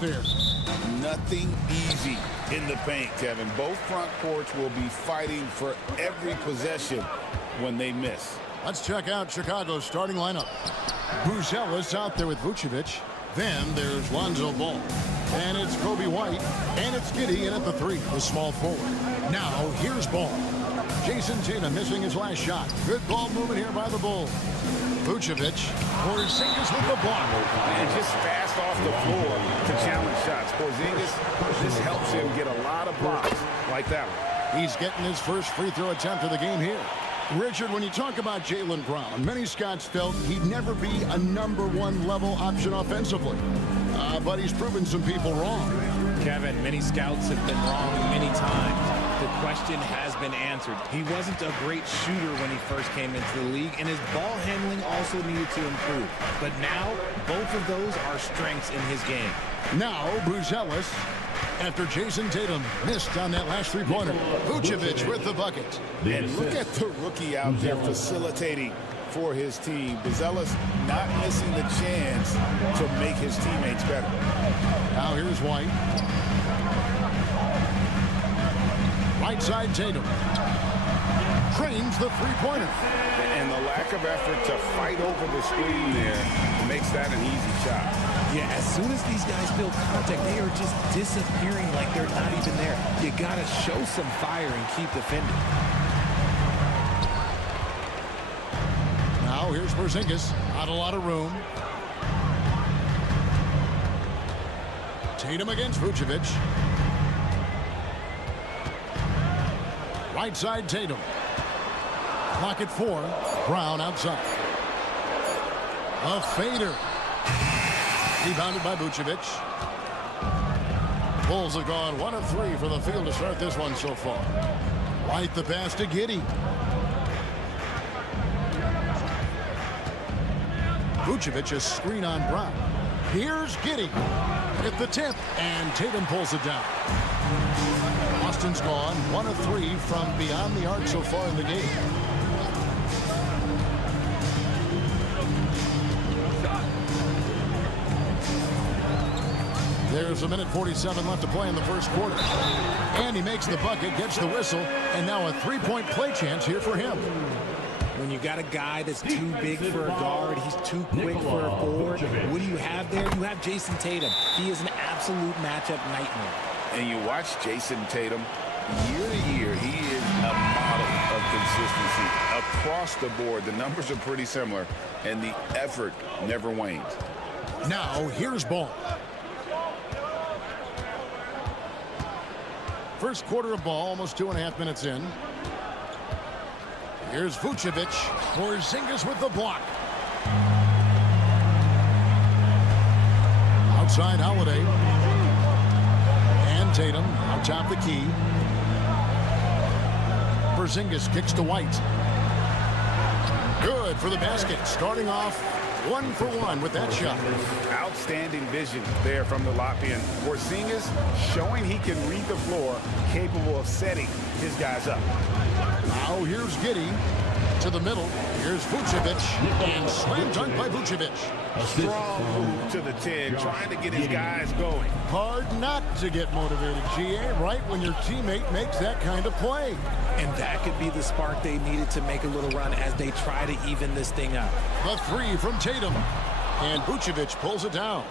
there. Nothing easy in the paint, Kevin. Both front courts will be fighting for every possession when they miss. Let's check out Chicago's starting lineup. Bruzelis out there with Vucevic. Then there's Lonzo Ball. And it's Kobe White. And it's Giddey in at the 3, the small forward. Now, here's Ball. Jason Tatum missing his last shot. Good ball movement here by the Bulls. Vucevic. Porzingis with the block. And just fast off the floor to challenge shots. Porzingis, this helps him get a lot of blocks like that one. He's getting his first free throw attempt of the game here. Richard, when you talk about Jaylen Brown, many scouts felt he'd never be a #1 level option offensively. But he's proven some people wrong. Kevin, many scouts have been wrong many times. The question has been answered. He wasn't a great shooter when he first came into the league, and his ball handling also needed to improve. But now, both of those are strengths in his game. Now, Bruzelis, after Jason Tatum missed on that last three-pointer. Vucevic with the bucket. And look at the rookie out there facilitating for his team. Bruzelis not missing the chance to make his teammates better. Now here's White. Right side Tatum. Trains the three-pointer. And the lack of effort to fight over the screen there makes that an easy shot. Yeah, as soon as these guys feel contact, they are just disappearing like they're not even there. You got to show some fire and keep defending. Now here's Porzingis. Not a lot of room. Tatum against Vucevic. Right side Tatum. Clock at 4. Brown outside. A fader. Rebounded by Vucevic. Bulls have gone 1 of 3 for the field to start this one so far. White the pass to Giddey. Vucevic a screen on Brown. Here's Giddey at the tip, and Tatum pulls it down. Boston's gone 1 of 3 from beyond the arc so far in the game. There's a minute 47 left to play in the first quarter. And he makes the bucket, gets the whistle, and now a three-point play chance here for him. When you got a guy that's too big for a guard, he's too quick for a forward, what do you have there? You have Jason Tatum. He is an absolute matchup nightmare. And you watch Jason Tatum, year to year, he is a model of consistency. Across the board, the numbers are pretty similar, and the effort never wanes. Now, here's Ball. First quarter of ball, almost 2.5 minutes in. Here's Vucevic. Porzingis with the block. Outside Holiday. And Tatum on top the key. Porzingis kicks to White. Good for the basket. Starting off 1 for 1 with that shot. Outstanding vision there from the Latvian. Porzingis showing he can read the floor, capable of setting his guys up. Now here's Giddey to the middle. Here's Vucevic, and slam dunk by Vucevic. Strong move to the 10, trying to get his guys going. Hard not to get motivated, GA, right when your teammate makes that kind of play. And that could be the spark they needed to make a little run as they try to even this thing up. The 3 from Tatum. And Vucevic pulls it down.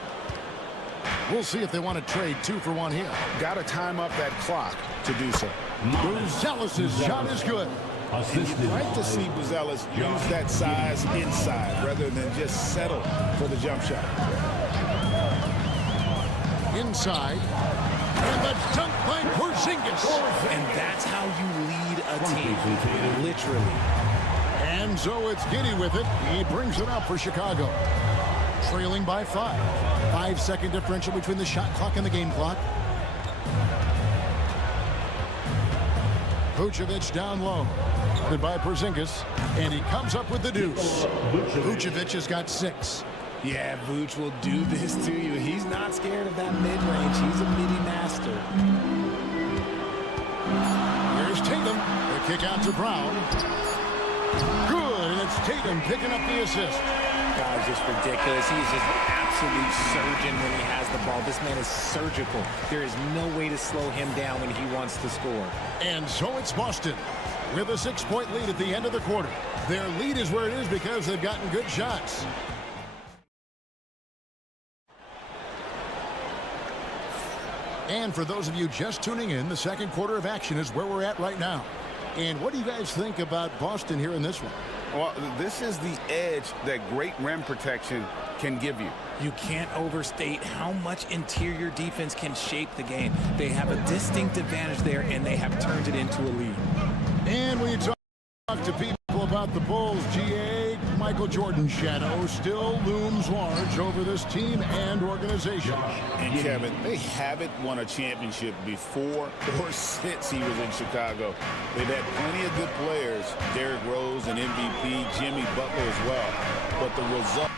We'll see if they want to trade 2 for 1 here. Got to time up that clock to do so. Bruzelis' shot is good. And you'd like to see Bruzelis use that size inside rather than just settle for the jump shot. Inside. And the dunk by Porzingis. And that's how you lead a team, literally. And so it's Giddey with it. He brings it up for Chicago. Trailing by 5. 5-second differential between the shot clock and the game clock. Vucevic down low. Guarded by Porzingis. And he comes up with the deuce. Vucevic has got 6. Yeah, Vuce will do this to you. He's not scared of that mid-range. He's a midi master. Here's Tatum. The kick out to Brown. Good, and it's Tatum picking up the assist. guy is just ridiculous. He's just an absolute surgeon when he has the ball. This man is surgical. There is no way to slow him down when he wants to score. And so it's Boston with a 6-point lead at the end of the quarter. Their lead is where it is because they've gotten good shots. And for those of you just tuning in, the second quarter of action is where we're at right now. And what do you guys think about Boston here in this one? Well, this is the edge that great rim protection can give you. You can't overstate how much interior defense can shape the game. They have a distinct advantage there, and they have turned it into a lead. And when you talk to people about the Bulls, GA, Michael Jordan's shadow still looms large over this team and organization. And Kevin, they haven't won a championship before or since he was in Chicago. They've had plenty of good players, Derrick Rose and MVP, Jimmy Butler as well. But the result...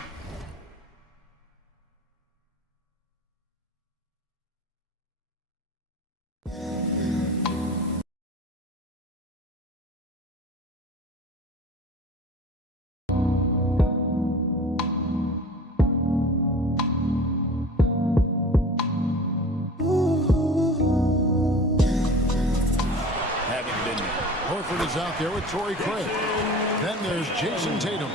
is out there with Torrey Craig. Then there's Jason Tatum.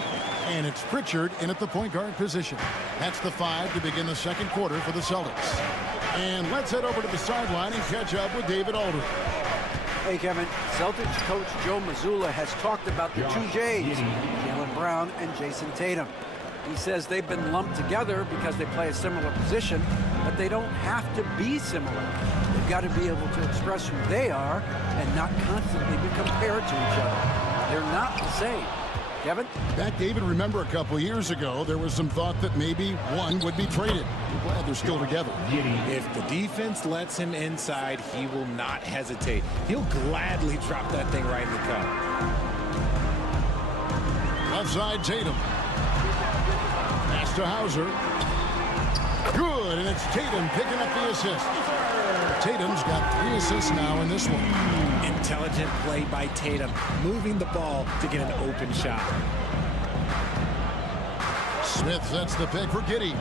And it's Pritchard in at the point guard position. That's the 5 to begin the second quarter for the Celtics. And let's head over to the sideline and catch up with David Aldridge. Hey, Kevin. Celtics coach Joe Mazzulla has talked about the two J's, Jaylen Brown and Jason Tatum. He says they've been lumped together because they play a similar position, but they don't have to be similar. They've got to be able to express who they are and not constantly be compared to each other. They're not the same. Kevin? Back, David, remember a couple years ago, there was some thought that maybe one would be traded. I'm glad they're still together. If the defense lets him inside, he will not hesitate. He'll gladly drop that thing right in the cup. Left side, Tatum. Pass to Hauser. Good, and it's Tatum picking up the assist. Tatum's got 3 assists now in this one. Intelligent play by Tatum, moving the ball to get an open shot. Smith sets the pick for Giddey.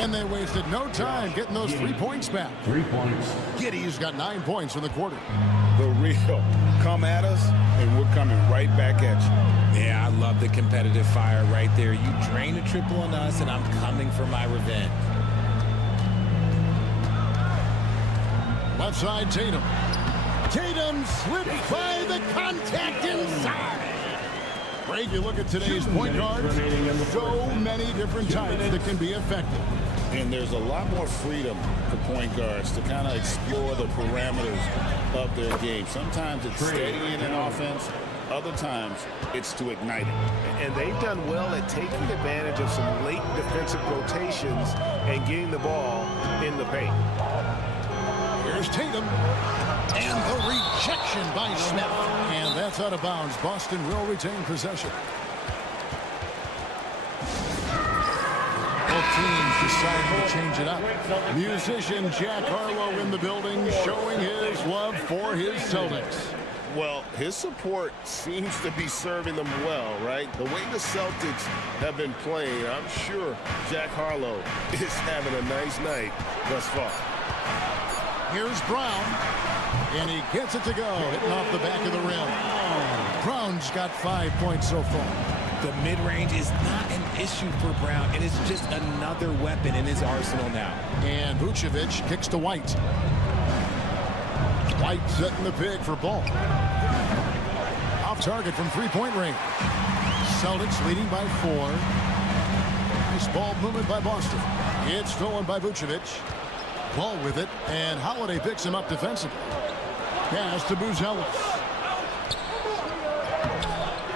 And they wasted no time getting those 3 points back. 3 points. Giddey's got 9 points in the quarter. The real come at us, and we're coming right back at you. Yeah, I love the competitive fire right there. You drain a triple on us, and I'm coming for my revenge. Left side, Tatum. Tatum slips by the contact inside. Great, you look at today's point guards. So many different types that can be effective. And there's a lot more freedom for point guards to kind of explore the parameters of their game. Sometimes it's steadying an offense. Other times, it's to ignite it. And they've done well at taking advantage of some late defensive rotations and getting the ball in the paint. Here's Tatum. And the rejection by Smith. And that's out of bounds. Boston will retain possession. Both teams decided to change it up. Musician Jack Harlow in the building showing his love for his Celtics. Well, his support seems to be serving them well, right? The way the Celtics have been playing, I'm sure Jack Harlow is having a nice night thus far. Here's Brown, and he gets it to go, hitting off the back of the rim. Brown's got 5 points so far. The mid-range is not an issue for Brown. It is just another weapon in his arsenal now. And Vucevic kicks to White. White setting the pick for Ball. Off target from three-point range. Celtics leading by 4. Nice ball movement by Boston. It's stolen by Vucevic. Ball with it, and Holiday picks him up defensively. Pass to Buzelis.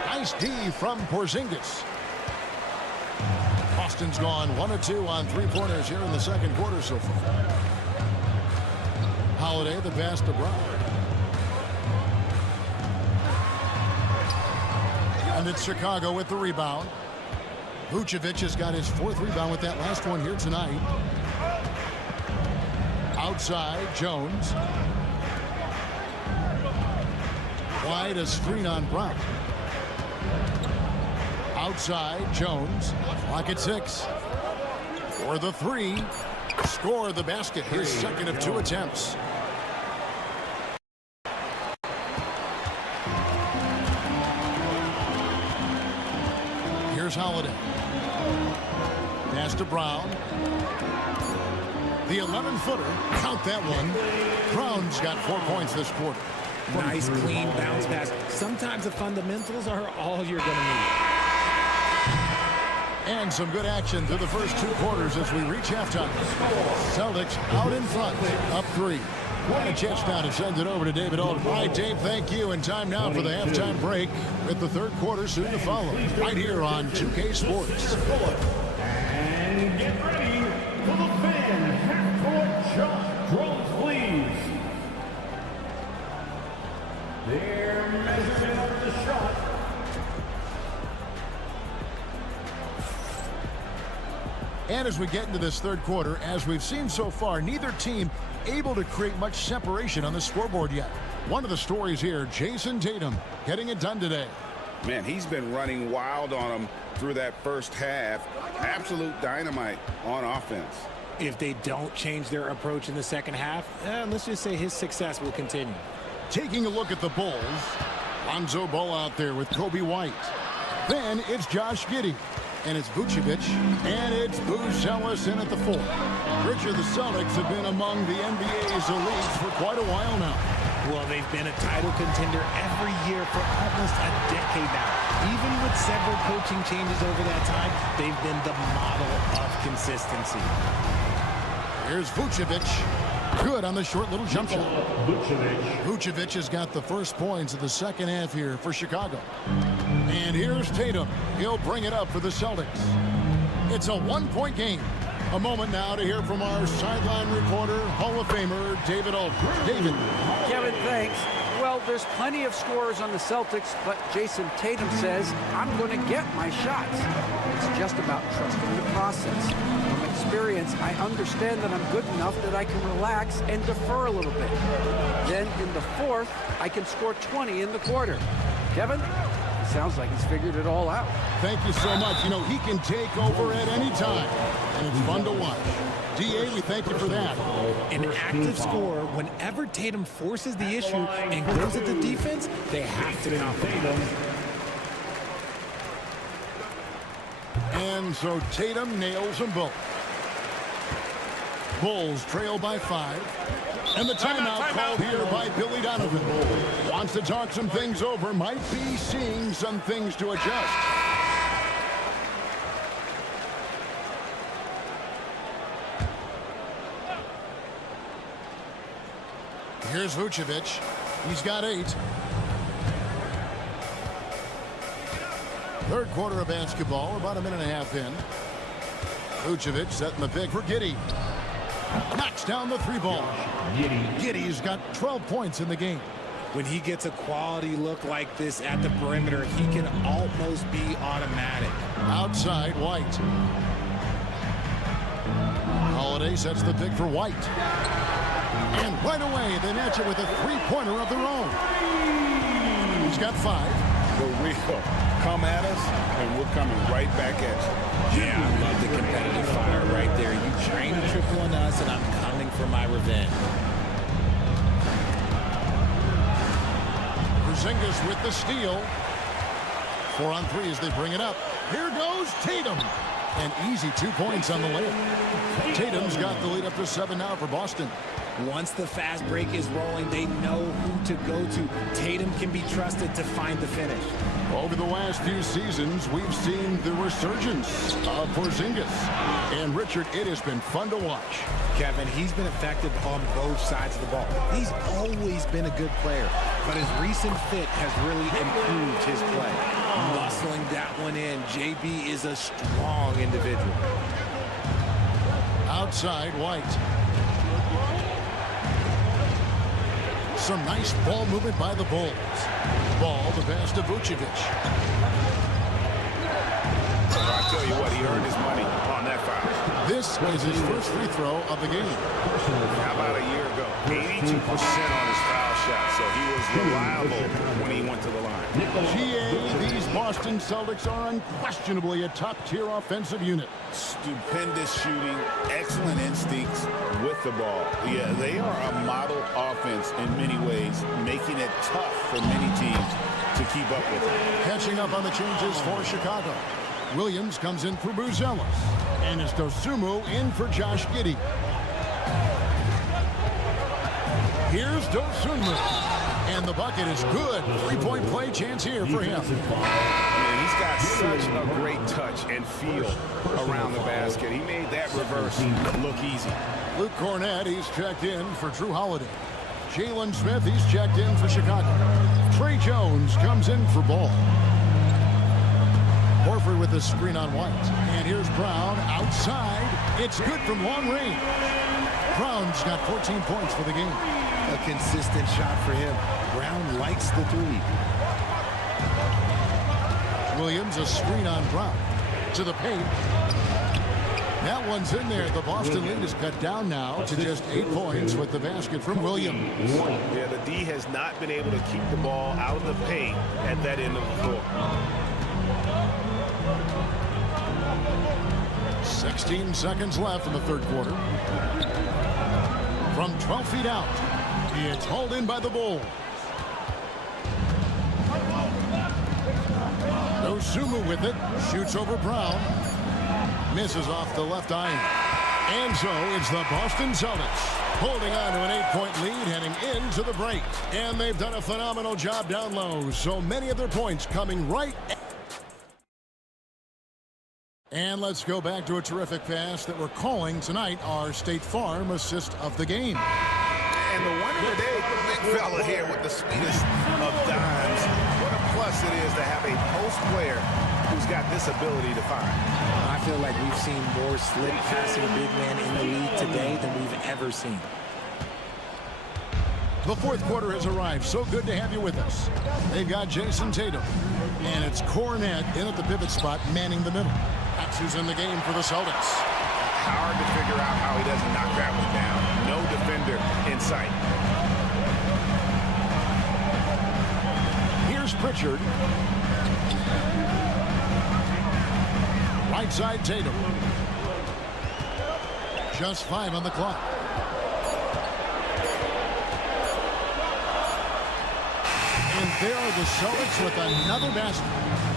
Nice D from Porzingis. Boston's gone 1 of 2 on 3-pointers here in the second quarter so far. Holiday, the pass to Brown. And it's Chicago with the rebound. Vucevic has got his 4th rebound with that last one here tonight. Outside, Jones. Wide, a screen on Brown. Outside, Jones. Clock at 6. For the 3. Score the basket. His second of 2 attempts. Here's Holiday. Pass to Brown. The 11-footer. Count that one. Brown's got 4 points this quarter. Nice, clean bounce pass. Sometimes the fundamentals are all you're going to need. And some good action through the first 2 quarters as we reach halftime. Celtics out in front, up 3. A chance now to send it over to David Auld. All right, Dave, thank you. And time now for the halftime break with the third quarter soon to follow. Right here on 2K Sports. And get ready for the fan half-court shot. Drones, please. Their measurement of the shot. And as we get into this third quarter, as we've seen so far, neither team able to create much separation on the scoreboard yet. One of the stories here, Jason Tatum getting it done today. Man, he's been running wild on them through that first half. Absolute dynamite on offense. If they don't change their approach in the second half, let's just say his success will continue. Taking a look at the Bulls, Lonzo Ball out there with Kobe White. Then it's Josh Giddey. And it's Vucevic, and it's Ellis in at the 4. Richard, the Celtics have been among the NBA's elites for quite a while now. Well, they've been a title contender every year for almost a decade now. Even with several coaching changes over that time, they've been the model of consistency. Here's Vucevic. Good on the short little jump shot. Vucevic has got the first points of the second half here for Chicago. And here's Tatum. He'll bring it up for the Celtics. It's a 1-point game. A moment now to hear from our sideline reporter, Hall of Famer, David Auld. David. Kevin, thanks. Well, there's plenty of scorers on the Celtics, but Jason Tatum says, I'm going to get my shots. It's just about trusting the process. From experience, I understand that I'm good enough that I can relax and defer a little bit. Then in the fourth, I can score 20 in the quarter. Kevin? Sounds like he's figured it all out. Thank you so much. You know, he can take over at any time, and it's fun to watch. DA, we thank you for that. An active scorer, whenever Tatum forces the issue and goes at the defense, they have to compliment. And so Tatum nails them both. Bulls trail by 5. And the timeout called here by Billy Donovan. Wants to talk some things over. Might be seeing some things to adjust. Here's Vucevic. He's got 8. Third quarter of basketball. About a minute and a half in. Vucevic setting the pick for Giddey. Knocks down the 3 ball. Giddey's got 12 points in the game. When he gets a quality look like this at the perimeter, he can almost be automatic. Outside, White. Holiday sets the pick for White. And right away, they match it with a 3-pointer of their own. He's got 5. The real. Come at us, and we're coming right back at you. Yeah, I love the competitive fire right there. You train a triple on us, and I'm coming for my revenge. Porzingis with the steal. 4 on 3 as they bring it up. Here goes Tatum. An easy 2 points on the layup. Tatum's got the lead up to 7 now for Boston. Once the fast break is rolling, they know who to go to. Tatum can be trusted to find the finish. Over the last few seasons, we've seen the resurgence of Porzingis. And Richard, it has been fun to watch. Kevin, he's been effective on both sides of the ball. He's always been a good player, but his recent fit has really improved his play. Muscling that one in, JB is a strong individual. Outside, White. Some nice ball movement by the Bulls. Ball, the pass to Vucevic. I tell you what, he earned his money on that foul. This is his first free throw of the game. How about a year ago? 82% on his foul shot, so he was reliable when he went to the line. GA, these Boston Celtics are unquestionably a top-tier offensive unit. Stupendous shooting, excellent instincts with the ball. Yeah, they are a model offense in many ways, making it tough for many teams to keep up with it. Catching up on the changes for Chicago. Williams comes in for Buzelis. And it's Dosunmu in for Josh Giddey. Here's Dosunmu. And the bucket is good. Three-point play chance here for him. Man, he's got such a great touch and feel around the basket. He made that reverse look easy. Luke Cornett, he's checked in for Drew Holiday. Jalen Smith, he's checked in for Chicago. Trey Jones comes in for Ball. Horford with the screen on White. And here's Brown outside. It's good from long range. Brown's got 14 points for the game. A consistent shot for him. Brown likes the three. Williams, a screen on Brown. To the paint. That one's in there. The Boston lead is cut down now to just 8 points with the basket from Williams. Yeah, the D has not been able to keep the ball out of the paint at that end of the floor. 16 seconds left in the third quarter. From 12 feet out, it's hauled in by the Bulls. Dosunmu with it, shoots over Brown, misses off the left iron. And so it's the Boston Celtics holding on to an 8-point lead heading into the break. And they've done a phenomenal job down low, so many of their points coming right. And let's go back to a terrific pass that we're calling tonight our State Farm assist of the game. And the one today, the big fella here with the sweetest of dimes. What a plus it is to have a post player who's got this ability to find. I feel like we've seen more slick passing big man in the league today than we've ever seen. The fourth quarter has arrived. So good to have you with us. They've got Jason Tatum. And it's Cornett in at the pivot spot, manning the middle. That's who's in the game for the Celtics. Hard to figure out how he doesn't knock that one down. No defender in sight. Here's Pritchard. Right side Tatum. Just 5 on the clock. And there are the Celtics with another basket.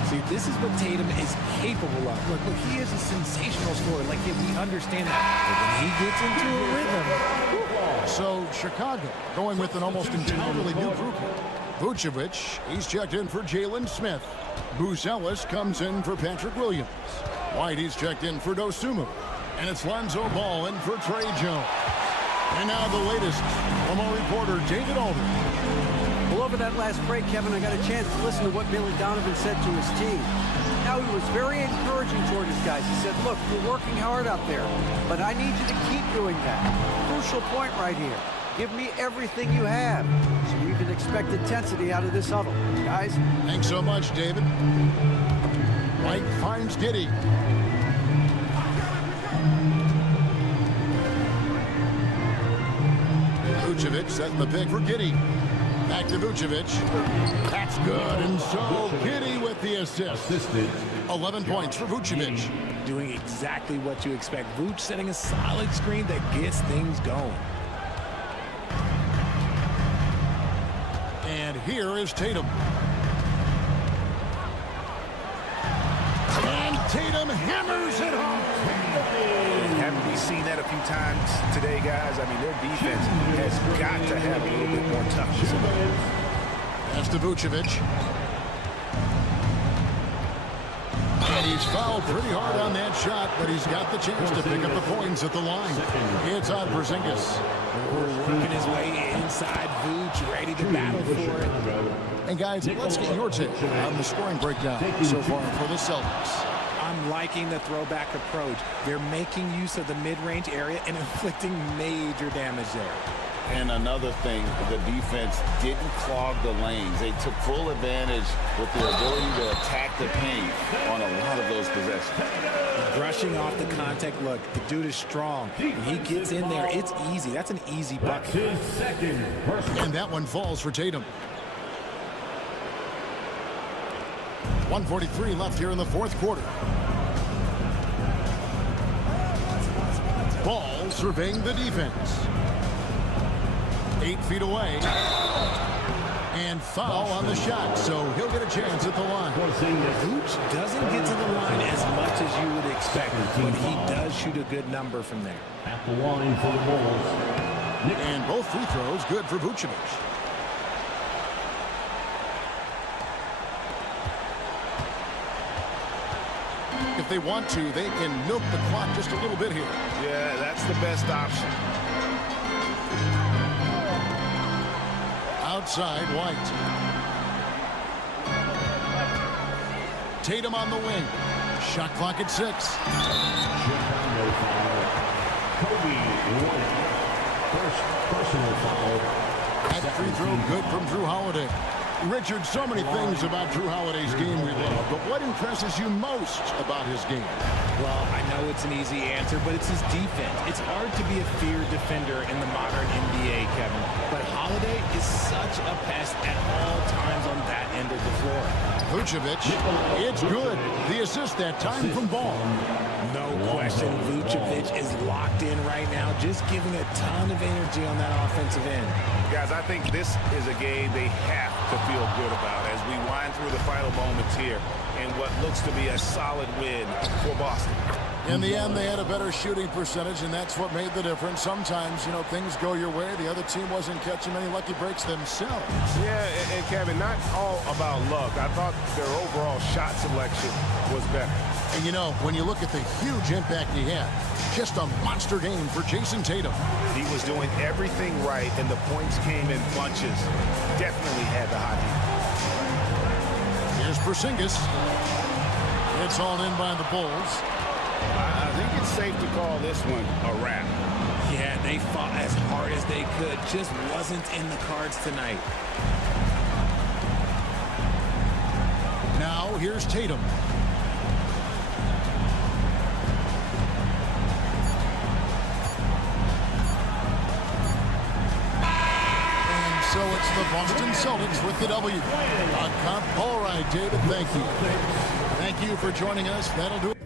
See, this is what Tatum is capable of. Look, he is a sensational scorer. Like, we understand that. But when he gets into a rhythm. So, Chicago going with an almost entirely new group. Vucevic, he's checked in for Jalen Smith. Buzelis comes in for Patrick Williams. White, he's checked in for Dosunmu. And it's Lonzo Ball in for Trey Jones. And now the latest from our reporter, David Aldridge. Well, over that last break, Kevin, I got a chance to listen to what Billy Donovan said to his team. Now, he was very encouraging toward his guys. He said, look, you're working hard out there, but I need you to keep doing that. Crucial point right here. Give me everything you have, so you can expect intensity out of this huddle. Guys? Thanks so much, David. White finds Giddey. Vucevic setting the pick for Giddey. Back to Vucevic. That's good. And so Giddey with the assist. 11 points for Vucevic. Doing exactly what you expect. Vuce setting a solid screen that gets things going. And here is Tatum. And Tatum hammers it home. Haven't we seen that a few times today, guys? I mean, their defense has got to have a little bit more toughness. Pass to Vucevic. And he's fouled pretty hard on that shot, but he's got the chance to pick up the points at the line. It's on Porzingis. Working his way inside Vuce, ready to battle for it. And guys, let's get your take on the scoring breakdown so far for the Celtics. I'm liking the throwback approach. They're making use of the mid-range area and inflicting major damage there. And another thing, the defense didn't clog the lanes. They took full advantage with their ability to attack the paint on a lot of those possessions. Brushing off the contact. Look, the dude is strong. When he gets in there, it's easy. That's an easy bucket. His second personal. And that one falls for Tatum. 1:43 left here in the fourth quarter. Ball surveying the defense. 8 feet away. And foul on the shot, so he'll get a chance at the line. Vooch doesn't get to the line as much as you would expect, but he does shoot a good number from there. At the line for the Bulls. And both free throws good for Vucevic. If they want to, they can milk the clock just a little bit here. Yeah, that's the best option. Outside, White. Tatum on the wing. Shot clock at 6. Chicago foul. Kobe White. First personal foul. That free throw good from Drew Holiday. Richard, so many things about Drew Holiday's game we love, but what impresses you most about his game? Well, I know it's an easy answer, but it's his defense. It's hard to be a feared defender in the modern NBA, Kevin. But Holiday is such a pest at all times on that end of the floor. Vucevic, it's good. The assist that time from Ball. No question, Vucevic is locked in right now, just giving a ton of energy on that offensive end. Guys, I think this is a game they have to feel good about as we wind through the final moments here in what looks to be a solid win for Boston. In the end, they had a better shooting percentage, and that's what made the difference. Sometimes, you know, things go your way. The other team wasn't catching many lucky breaks themselves. Yeah, and Kevin, not all about luck. I thought their overall shot selection was better. And, you know, when you look at the huge impact he had, just a monster game for Jason Tatum. He was doing everything right, and the points came in bunches. Definitely had the hot hand. Here's Porzingis. It's all in by the Bulls. I think it's safe to call this one a wrap. Yeah, they fought as hard as they could. Just wasn't in the cards tonight. Now, here's Tatum. And so it's the Boston Celtics with the W. On comp. All right, David, thank you. Thank you for joining us. That'll do it.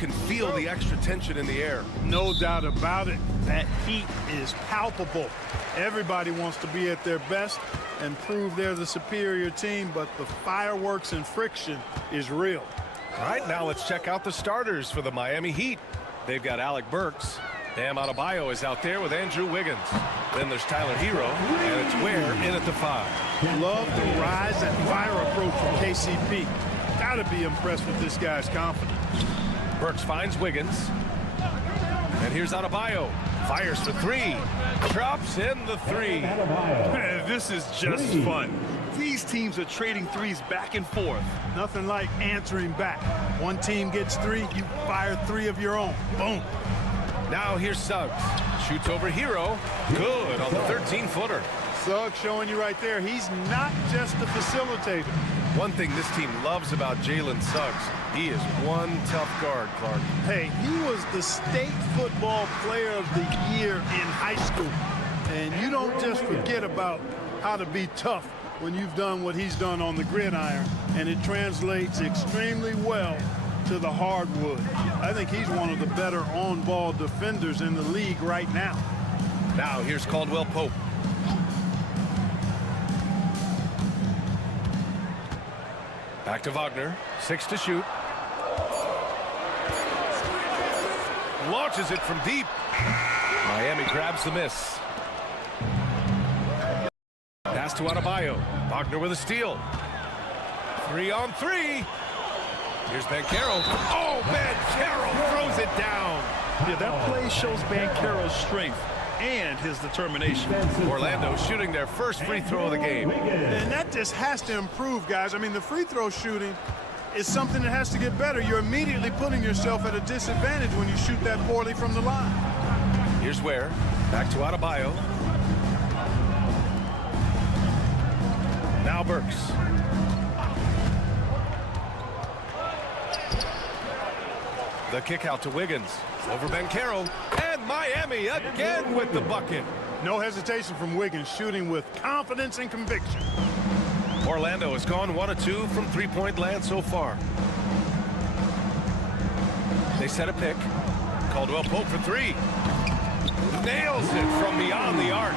can feel the extra tension in the air. No doubt about it. That heat is palpable. Everybody wants to be at their best and prove they're the superior team, but the fireworks and friction is real. All right, now let's check out the starters for the Miami Heat. They've got Alec Burks. Bam Adebayo is out there with Andrew Wiggins. Then there's Tyler Hero, and it's Ware in at the 5. Love the rise and fire approach from KCP. Gotta be impressed with this guy's confidence. Burks finds Wiggins. And here's Adebayo. Fires for 3. Drops in the 3. Man, this is just fun. These teams are trading threes back and forth. Nothing like answering back. One team gets 3, you fire 3 of your own. Boom. Now here's Suggs. Shoots over Hero. Good on the 13-footer. Suggs showing you right there, he's not just a facilitator. One thing this team loves about Jalen Suggs, he is one tough guard, Clark. Hey, he was the state football player of the year in high school. And you don't just forget about how to be tough when you've done what he's done on the gridiron, and it translates extremely well to the hardwood. I think he's one of the better on-ball defenders in the league right now. Now here's Caldwell Pope. Back to Wagner. 6 to shoot. Launches it from deep. Miami grabs the miss. Pass to Adebayo. Wagner with a steal. 3 on 3. Here's Banchero. Oh, Banchero throws it down. Yeah, that play shows Banchero's strength and his determination. Orlando shooting their first free throw of the game. And that just has to improve, guys. I mean, the free throw shooting is something that has to get better. You're immediately putting yourself at a disadvantage when you shoot that poorly from the line. Here's Ware. Back to Adebayo. Now Burks. The kick out to Wiggins. Over Banchero. And Miami again with the bucket. No hesitation from Wiggins, shooting with confidence and conviction. Orlando has gone 1 of 2 from three-point land so far. They set a pick. Caldwell Pope for 3. Nails it from beyond the arc.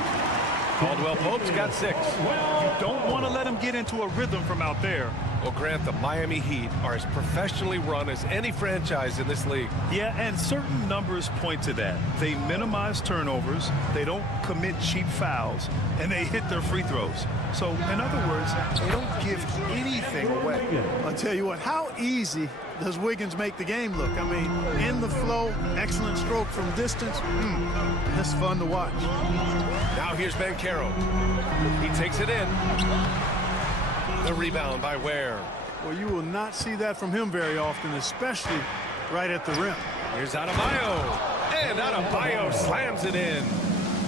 Caldwell Pope's got 6. You don't want to let him get into a rhythm from out there. Well, Grant, the Miami Heat are as professionally run as any franchise in this league. Yeah, and certain numbers point to that. They minimize turnovers, they don't commit cheap fouls, and they hit their free throws. So, in other words, they don't give anything away. I'll tell you what, how easy does Wiggins make the game look? I mean, in the flow, excellent stroke from distance. It's fun to watch. Now here's Banchero. He takes it in. The rebound by Ware. Well, you will not see that from him very often, especially right at the rim. Here's Adebayo. And Adebayo slams it in.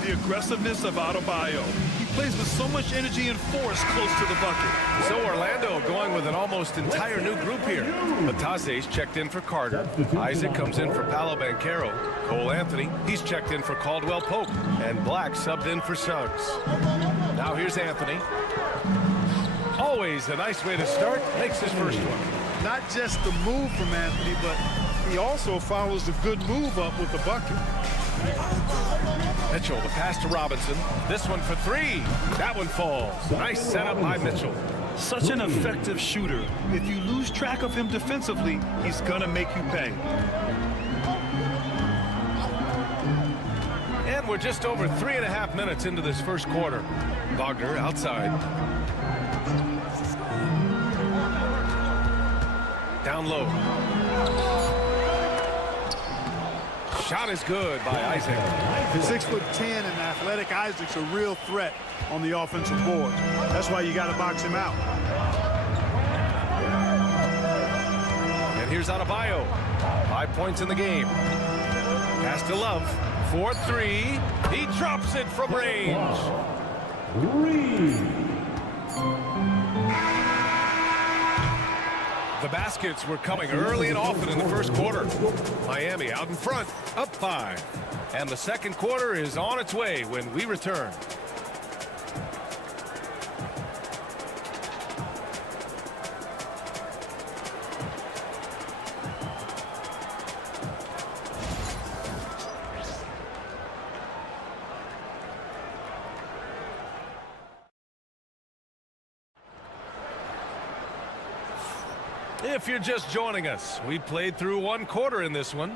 The aggressiveness of Adebayo. He plays with so much energy and force close to the bucket. So Orlando going with an almost entire new group here. Batase's checked in for Carter. Isaac comes in for Paolo Banchero. Cole Anthony, he's checked in for Caldwell Pope. And Black subbed in for Suggs. Now here's Anthony. Always a nice way to start. Makes his first one. Not just the move from Anthony, but he also follows the good move up with the bucket. Mitchell, the pass to Robinson. This one for 3. That one falls. Nice setup by Mitchell. Such an effective shooter. If you lose track of him defensively, he's going to make you pay. And we're just over 3.5 minutes into this first quarter. Wagner outside. Down low. Shot is good by Isaac. 6'10" and athletic Isaac's a real threat on the offensive board. That's why you got to box him out. And here's Adebayo. 5 points in the game. Pass to Love. 4-3. He drops it from range. The baskets were coming early and often in the first quarter. Miami out in front, up 5. And the second quarter is on its way when we return. If you're just joining us, we played through one quarter in this one.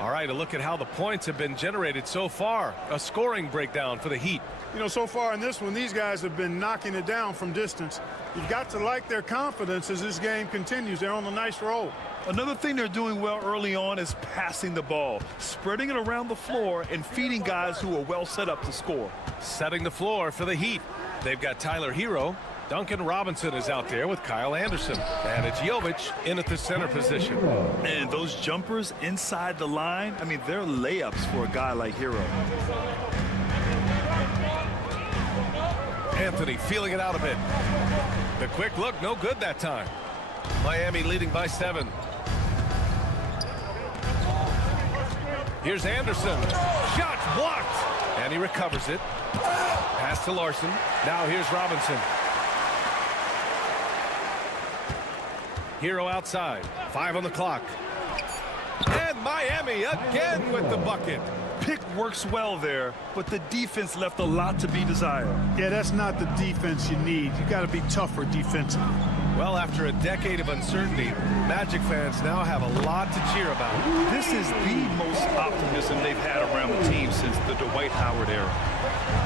All right, a look at how the points have been generated so far. A scoring breakdown for the Heat. You know, so far in this one, these guys have been knocking it down from distance. You've got to like their confidence as this game continues. They're on a nice roll. Another thing they're doing well early on is passing the ball, spreading it around the floor and feeding guys who are well set up to score. Setting the floor for the Heat. They've got Tyler Hero. Duncan Robinson is out there with Kyle Anderson. And it's Jovic in at the center position. And those jumpers inside the line, I mean, they're layups for a guy like Hero. Anthony feeling it out a bit. The quick look, no good that time. Miami leading by 7. Here's Anderson. Shot blocked. And he recovers it. Pass to Larson. Now here's Robinson. Hero outside. 5 on the clock. And Miami again with the bucket. Pick works well there, but the defense left a lot to be desired. Yeah, that's not the defense you need. You got to be tougher defensively. Well, after a decade of uncertainty, Magic fans now have a lot to cheer about. This is the most optimism they've had around the team since the Dwight Howard era.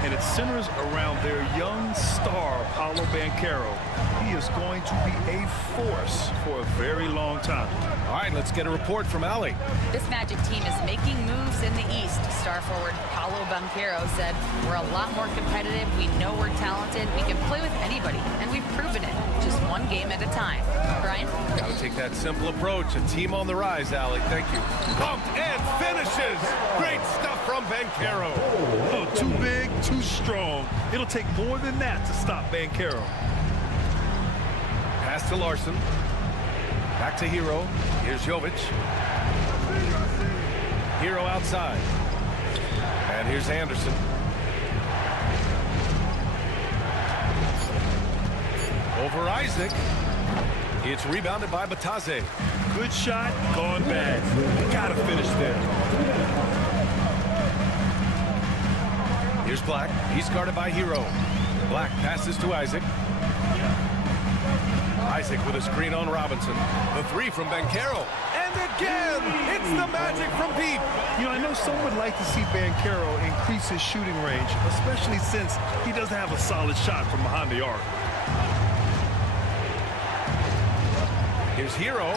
And it centers around their young star, Paolo Banchero. He is going to be a force for a very long time. All right, let's get a report from Allie. This Magic team is making moves in the East. Star forward Paolo Banchero said, "We're a lot more competitive. We know we're talented. We can play with anybody, and we've proven it. Just one game at a time." Brian? Got to take that simple approach. A team on the rise, Allie. Thank you. Bumped and finishes. Great stuff from Banchero. Oh, too big, too strong. It'll take more than that to stop Banchero. Pass to Larson. Back to Hero. Here's Jovic. Hero outside. And here's Anderson. Over Isaac. It's rebounded by Batase. Good shot, gone bad. Gotta finish there. Here's Black. He's guarded by Hero. Black passes to Isaac. Isaac with a screen on Robinson. The 3 from Banchero. And again, it's the Magic from deep. You know, I know some would like to see Banchero increase his shooting range, especially since he doesn't have a solid shot from behind the arc. Here's Hero.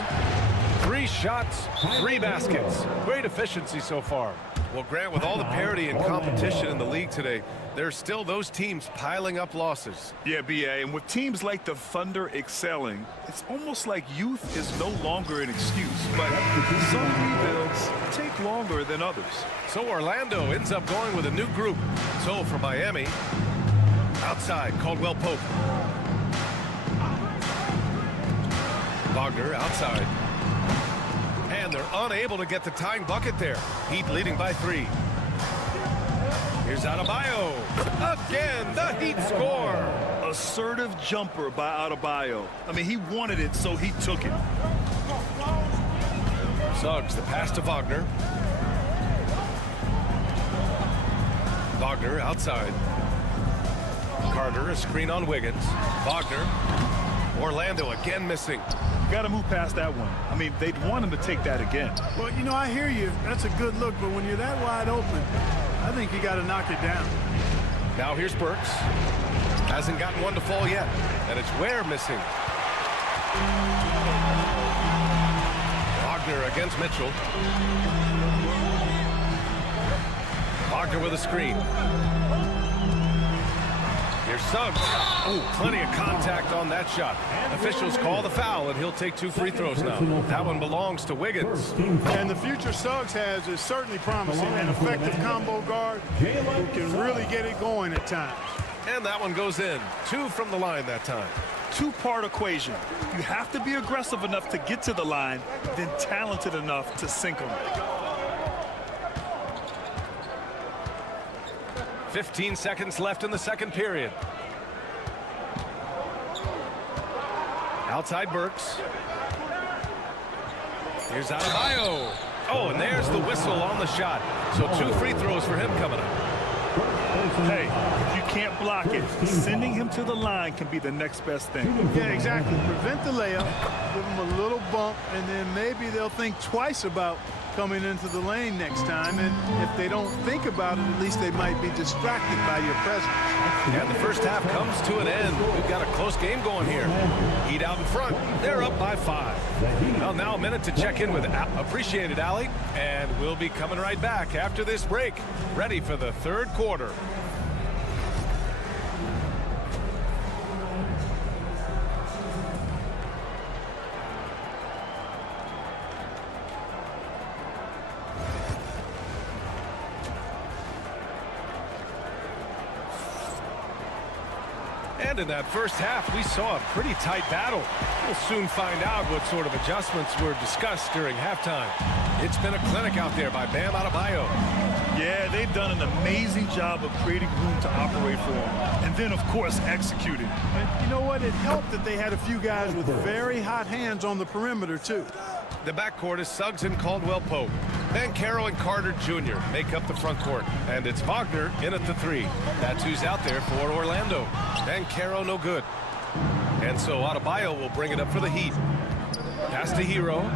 3 shots, 3 baskets. Great efficiency so far. Well, Grant, with all the parity and competition in the league today, there's still those teams piling up losses. Yeah, B.A., and with teams like the Thunder excelling, it's almost like youth is no longer an excuse. But some rebuilds take longer than others. So Orlando ends up going with a new group. So for Miami, outside, Caldwell Pope. Wagner outside. And they're unable to get the tying bucket there. Heat leading by 3. Here's Adebayo. Again, the Heat score. Assertive jumper by Adebayo. I mean, he wanted it, so he took it. Suggs, the pass to Wagner. Wagner outside. Carter, a screen on Wiggins. Wagner. Orlando again missing. Got to move past that one. I mean, they'd want him to take that again. Well, you know, I hear you. That's a good look, but when you're that wide open, I think you got to knock it down. Now here's Burks. Hasn't gotten one to fall yet. And it's Ware missing. Wagner against Mitchell. Wagner with a screen. Here's Suggs. Oh, plenty of contact on that shot. Officials call the foul, and he'll take 2 free throws now. That one belongs to Wiggins. And the future Suggs has is certainly promising. An effective combo guard who can really get it going at times. And that one goes in. 2 from the line that time. 2-part equation. You have to be aggressive enough to get to the line, then talented enough to sink them. 15 seconds left in the second period. Outside Burks. Here's Adebayo. Oh, and there's the whistle on the shot. So 2 free throws for him coming up. Hey, if you you can't block it, sending him to the line can be the next best thing. Yeah, exactly. Prevent the layup, give them a little bump, and then maybe they'll think twice about coming into the lane next time. And if they don't think about it, at least they might be distracted by your presence. And the first half comes to an end. We've got a close game going here. Heat out in front. They're up by 5. Well, now a minute to check in with Appreciate it, Allie. And we'll be coming right back after this break. Ready for the third quarter. And in that first half, we saw a pretty tight battle. We'll soon find out what sort of adjustments were discussed during halftime. It's been a clinic out there by Bam Adebayo. Yeah, they've done an amazing job of creating room to operate for him. And then, of course, executing. And you know what? It helped that they had a few guys with very hot hands on the perimeter, too. The backcourt is Suggs and Caldwell Pope. Banchero and Carter Jr. make up the front court. And it's Wagner in at the 3. That's who's out there for Orlando. Banchero no good. And so Adebayo will bring it up for the Heat. Pass to Hero.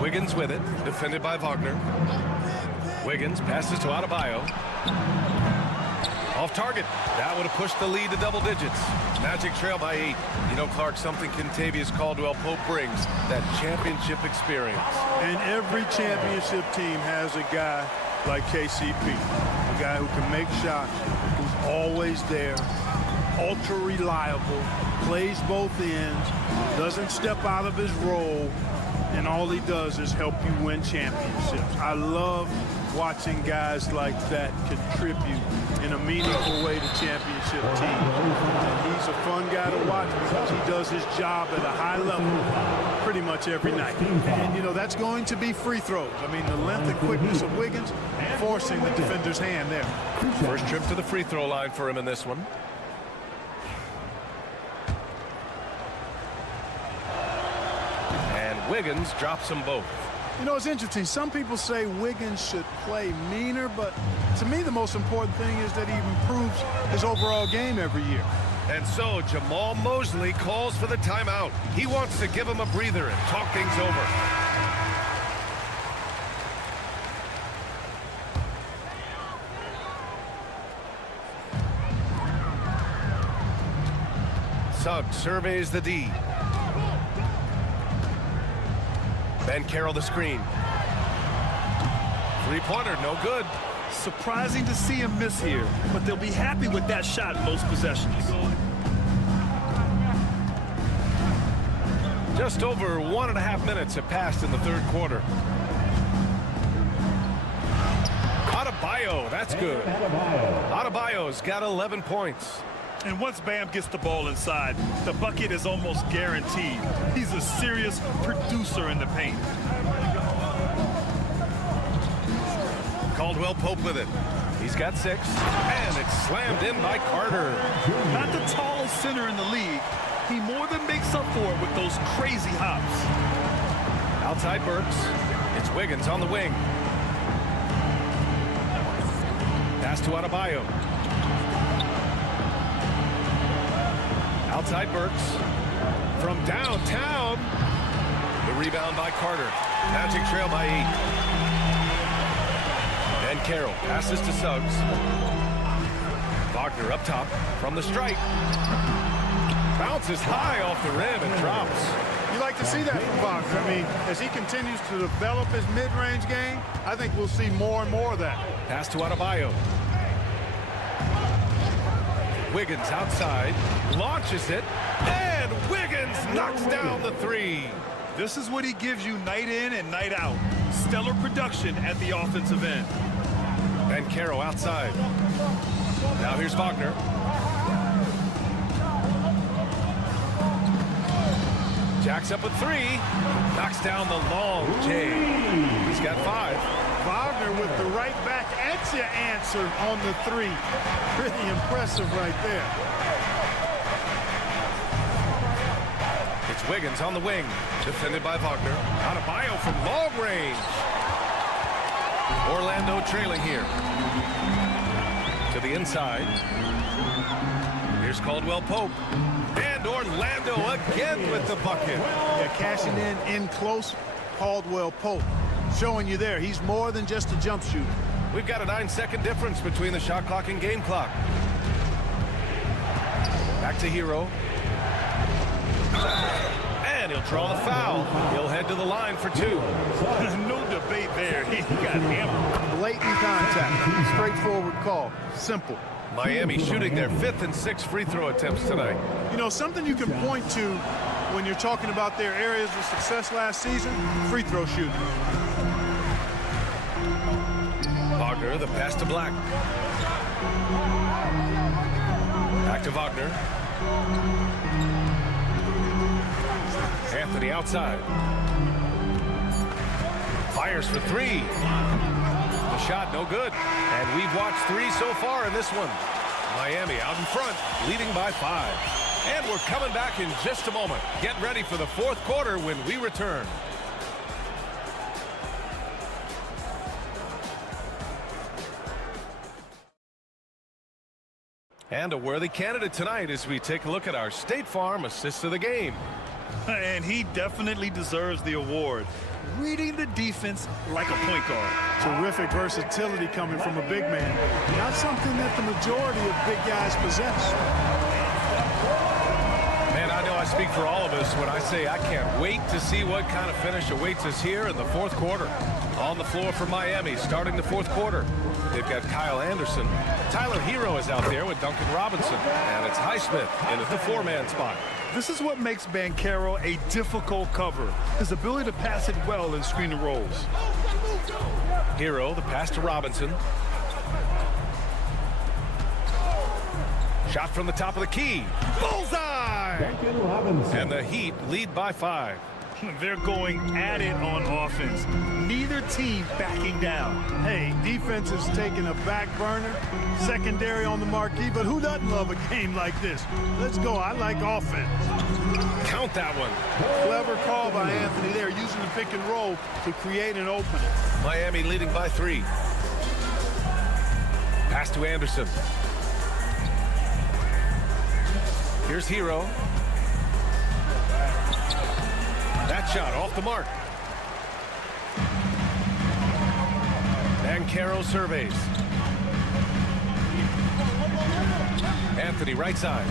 Wiggins with it. Defended by Wagner. Wiggins passes to Adebayo. Off target. That would have pushed the lead to double digits. Magic trail by 8. You know, Clark, something Kentavious Caldwell-Pope brings, that championship experience. And every championship team has a guy like KCP, a guy who can make shots, who's always there, ultra reliable, plays both ends, doesn't step out of his role, and all he does is help you win championships. I love watching guys like that contribute in a meaningful way to championship teams. And he's a fun guy to watch because he does his job at a high level pretty much every night. And, you know, that's going to be free throws. I mean, the length and quickness of Wiggins forcing the defender's hand there. First trip to the free throw line for him in this one. And Wiggins drops them both. You know, it's interesting. Some people say Wiggins should play meaner, but to me the most important thing is that he improves his overall game every year. And so Jamal Mosley calls for the timeout. He wants to give him a breather and talk things over. Suggs surveys the D. Banchero the screen. Three-pointer, no good. Surprising to see him miss here, but they'll be happy with that shot in most possessions. Just over 1.5 minutes have passed in the third quarter. Adebayo, that's good. Adebayo's got 11 points. And once Bam gets the ball inside, the bucket is almost guaranteed. He's a serious producer in the paint. Caldwell Pope with it. He's got 6. And it's slammed in by Carter. Not the tallest center in the league. He more than makes up for it with those crazy hops. Outside Burks. It's Wiggins on the wing. Pass to Adebayo. Outside Burks. From downtown. The rebound by Carter. Magic trail by 8. And Carroll passes to Suggs. Wagner up top from the stripe. Bounces high off the rim and drops. You like to see that from Wagner. I mean, as he continues to develop his mid-range game, I think we'll see more and more of that. Pass to Adebayo. Wiggins outside, launches it, and Wiggins knocks down the 3. This is what he gives you night in and night out. Stellar production at the offensive end. And Caro outside. Now here's Wagner. Jacks up with 3. Knocks down the long J. He's got 5. Wagner with the right back answer on the 3. Pretty impressive right there. It's Wiggins on the wing. Defended by Wagner. Adebayo from long range. Orlando trailing here. the inside. Here's Caldwell Pope. And Orlando again with the bucket. Yeah, cashing in close. Caldwell Pope showing you there. He's more than just a jump shooter. We've got a 9-second difference between the shot clock and game clock. Back to Hero. And he'll draw the foul. He'll head to the line for 2. No debate there. He got hammered. Blatant contact. Straightforward call. Simple. Miami shooting their 5th and 6th free throw attempts tonight. You know, something you can point to when you're talking about their areas of success last season, free throw shooting. Wagner, the pass to Black. Back to Wagner. Anthony outside. Fires for 3. The shot no good. And we've watched 3 so far in this one. Miami out in front, leading by 5. And we're coming back in just a moment. Get ready for the 4th quarter when we return. And a worthy candidate tonight as we take a look at our State Farm assist of the game. And he definitely deserves the award. Reading the defense like a point guard. Terrific versatility coming from a big man. Not something that the majority of big guys possess. Man, I know I speak for all of us when I say I can't wait to see what kind of finish awaits us here in the 4th quarter. On the floor for Miami, starting the 4th quarter. They've got Kyle Anderson. Tyler Hero is out there with Duncan Robinson. And it's Highsmith in at the 4-man spot. This is what makes Banchero a difficult cover. His ability to pass it well in screen and rolls. Hero, the pass to Robinson. Shot from the top of the key. Bullseye! And the Heat lead by 5. They're going at it on offense. Neither team backing down. Hey, defense is taking a back burner, secondary on the marquee, but who doesn't love a game like this? Let's go. I like offense. Count that one. Clever call by Anthony there, using the pick and roll to create an opening. Miami leading by 3. Pass to Anderson. Here's Hero. That shot off the mark. Banchero surveys. Anthony right side.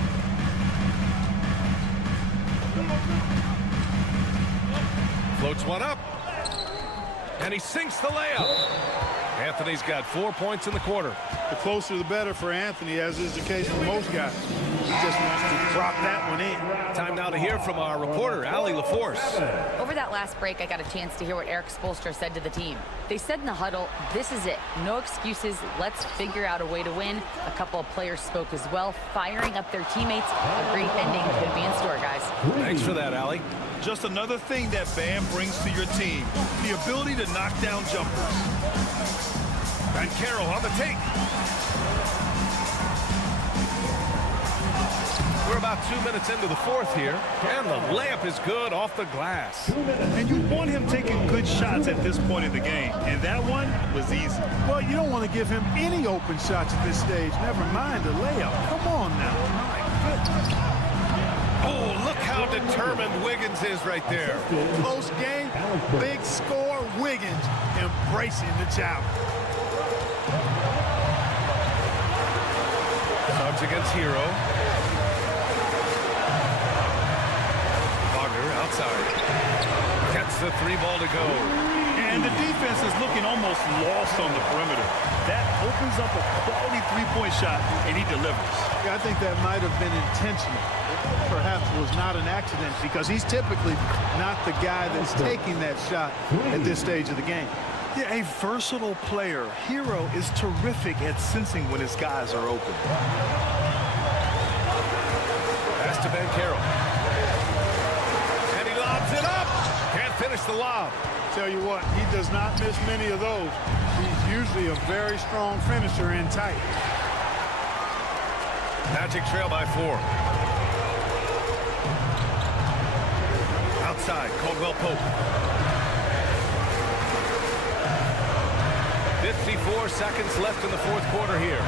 Floats one up. And he sinks the layup. Anthony's got 4 points in the quarter. The closer the better for Anthony, as is the case for most guys. He just wants to drop that one in. Time now to hear from our reporter, Allie LaForce. Over that last break, I got a chance to hear what Eric Spoelstra said to the team. They said in the huddle, this is it. No excuses. Let's figure out a way to win. A couple of players spoke as well, firing up their teammates. A great ending could be in store, guys. Thanks for that, Allie. Just another thing that Bam brings to your team. The ability to knock down jumpers. Banchero on the take. We're about 2 minutes into the 4th here, and the layup is good off the glass. And you want him taking good shots at this point in the game, and that one was easy. Well, you don't want to give him any open shots at this stage, never mind a layup. Come on now. My goodness. Oh, look how determined Wiggins is right there. Close game, big score, Wiggins embracing the challenge. Subs against Hero. Wagner outside. Gets the 3 ball to go. And the defense is looking almost lost on the perimeter. That opens up a quality three-point shot, and he delivers. Yeah, I think that might have been intentional. It perhaps was not an accident, because he's typically not the guy that's taking that shot at this stage of the game. Yeah, a versatile player. Hero is terrific at sensing when his guys are open. Pass to Banchero. And he lobs it up. Can't finish the lob. Tell you what, he does not miss many of those. He's usually a very strong finisher and tight. Magic trail by 4. Outside, Caldwell Pope. 54 seconds left in the 4th quarter here.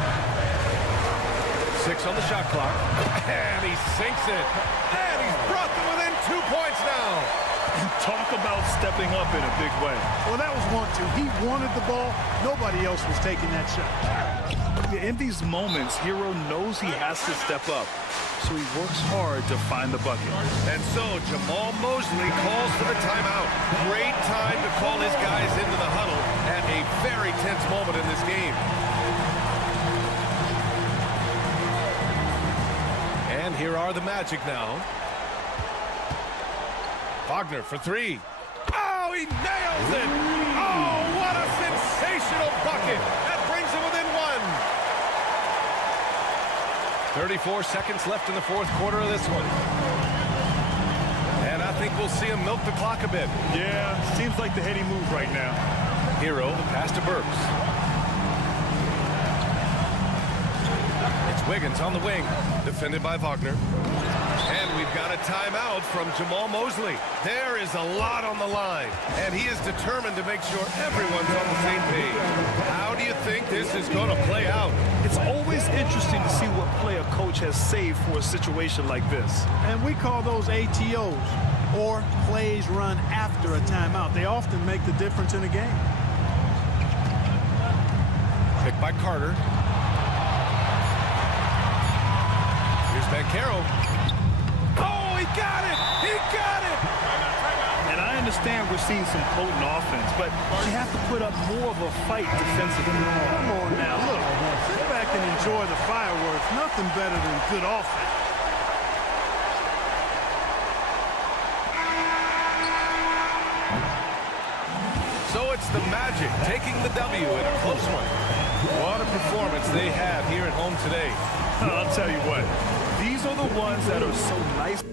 6 on the shot clock. And he sinks it. And he's brought them within 2 points now. And talk about stepping up in a big way. Well, that was 1-2. He wanted the ball. Nobody else was taking that shot. In these moments, Hero knows he has to step up, so he works hard to find the bucket. And so Jamal Mosley calls for the timeout. Great time to call his guys into the huddle at a very tense moment in this game. And here are the Magic now. Wagner for 3. Oh, he nails it! Oh, what a sensational bucket! That brings him within 1. 34 seconds left in the fourth quarter of this one. And I think we'll see him milk the clock a bit. Yeah, seems like the heady move right now. Hero, the pass to Burks. It's Wiggins on the wing, defended by Wagner. And we've got a timeout from Jamal Mosley. There is a lot on the line, and he is determined to make sure everyone's on the same page. How do you think this is going to play out? It's always interesting to see what play a coach has saved for a situation like this. And we call those ATOs, or plays run after a timeout. They often make the difference in a game. Picked by Carter. Here's Banchero. Oh, he got it! He got it! And I understand we're seeing some potent offense, but you have to put up more of a fight defensively. Come on now, look. Sit back and enjoy the fireworks. Nothing better than good offense. So it's the Magic taking the W in a close one. What a performance they have here at home today. I'll tell you what, these are the ones that are so nice.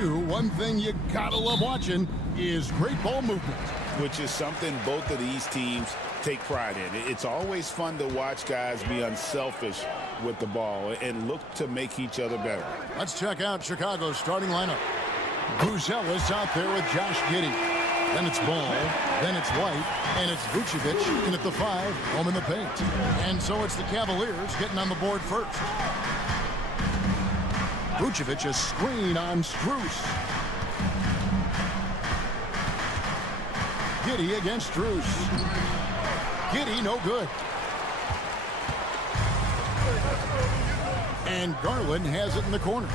do, one thing you gotta love watching is great ball movement. Which is something both of these teams take pride in. It's always fun to watch guys be unselfish with the ball and look to make each other better. Let's check out Chicago's starting lineup. Buzelis out there with Josh Giddey. Then it's Ball, then it's White, and it's Vucevic in at the 5, home in the paint. And so it's the Cavaliers getting on the board first. Vucevic a screen on Strus. Giddey against Strus. Giddey no good. And Garland has it in the corner.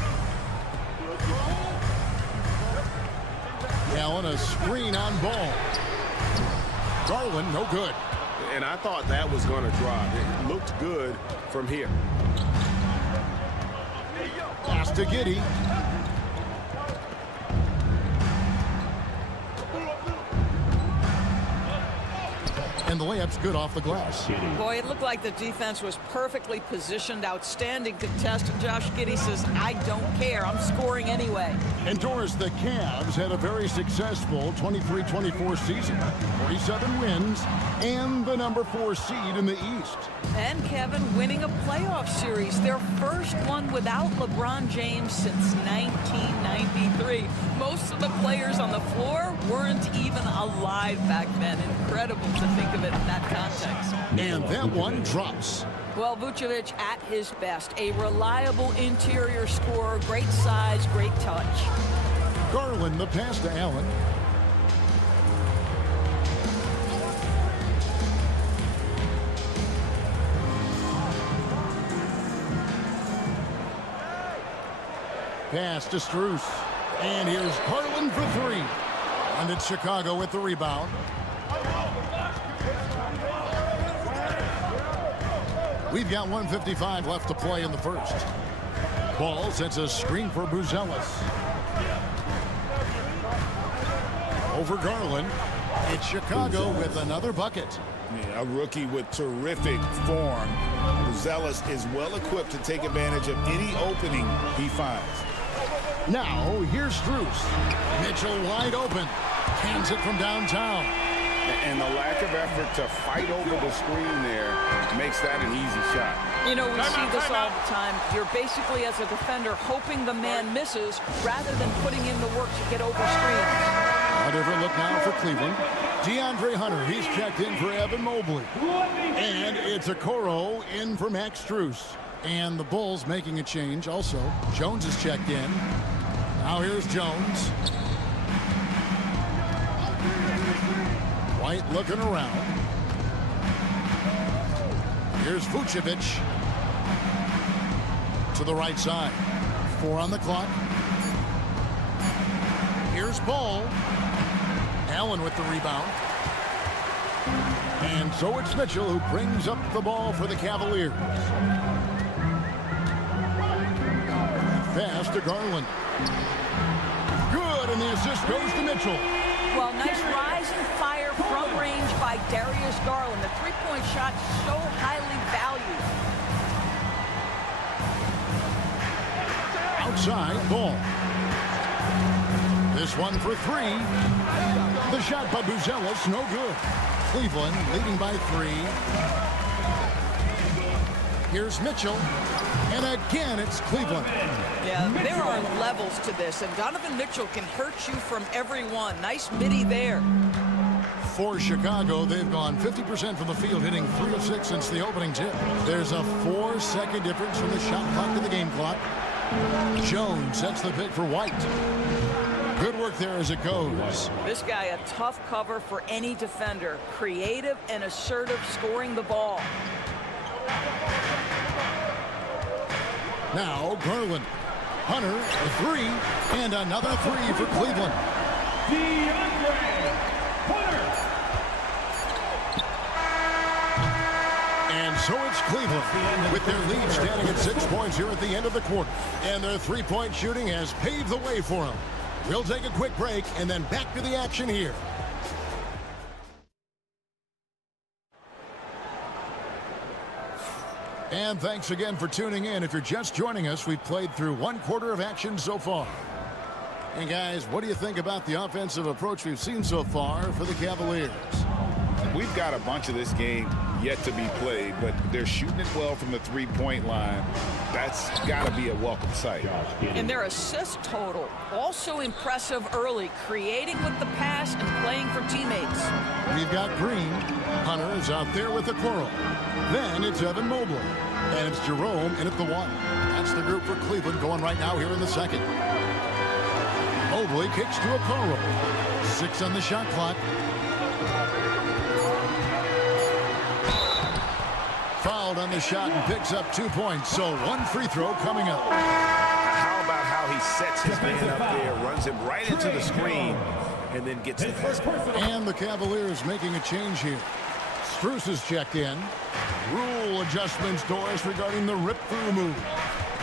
Allen a screen on Ball. Garland no good. And I thought that was going to drop. It looked good from here. Pass to Giddey. And the layup's good off the glass. Boy, it looked like the defense was perfectly positioned. Outstanding contest. And Josh Giddey says, I don't care. I'm scoring anyway. And Doris, the Cavs had a very successful 23-24 season. 47 wins and the number 4 seed in the East. And Kevin winning a playoff series. Their first one without LeBron James since 1993. Most of the players on the floor weren't even alive back then. Incredible to think of it in that context. And that one drops. Well, Vucevic at his best. A reliable interior scorer. Great size, great touch. Garland the pass to Allen. Pass to Strus. And here's Garland for 3. And it's Chicago with the rebound. We've got 1:55 left to play in the first. Ball sets a screen for Buzelis. Over Garland. It's Chicago with another bucket. Yeah, a rookie with terrific form. Buzelis is well equipped to take advantage of any opening he finds. Now, here's Strus. Mitchell wide open. Cans it from downtown. And the lack of effort to fight over the screen there makes that an easy shot. You know, we see this all the time. You're basically, as a defender, hoping the man misses rather than putting in the work to get over screens. A different look now for Cleveland. DeAndre Hunter, he's checked in for Evan Mobley. And it's Okoro in for Max Strus. And the Bulls making a change also. Jones is checked in. Now here's Jones. White looking around. Here's Vucevic to the right side. 4 on the clock. Here's Ball. Allen with the rebound. And so it's Mitchell who brings up the ball for the Cavaliers. Pass to Garland. Good, and the assist goes to Mitchell. Well, nice rise and fire from range by Darius Garland. The three-point shot so highly valued. Outside, Ball. This one for 3. The shot by Buzelis, no good. Cleveland leading by 3. Here's Mitchell. And again, it's Cleveland. Yeah, there are levels to this, and Donovan Mitchell can hurt you from every one. Nice midi there. For Chicago, they've gone 50% from the field, hitting 3 of 6 since the opening tip. There's a 4-second difference from the shot clock to the game clock. Jones sets the pick for White. Good work there as it goes. This guy, a tough cover for any defender. Creative and assertive scoring the ball. Now Garland. Hunter, a 3, and another 3 for Cleveland. And so it's Cleveland with their lead standing at 6 points here at the end of the quarter. And their three-point shooting has paved the way for them. We'll take a quick break and then back to the action here. And thanks again for tuning in. If you're just joining us, we've played through 1 quarter of action so far. And guys, what do you think about the offensive approach we've seen so far for the Cavaliers? We've got a bunch of this game yet to be played, but they're shooting it well from the three-point line. That's got to be a welcome sight. And their assist total, also impressive early, creating with the pass and playing for teammates. We've got Green. Hunter is out there with the Coral. Then it's Evan Mobley. And it's Jerome in at the 1. That's the group for Cleveland going right now here in the second. Mobley kicks to a Coral. 6 on the shot clock. Fouled on the shot and picks up 2 points. So 1 free throw coming up. How about how he sets his man up there, runs him right into the screen, and then gets the basket. And the Cavaliers making a change here. Strus is checked in. Rule adjustments, Doris, regarding the rip-through move.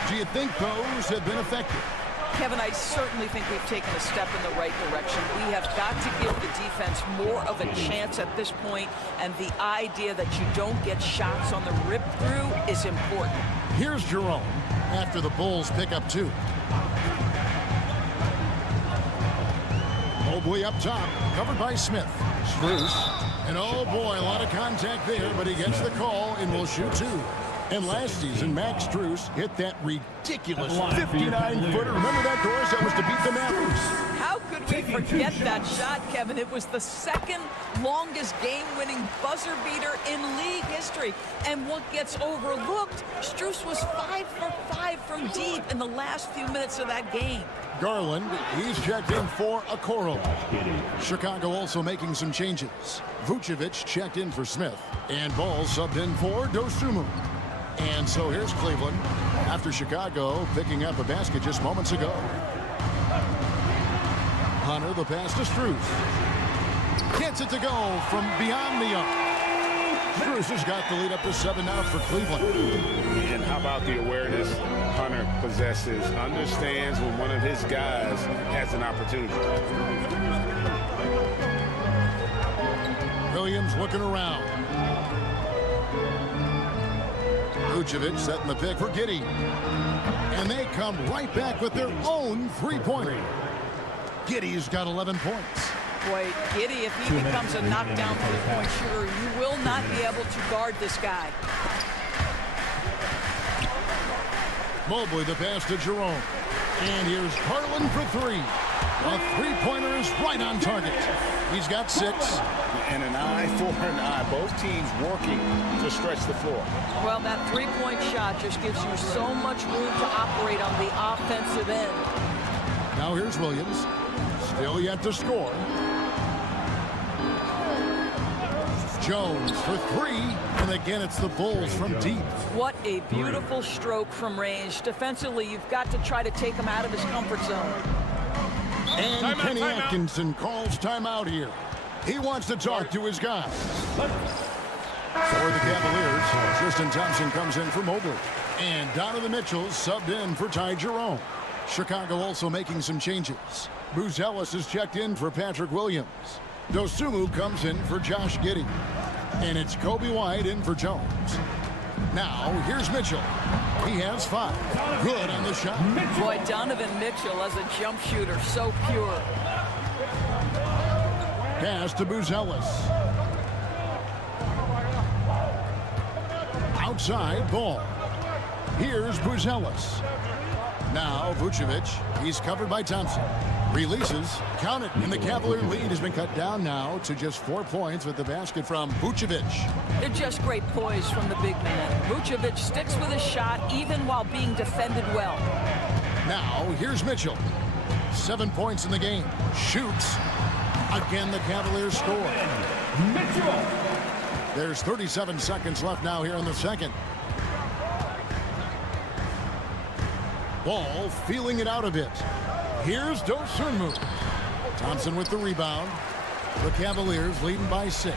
Do you think those have been effective? Kevin, I certainly think we've taken a step in the right direction. We have got to give the defense more of a chance at this point, and the idea that you don't get shots on the rip-through is important. Here's Jerome after the Bulls pick up 2. Mobley up top, covered by Smith. Strus. And oh boy, a lot of contact there, but he gets the call and will shoot 2. And last season, Max Strus hit that ridiculous 59-footer. Remember that, Doris? That was to beat the Mavericks. How could we forget that shot, Kevin? It was the second longest game-winning buzzer beater in league history. And what gets overlooked, Strus was 5 for 5 from deep in the last few minutes of that game. Garland, he's checked in for a Coral. Chicago also making some changes. Vucevic checked in for Smith. And Ball subbed in for Dosunmu. And so here's Cleveland after Chicago picking up a basket just moments ago. Hunter, the pass to Strus. Gets it to go from beyond the arc. Strus has got the lead up to 7 now for Cleveland. And how about the awareness Hunter possesses, understands when one of his guys has an opportunity. Williams looking around. Vucevic setting the pick for Giddey. And they come right back with their own three-pointer. Giddey's got 11 points. Boy, Giddey, if he becomes a knockdown three-point shooter, you will not be able to guard this guy. Mobley the pass to Jerome. And here's Garland for 3. A three-pointer is right on target. He's got 6. And an eye for an eye. Both teams working to stretch the floor. Well, that three-point shot just gives you so much room to operate on the offensive end. Now here's Williams. Still yet to score. Jones for 3. And again, it's the Bulls from deep. What a beautiful stroke from range. Defensively, you've got to try to take him out of his comfort zone. And Kenny Atkinson calls timeout here. He wants to talk to his guys. For the Cavaliers, Tristan Thompson comes in for Mobley. And Donovan Mitchell subbed in for Ty Jerome. Chicago also making some changes. Bruce Ellis is checked in for Patrick Williams. Dosunmu comes in for Josh Giddey. And it's Kobe White in for Jones. Now, here's Mitchell. He has 5. Good on the shot. Boy, Donovan Mitchell as a jump shooter, so pure. Pass to Buzelis. Outside Ball. Here's Buzelis. Now Vucevic. He's covered by Thompson. Releases. Count it. And the Cavalier lead has been cut down now to just 4 points with the basket from Vucevic. They're just great poise from the big man. Vucevic sticks with his shot even while being defended well. Now here's Mitchell. 7 points in the game. Shoots. Again, the Cavaliers score. Mitchell. There's 37 seconds left now here in the second. Ball feeling it out a bit. Here's Dosunmu. Thompson with the rebound. The Cavaliers leading by 6.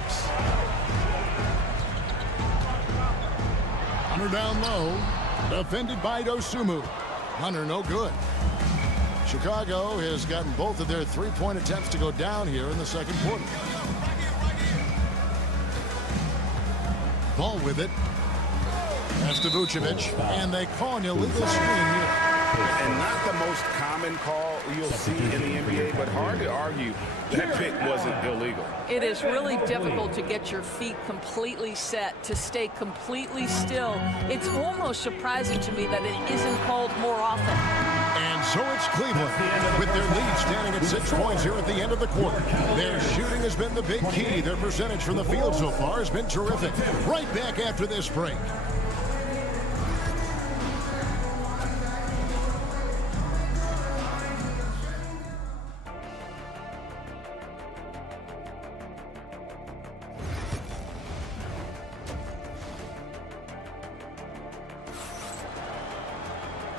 Hunter down low. Defended by Dosunmu. Hunter no good. Chicago has gotten both of their three-point attempts to go down here in the second quarter. Ball with it. That's to Vucevic. And they call an illegal screen here. And not the most common call you'll see in the NBA, but hard to argue that pick wasn't illegal. It is really difficult to get your feet completely set, to stay completely still. It's almost surprising to me that it isn't called more often. And so it's Cleveland with their lead standing at 6 points here at the end of the quarter. Their shooting has been the big key. Their percentage from the field so far has been terrific. Right back after this break.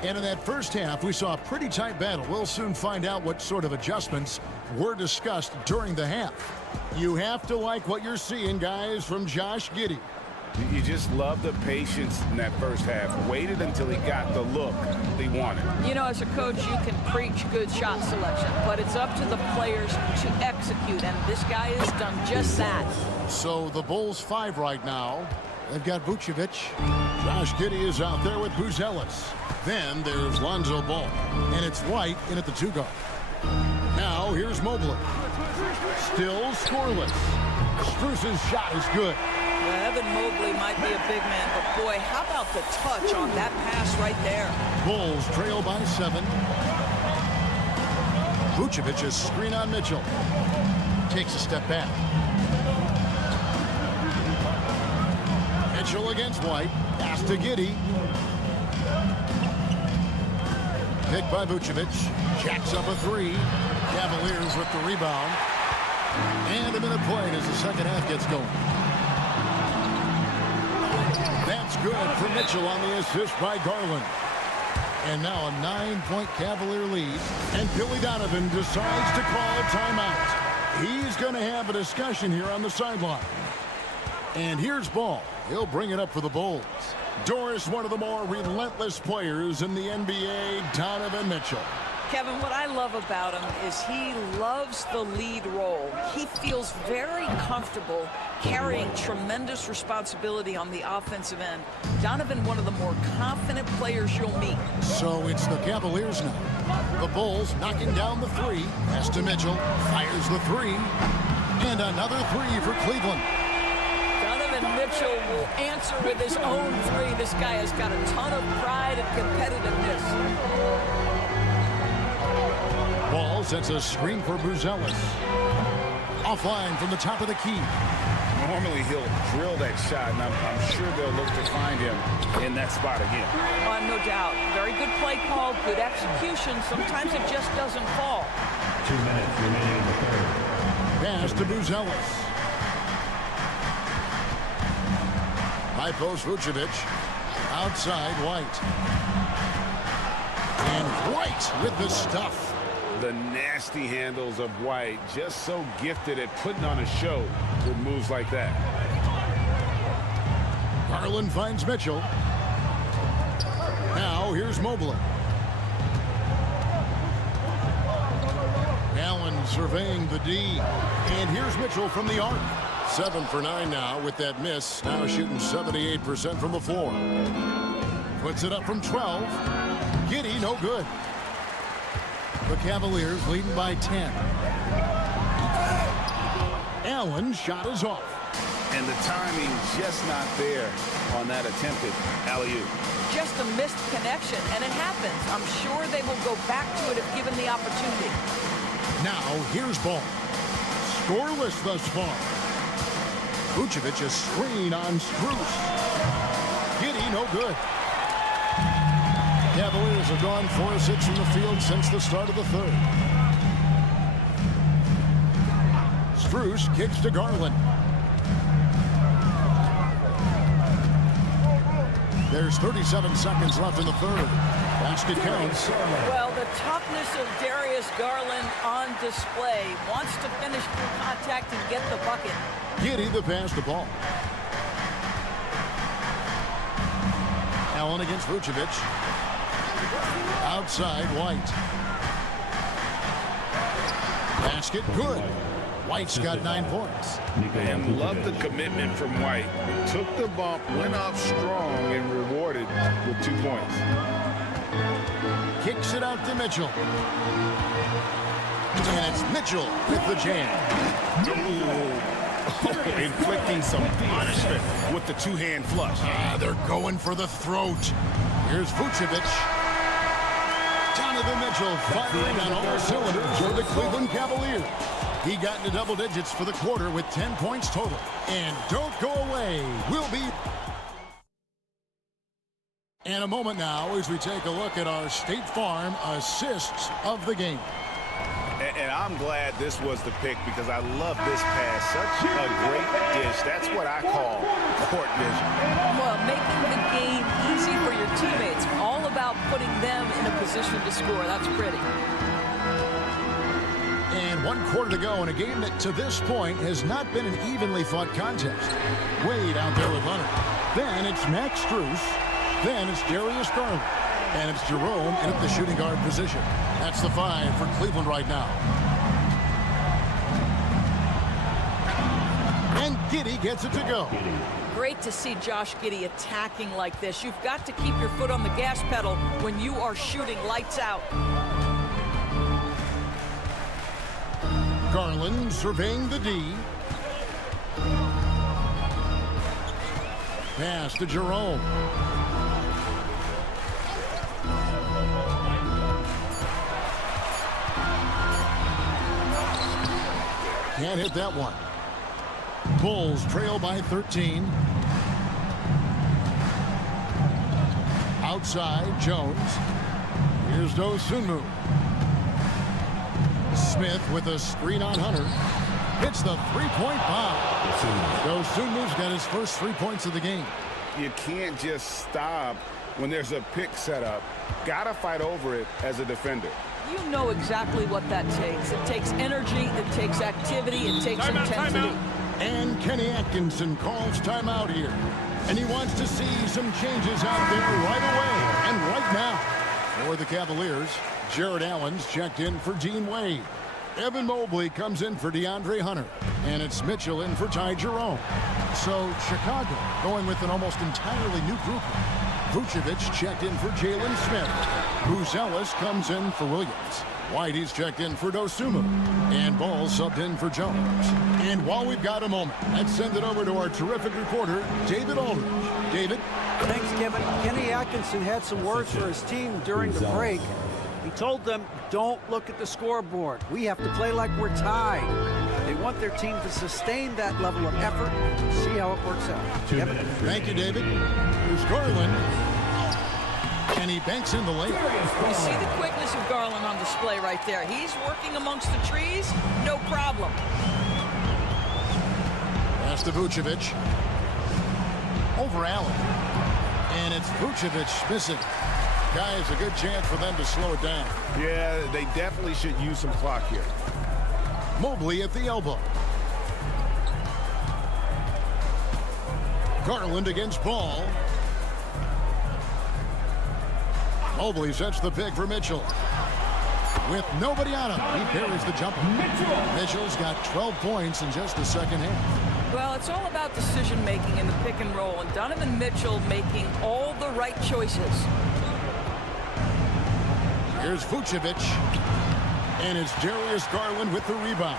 And in that first half, we saw a pretty tight battle. We'll soon find out what sort of adjustments were discussed during the half. You have to like what you're seeing, guys, from Josh Giddey. You just love the patience in that first half. Waited until he got the look he wanted. You know, as a coach, you can preach good shot selection, but it's up to the players to execute, and this guy has done just that. So the Bulls 5 right now. They've got Vucevic. Josh Giddey is out there with Buzelis. Then there's Lonzo Ball. And it's White in at the 2 guard. Now here's Mobley. Still scoreless. Strus's shot is good. Evan Mobley might be a big man, but boy, how about the touch on that pass right there? Bulls trail by 7. Vucevic's screen on Mitchell. Takes a step back. Mitchell against White. Pass to Giddey. Picked by Vucevic. Jacks up a 3. Cavaliers with the rebound. And a minute played as the second half gets going. That's good for Mitchell on the assist by Garland. And now a 9-point Cavalier lead. And Billy Donovan decides to call a timeout. He's going to have a discussion here on the sideline. And here's Ball. He'll bring it up for the Bulls. Doris, one of the more relentless players in the NBA, Donovan Mitchell. Kevin, what I love about him is he loves the lead role. He feels very comfortable carrying tremendous responsibility on the offensive end. Donovan, one of the more confident players you'll meet. So it's the Cavaliers now. The Bulls knocking down the 3. Pass to Mitchell. Fires the 3. And another 3 for Cleveland. Donovan Mitchell will answer with his own 3. This guy has got a ton of pride and competitiveness. Ball sets a screen for Buzelis. Offline from the top of the key. Normally he'll drill that shot, and I'm sure they'll look to find him in that spot again. No doubt. Very good play call, good execution. Sometimes it just doesn't fall. 2 minutes remaining in the third. Pass to Buzelis. High post Vucevic. Outside White. And White with the stuff. The nasty handles of White, just so gifted at putting on a show with moves like that. Garland finds Mitchell. Now here's Mobley. Allen surveying the D. And here's Mitchell from the arc. 7 for 9 now with that miss. Now shooting 78% from the floor. Puts it up from 12. Giddey, no good. The Cavaliers leading by 10. Allen's shot is off. And the timing just not there on that attempted alley-oop. Just a missed connection, and it happens. I'm sure they will go back to it if given the opportunity. Now here's Ball. Scoreless thus far. Vucevic a screen on Strus. Giddey, no good. Cavaliers have gone 4 of 6 from the field since the start of the third. Strus kicks to Garland. There's 37 seconds left in the third. Basket counts. Well, the toughness of Darius Garland on display. Wants to finish through contact and get the bucket. Giddey the pass to Ball. Allen against Vucevic. Outside White. Basket good. White's got 9 points. And love the commitment from White. Took the bump, went up strong, and rewarded with 2 points. Kicks it out to Mitchell. And it's Mitchell with the jam. Inflicting some punishment with the two-hand flush. They're going for the throat. Here's Vucevic. Donovan Mitchell firing on all cylinders for the Cleveland Cavaliers. He got into double digits for the quarter with 10 points total. And don't go away. We'll be... In a moment now as we take a look at our State Farm assists of the game. And I'm glad this was the pick because I love this pass. Such a great dish. That's what I call court vision. Well, making the game easy for your teammates. All about putting them in a position to score. That's pretty. And 1 quarter to go in a game that to this point has not been an evenly fought contest. Wade out there with Leonard. Then it's Max Strus. Then it's Darius Garland. And it's Jerome in at the shooting guard position. That's the 5 for Cleveland right now. And Giddey gets it to go. Great to see Josh Giddey attacking like this. You've got to keep your foot on the gas pedal when you are shooting lights out. Garland surveying the D. Pass to Jerome. Can't hit that one. Bulls trail by 13. Outside, Jones. Here's Dosunmu. Smith with a screen on Hunter. Hits the three-point bomb. Dosunmu's got his first 3 points of the game. You can't just stop when there's a pick set up. Gotta fight over it as a defender. You know exactly what that takes. It takes energy, it takes activity, it takes intensity. And Kenny Atkinson calls timeout here. And he wants to see some changes out there right away and right now. For the Cavaliers, Jared Allen's checked in for Dean Wade. Evan Mobley comes in for DeAndre Hunter. And it's Mitchell in for Ty Jerome. So Chicago going with an almost entirely new group. Vucevic checked in for Jalen Smith. Buzelis comes in for Williams. Whitey's checked in for Dosunmu. And Ball subbed in for Jones. And while we've got a moment, let's send it over to our terrific reporter, David Aldridge. David? Thanks, Kevin. Kenny Atkinson had some words for his team during the break. He told them, don't look at the scoreboard. We have to play like we're tied. They want their team to sustain that level of effort and see how it works out. Kevin? Thank you, David. Here's Garland. And he banks in the lane. You see the quickness of Garland on display right there. He's working amongst the trees, no problem. Pass to Vucevic. Over Allen. And it's Vucevic missing. Guys, a good chance for them to slow it down. Yeah, they definitely should use some clock here. Mobley at the elbow. Garland against Ball. Mobley sets the pick for Mitchell. With nobody on him, he parries the jumper. Mitchell's got 12 points in just the second half. Well, it's all about decision-making in the pick and roll, and Donovan Mitchell making all the right choices. Here's Vucevic. And it's Darius Garland with the rebound.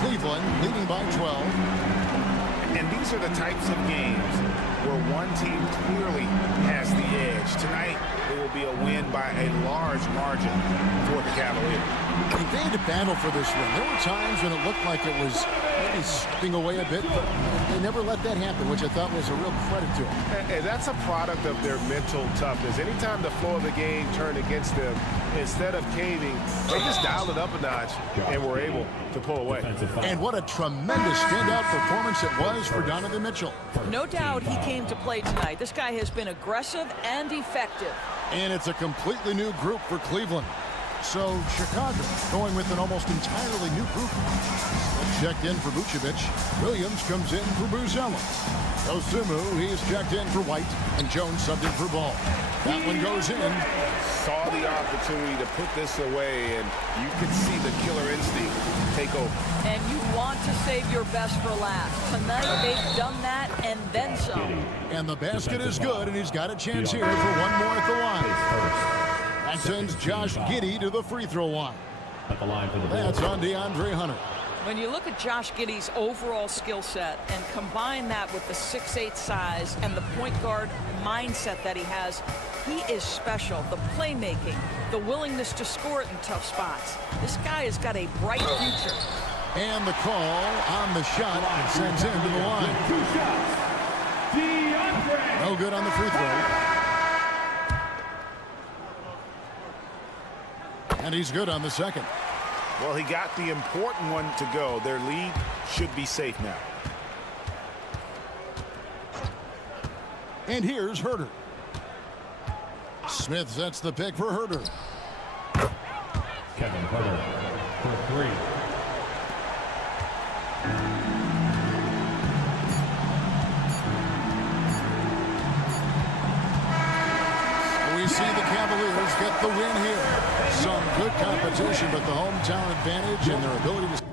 Cleveland leading by 12. And these are the types of games where one team clearly has the edge. Tonight, it will be a win by a large margin for the Cavaliers. They had to battle for this win. There were times when it looked like it was maybe slipping away a bit, but they never let that happen, which I thought was a real credit to them. And that's a product of their mental toughness. Anytime the flow of the game turned against them, instead of caving, they just dialed it up a notch and were able to pull away. And what a tremendous standout performance it was for Donovan Mitchell. No doubt he came to play tonight. This guy has been aggressive and effective. And it's a completely new group for Cleveland. So Chicago going with an almost entirely new group. Checked in for Vucevic. Williams comes in for Buzelis. Dosunmu, he's checked in for White. And Jones subbed in for Ball. That one goes in. Saw the opportunity to put this away, and you could see the killer instinct take over. And you want to save your best for last. Tonight, they've done that and then some. And the basket is good, and he's got a chance here for one more at the line. and sends Josh Giddey to the free throw line. At the line for the That's on DeAndre Hunter. When you look at Josh Giddey's overall skill set and combine that with the 6'8" size and the point guard mindset that he has, he is special. The playmaking, the willingness to score it in tough spots. This guy has got a bright future. And the call on the shot sends him to the line. 2 shots. DeAndre. No good on the free throw. And he's good on the second. Well, he got the important one to go. Their lead should be safe now. And here's Herter. Smith sets the pick for Herter. Kevin Herter for 3. We see the Cavaliers get the win here. Some good competition, but the hometown advantage and their ability to...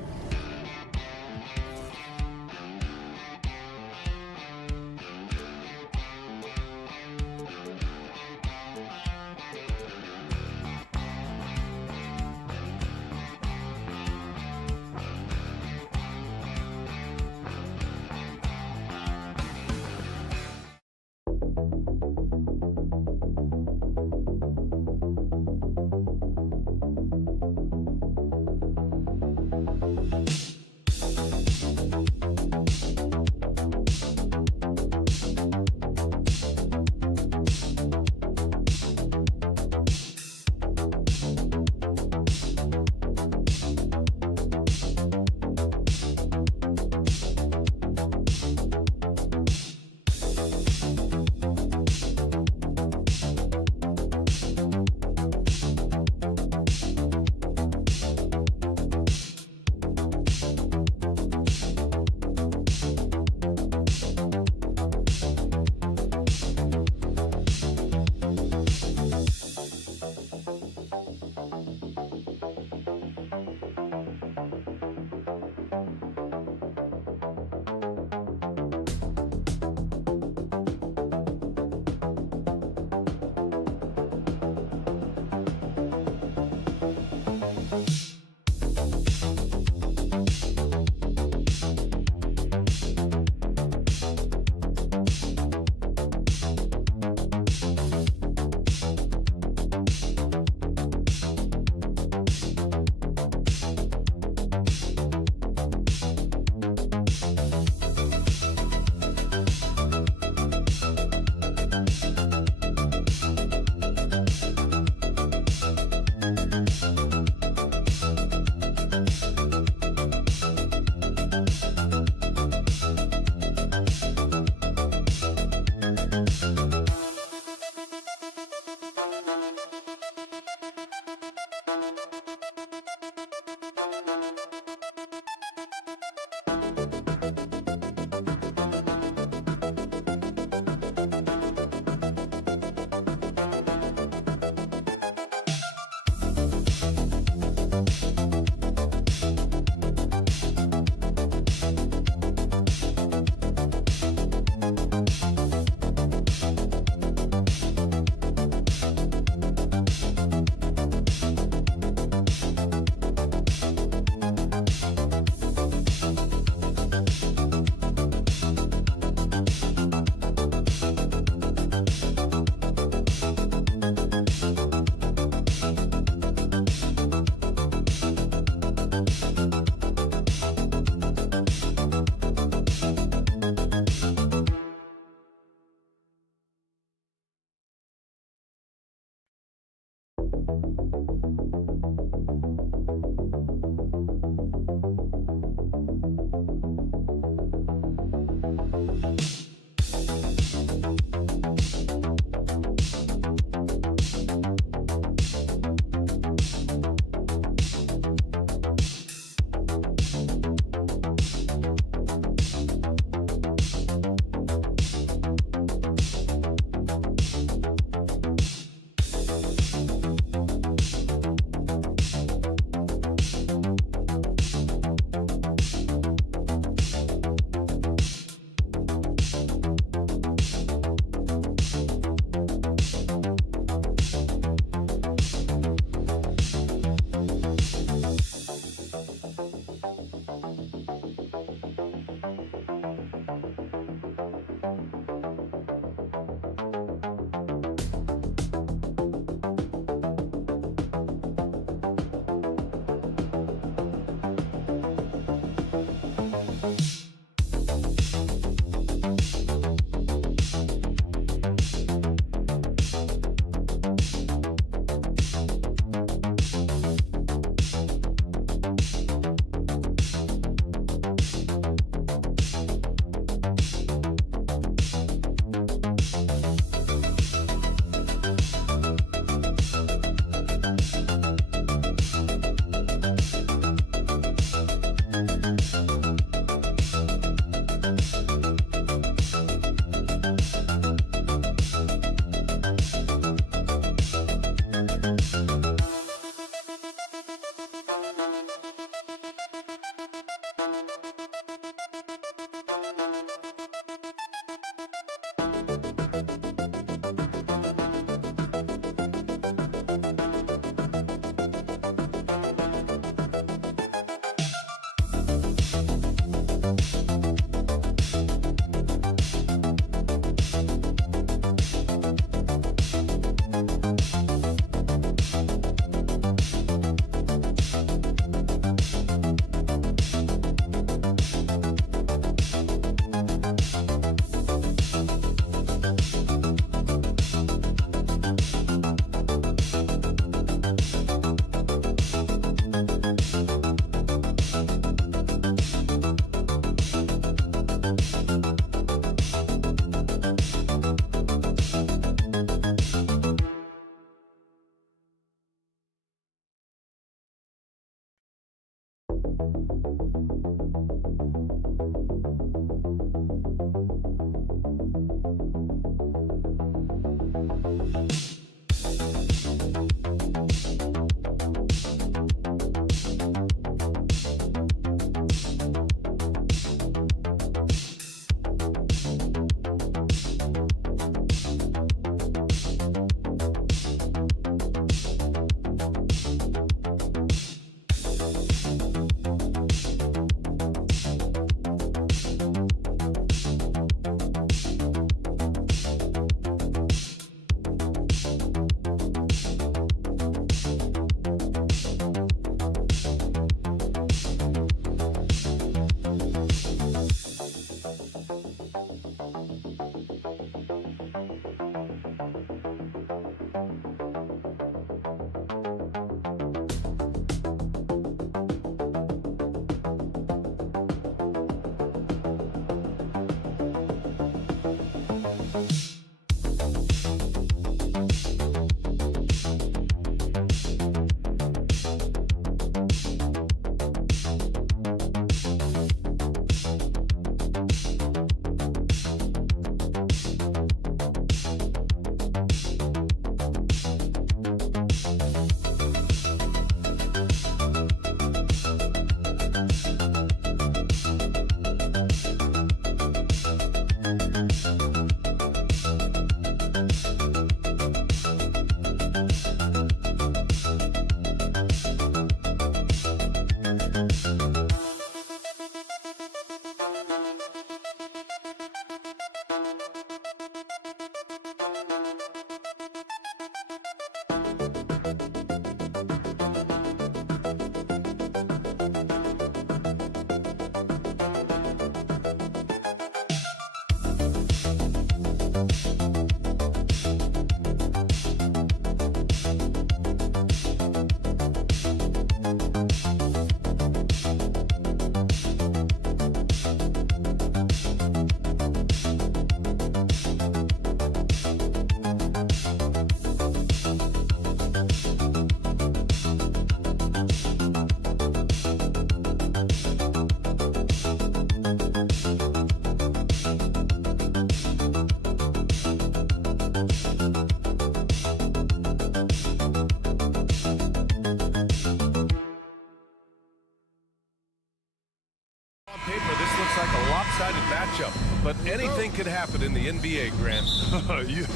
paper, this looks like a lopsided matchup, but anything could happen in the NBA, Grant.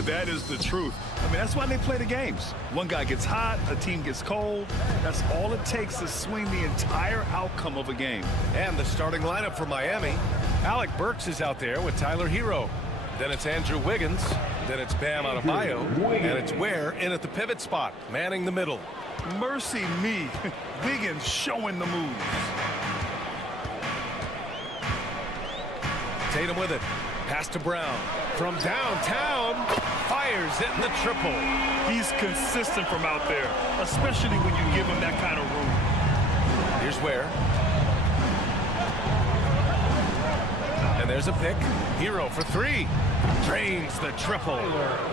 That is the truth. I mean, that's why they play the games. One guy gets hot, a team gets cold. That's all it takes to swing the entire outcome of a game. And the starting lineup for Miami. Alec Burks is out there with Tyler Hero. Then it's Andrew Wiggins. Then it's Bam Adebayo. And it's Ware in at the pivot spot, manning the middle. Mercy me. Wiggins showing the moves. Tatum with it. Pass to Brown. From downtown. Fires in the triple. He's consistent from out there, especially when you give him that kind of room. Here's Ware. And there's a pick. Hero for three. Drains the triple.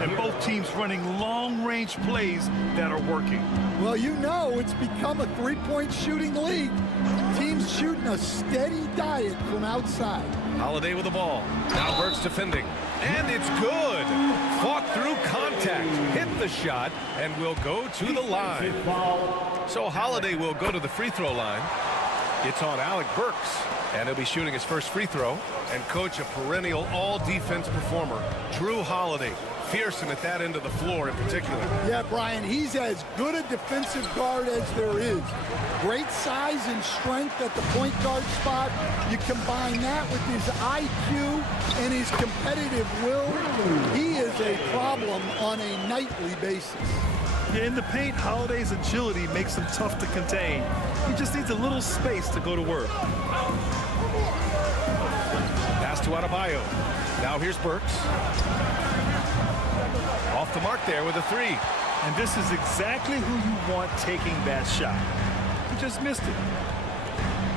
And both teams running long-range plays that are working. Well, you know it's become a three-point shooting league. Teams shooting a steady diet from outside. Holiday with the ball. Now Burks defending. And it's good. Fought through contact. Hit the shot and will go to the line. So Holiday will go to the free throw line. It's on Alec Burks. And he'll be shooting his first free throw. And coach a perennial all-defense performer, Drew Holiday. Fearsome at that end of the floor in particular. Yeah, Brian, he's as good a defensive guard as there is. Great size and strength at the point guard spot. You combine that with his IQ and his competitive will, he is a problem on a nightly basis. Yeah, in the paint, Holiday's agility makes him tough to contain. He just needs a little space to go to work. Pass to Adebayo. Now here's Burks. Off the mark there with a three. And this is exactly who you want taking that shot. He just missed it.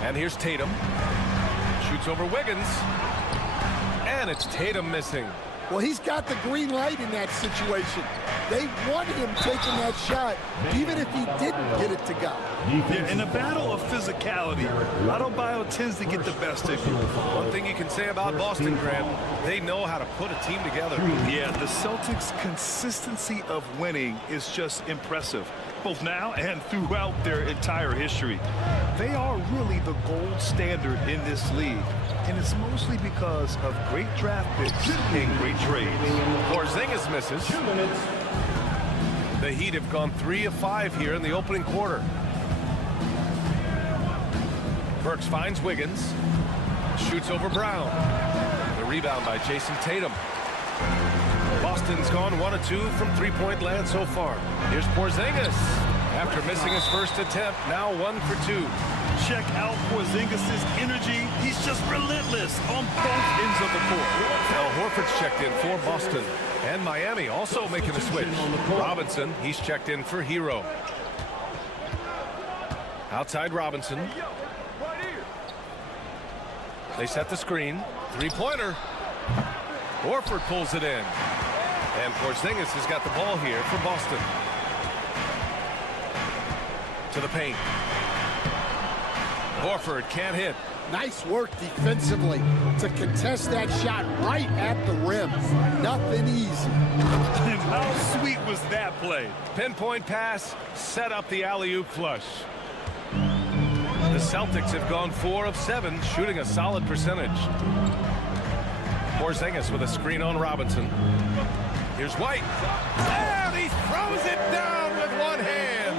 And here's Tatum. Shoots over Wiggins. And it's Tatum missing. Well, he's got the green light in that situation. They want him taking that shot, even if he didn't get it to go. Yeah, in a battle of physicality, Adebayo tends to get the best of you. One thing you can say about Boston, Grant, they know how to put a team together. Yeah, the Celtics' consistency of winning is just impressive, both now and throughout their entire history. They are really the gold standard in this league, and it's mostly because of great draft picks and great trades. Porzingis misses. 2 minutes. The Heat have gone 3 of 5 here in the opening quarter. Burks finds Wiggins. Shoots over Brown. The rebound by Jason Tatum. Boston's gone 1 of 2 from three-point land so far. Here's Porzingis. After missing his first attempt, now 1 for 2. Check out Porzingis' energy. He's just relentless on both ends of the court. Al Horford's checked in for Boston. And Miami also making a switch. Robinson, he's checked in for Hero. Outside Robinson. They set the screen. Three-pointer. Horford pulls it in. And Porzingis has got the ball here for Boston. To the paint. Horford can't hit. Nice work defensively to contest that shot right at the rim. Nothing easy. And how sweet was that play? Pinpoint pass, set up the alley-oop flush. The Celtics have gone 4 of 7, shooting a solid percentage. Porzingis with a screen on Robinson. Here's White. And he throws it down with one hand.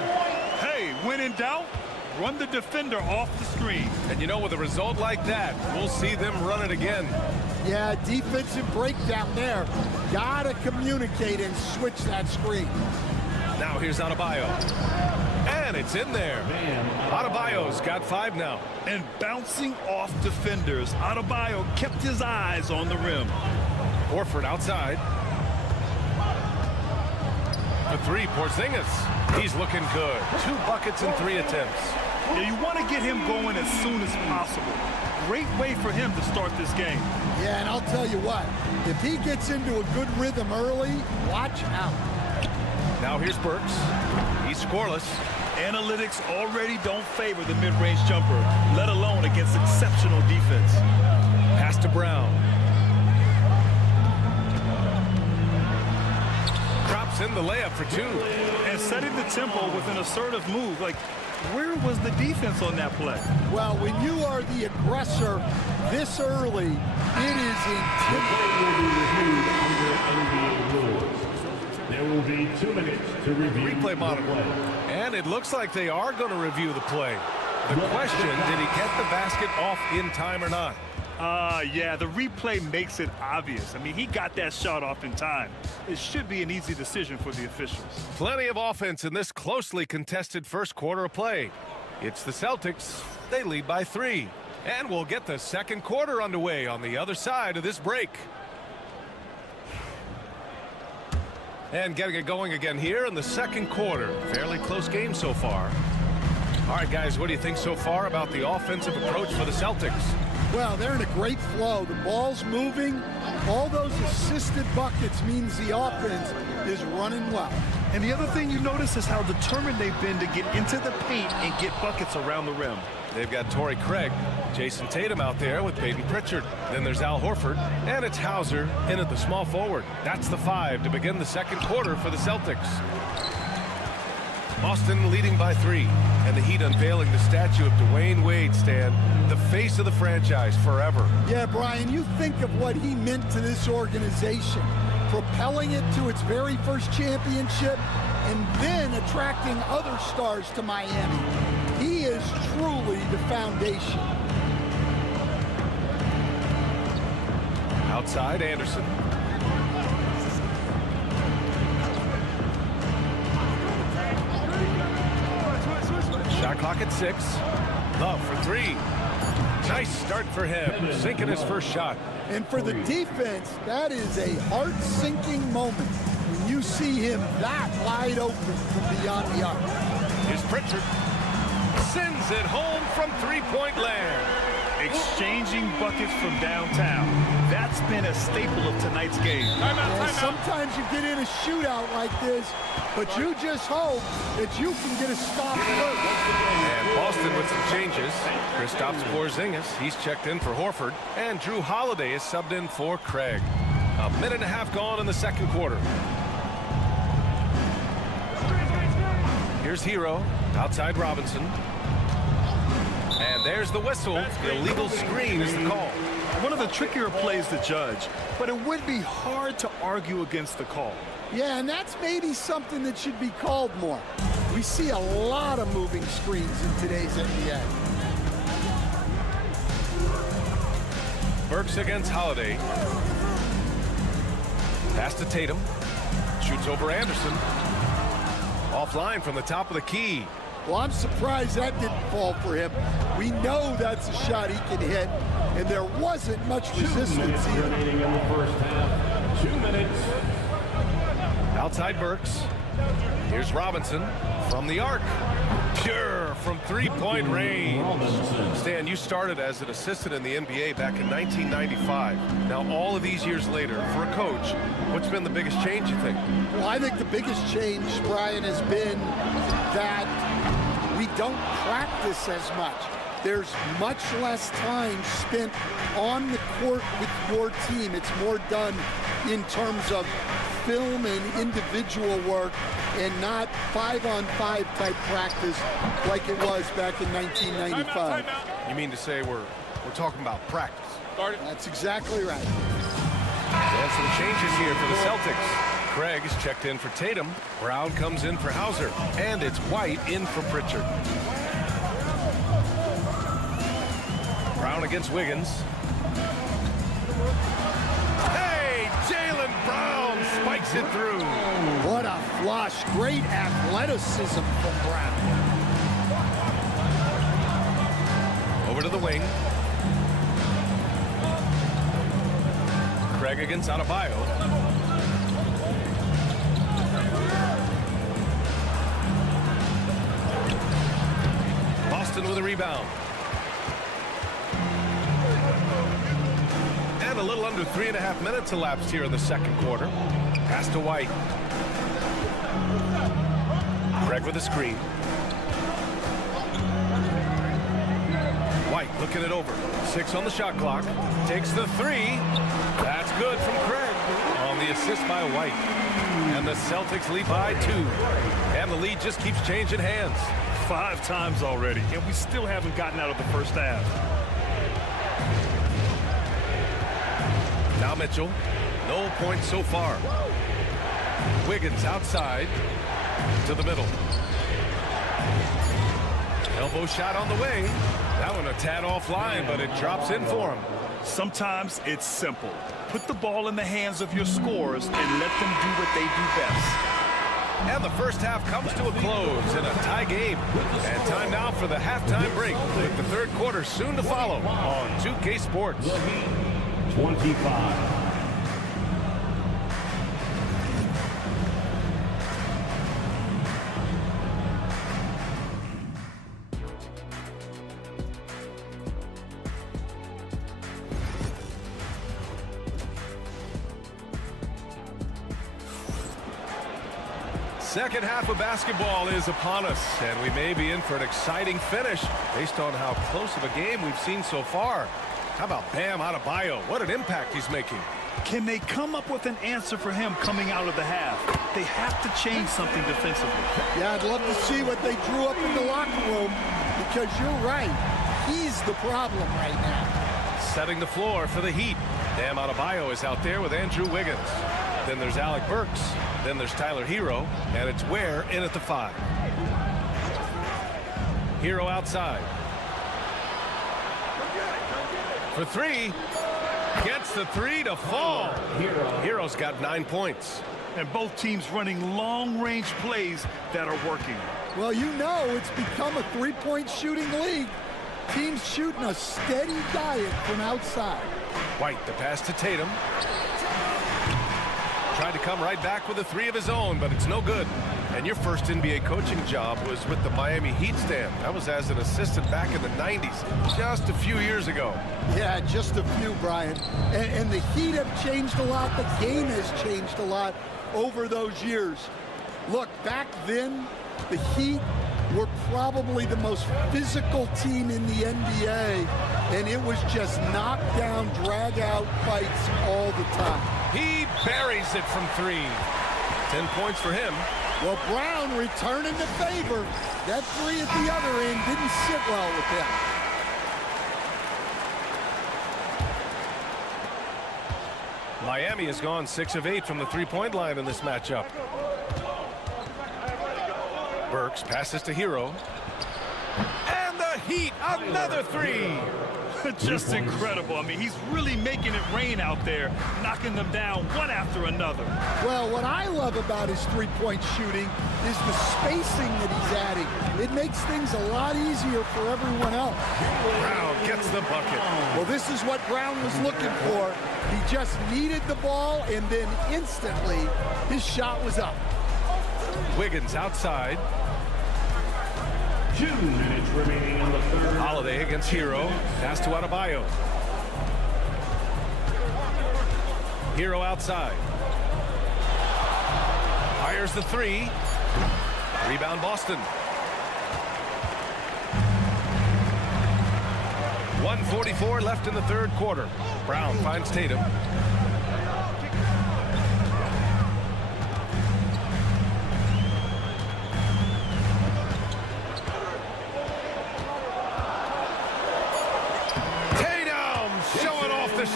Hey, when in doubt, run the defender off the screen. And you know, with a result like that, we'll see them run it again. Yeah, defensive breakdown there. Gotta communicate and switch that screen. Now here's Adebayo. And it's in there. Adebayo's got 5 now. And bouncing off defenders, Adebayo kept his eyes on the rim. Horford outside. The three, Porzingis. He's looking good. 2 buckets in 3 attempts. Yeah, you want to get him going as soon as possible. Great way for him to start this game. Yeah, and I'll tell you what, if he gets into a good rhythm early, watch out. Now here's Burks. He's scoreless. Analytics already don't favor the mid-range jumper, let alone against exceptional defense. Pass to Brown. Drops in the layup for 2. And setting the tempo with an assertive move. Like, where was the defense on that play? Well, when you are the aggressor this early, it is intimidating. There will be 2 minutes to review Replay monitor. And it looks like they are going to review the play. The question, did he get the basket off in time or not? Yeah, the replay makes it obvious. I mean, he got that shot off in time. It should be an easy decision for the officials. Plenty of offense in this closely contested first quarter of play. It's the Celtics. They lead by 3. And we'll get the second quarter underway on the other side of this break. And getting it going again here in the second quarter. Fairly close game so far. All right, guys, what do you think so far about the offensive approach for the Celtics? Well, they're in a great flow. The ball's moving. All those assisted buckets means the offense is running well. And the other thing you notice is how determined they've been to get into the paint and get buckets around the rim. They've got Torrey Craig, Jason Tatum out there with Peyton Pritchard. Then there's Al Horford, and it's Hauser in at the small forward. That's the 5 to begin the second quarter for the Celtics. Boston leading by 3, and the Heat unveiling the statue of Dwayne Wade, Stan, the face of the franchise forever. Yeah, Brian, you think of what he meant to this organization, propelling it to its very first championship, and then attracting other stars to Miami. He is truly the foundation. Outside, Anderson. Shot clock at 6. Love for 3. Nice start for him, sinking his first shot. And for the defense, that is a heart-sinking moment when you see him that wide open from beyond the arc. Here's Pritchard. Sends it home from three-point land. Exchanging buckets from downtown. That's been a staple of tonight's game. Yeah, sometimes you get in a shootout like this, but you just hope that you can get a stop first. And Boston with some changes. Kristaps Porzingis, he's checked in for Horford. And Drew Holiday is subbed in for Craig. A minute and a half gone in the second quarter. Here's Hero, outside Robinson. And there's the whistle. Illegal screen is the call. One of the trickier plays to judge, but it would be hard to argue against the call. Yeah, and that's maybe something that should be called more. We see a lot of moving screens in today's NBA. Burks against Holiday. Pass to Tatum. Shoots over Anderson. Offline from the top of the key. Well, I'm surprised that didn't fall for him. We know that's a shot he can hit, and there wasn't much resistance here. Remaining in the first half. 2 minutes. Outside Burks. Here's Robinson from the arc. Pure from three-point range. Stan, you started as an assistant in the NBA back in 1995. Now, all of these years later, for a coach, what's been the biggest change, you think? Well, I think the biggest change, Brian, has been that we don't practice as much. There's much less time spent on the court with your team. It's more done in terms of film and individual work and not 5-on-5 type practice like it was back in 1995. You mean to say we're talking about practice? That's exactly right. And some changes here for the Celtics. Craig is checked in for Tatum. Brown comes in for Hauser. And it's White in for Pritchard. Brown against Wiggins. Hey, Jaylen Brown spikes it through. What a flush. Great athleticism from Brown. Over to the wing. Craig against Adebayo. Boston with a rebound. And a little under 3.5 minutes elapsed here in the second quarter. Pass to White. Craig with a screen. White looking it over. 6 on the shot clock. Takes the 3. That's good from Craig on the assist by White. And the Celtics lead by 2. And the lead just keeps changing hands. 5 times already, and we still haven't gotten out of the first half. Now Mitchell. No points so far. Wiggins outside to the middle. Elbow shot on the way. That one a tad offline, but it drops in for him. Sometimes it's simple. Put the ball in the hands of your scorers and let them do what they do best. And the first half comes to a close in a tie game. And time now for the halftime break, with the third quarter soon to follow on 2K Sports. 25. Second half of basketball is upon us, and we may be in for an exciting finish based on how close of a game we've seen so far. How about Bam Adebayo? What an impact he's making. Can they come up with an answer for him coming out of the half? They have to change something defensively. Yeah, I'd love to see what they drew up in the locker room, because you're right. He's the problem right now. Setting the floor for the Heat. Bam Adebayo is out there with Andrew Wiggins. Then there's Alec Burks. Then there's Tyler Hero, and it's Ware in at the 5. Hero outside. For 3. Gets the 3 to fall. Hero's got 9 points. And both teams running long-range plays that are working. Well, you know it's become a three-point shooting league. Teams shooting a steady diet from outside. White, the pass to Tatum. Tried to come right back with a 3 of his own, but it's no good. And your first NBA coaching job was with the Miami Heat stand. That was as an assistant back in the 90s, just a few years ago. Yeah, just a few, Brian. And the Heat have changed a lot. The game has changed a lot over those years. Look, back then, the Heat were probably the most physical team in the NBA, and it was just knockdown, drag-out fights all the time. He buries it from 3. 10 points for him. Well, Brown returning the favor. That 3 at the other end didn't sit well with him. Miami has gone 6 of 8 from the three-point line in this matchup. Burks passes to Hero. And the Heat, another 3. Just incredible. I mean, he's really making it rain out there, knocking them down one after another. Well, what I love about his three-point shooting is the spacing that he's adding. It makes things a lot easier for everyone else. Brown gets the bucket. Well, this is what Brown was looking for. He just needed the ball, and then instantly his shot was up. Wiggins outside. 2 minutes remaining on the third. Holiday against Hero. Pass to Adebayo. Hero outside. Fires the 3. Rebound Boston. 1:44 left in the third quarter. Brown finds Tatum.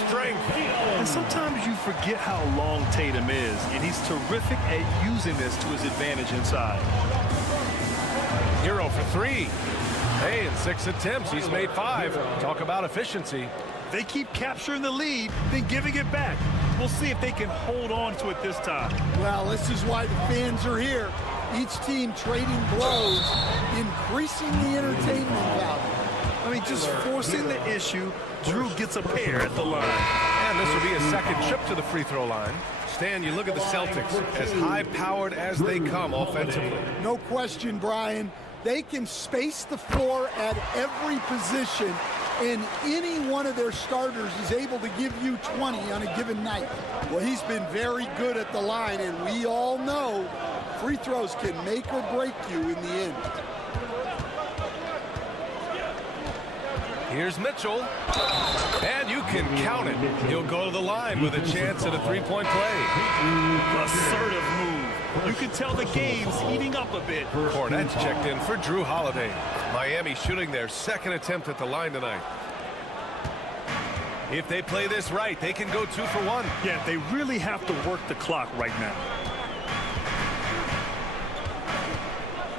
Strength. And sometimes you forget how long Tatum is, and he's terrific at using this to his advantage inside. Hero for 3. Hey, in 6 attempts, he's made 5. Talk about efficiency. They keep capturing the lead, then giving it back. We'll see if they can hold on to it this time. Well, this is why the fans are here. Each team trading blows, increasing the entertainment value. I mean, just forcing the issue. Drew gets a pair at the line. And this will be a second trip to the free throw line. Stan, you look at the Celtics, as high-powered as they come offensively. No question, Brian. They can space the floor at every position, and any one of their starters is able to give you 20 on a given night. Well, he's been very good at the line, and we all know free throws can make or break you in the end. Here's Mitchell, and you can count it. He'll go to the line with a chance at a three-point play. Assertive move. You can tell the game's heating up a bit. Cornette's checked in for Drew Holiday. Miami shooting their second attempt at the line tonight. If they play this right, they can go 2 for 1. Yeah, they really have to work the clock right now.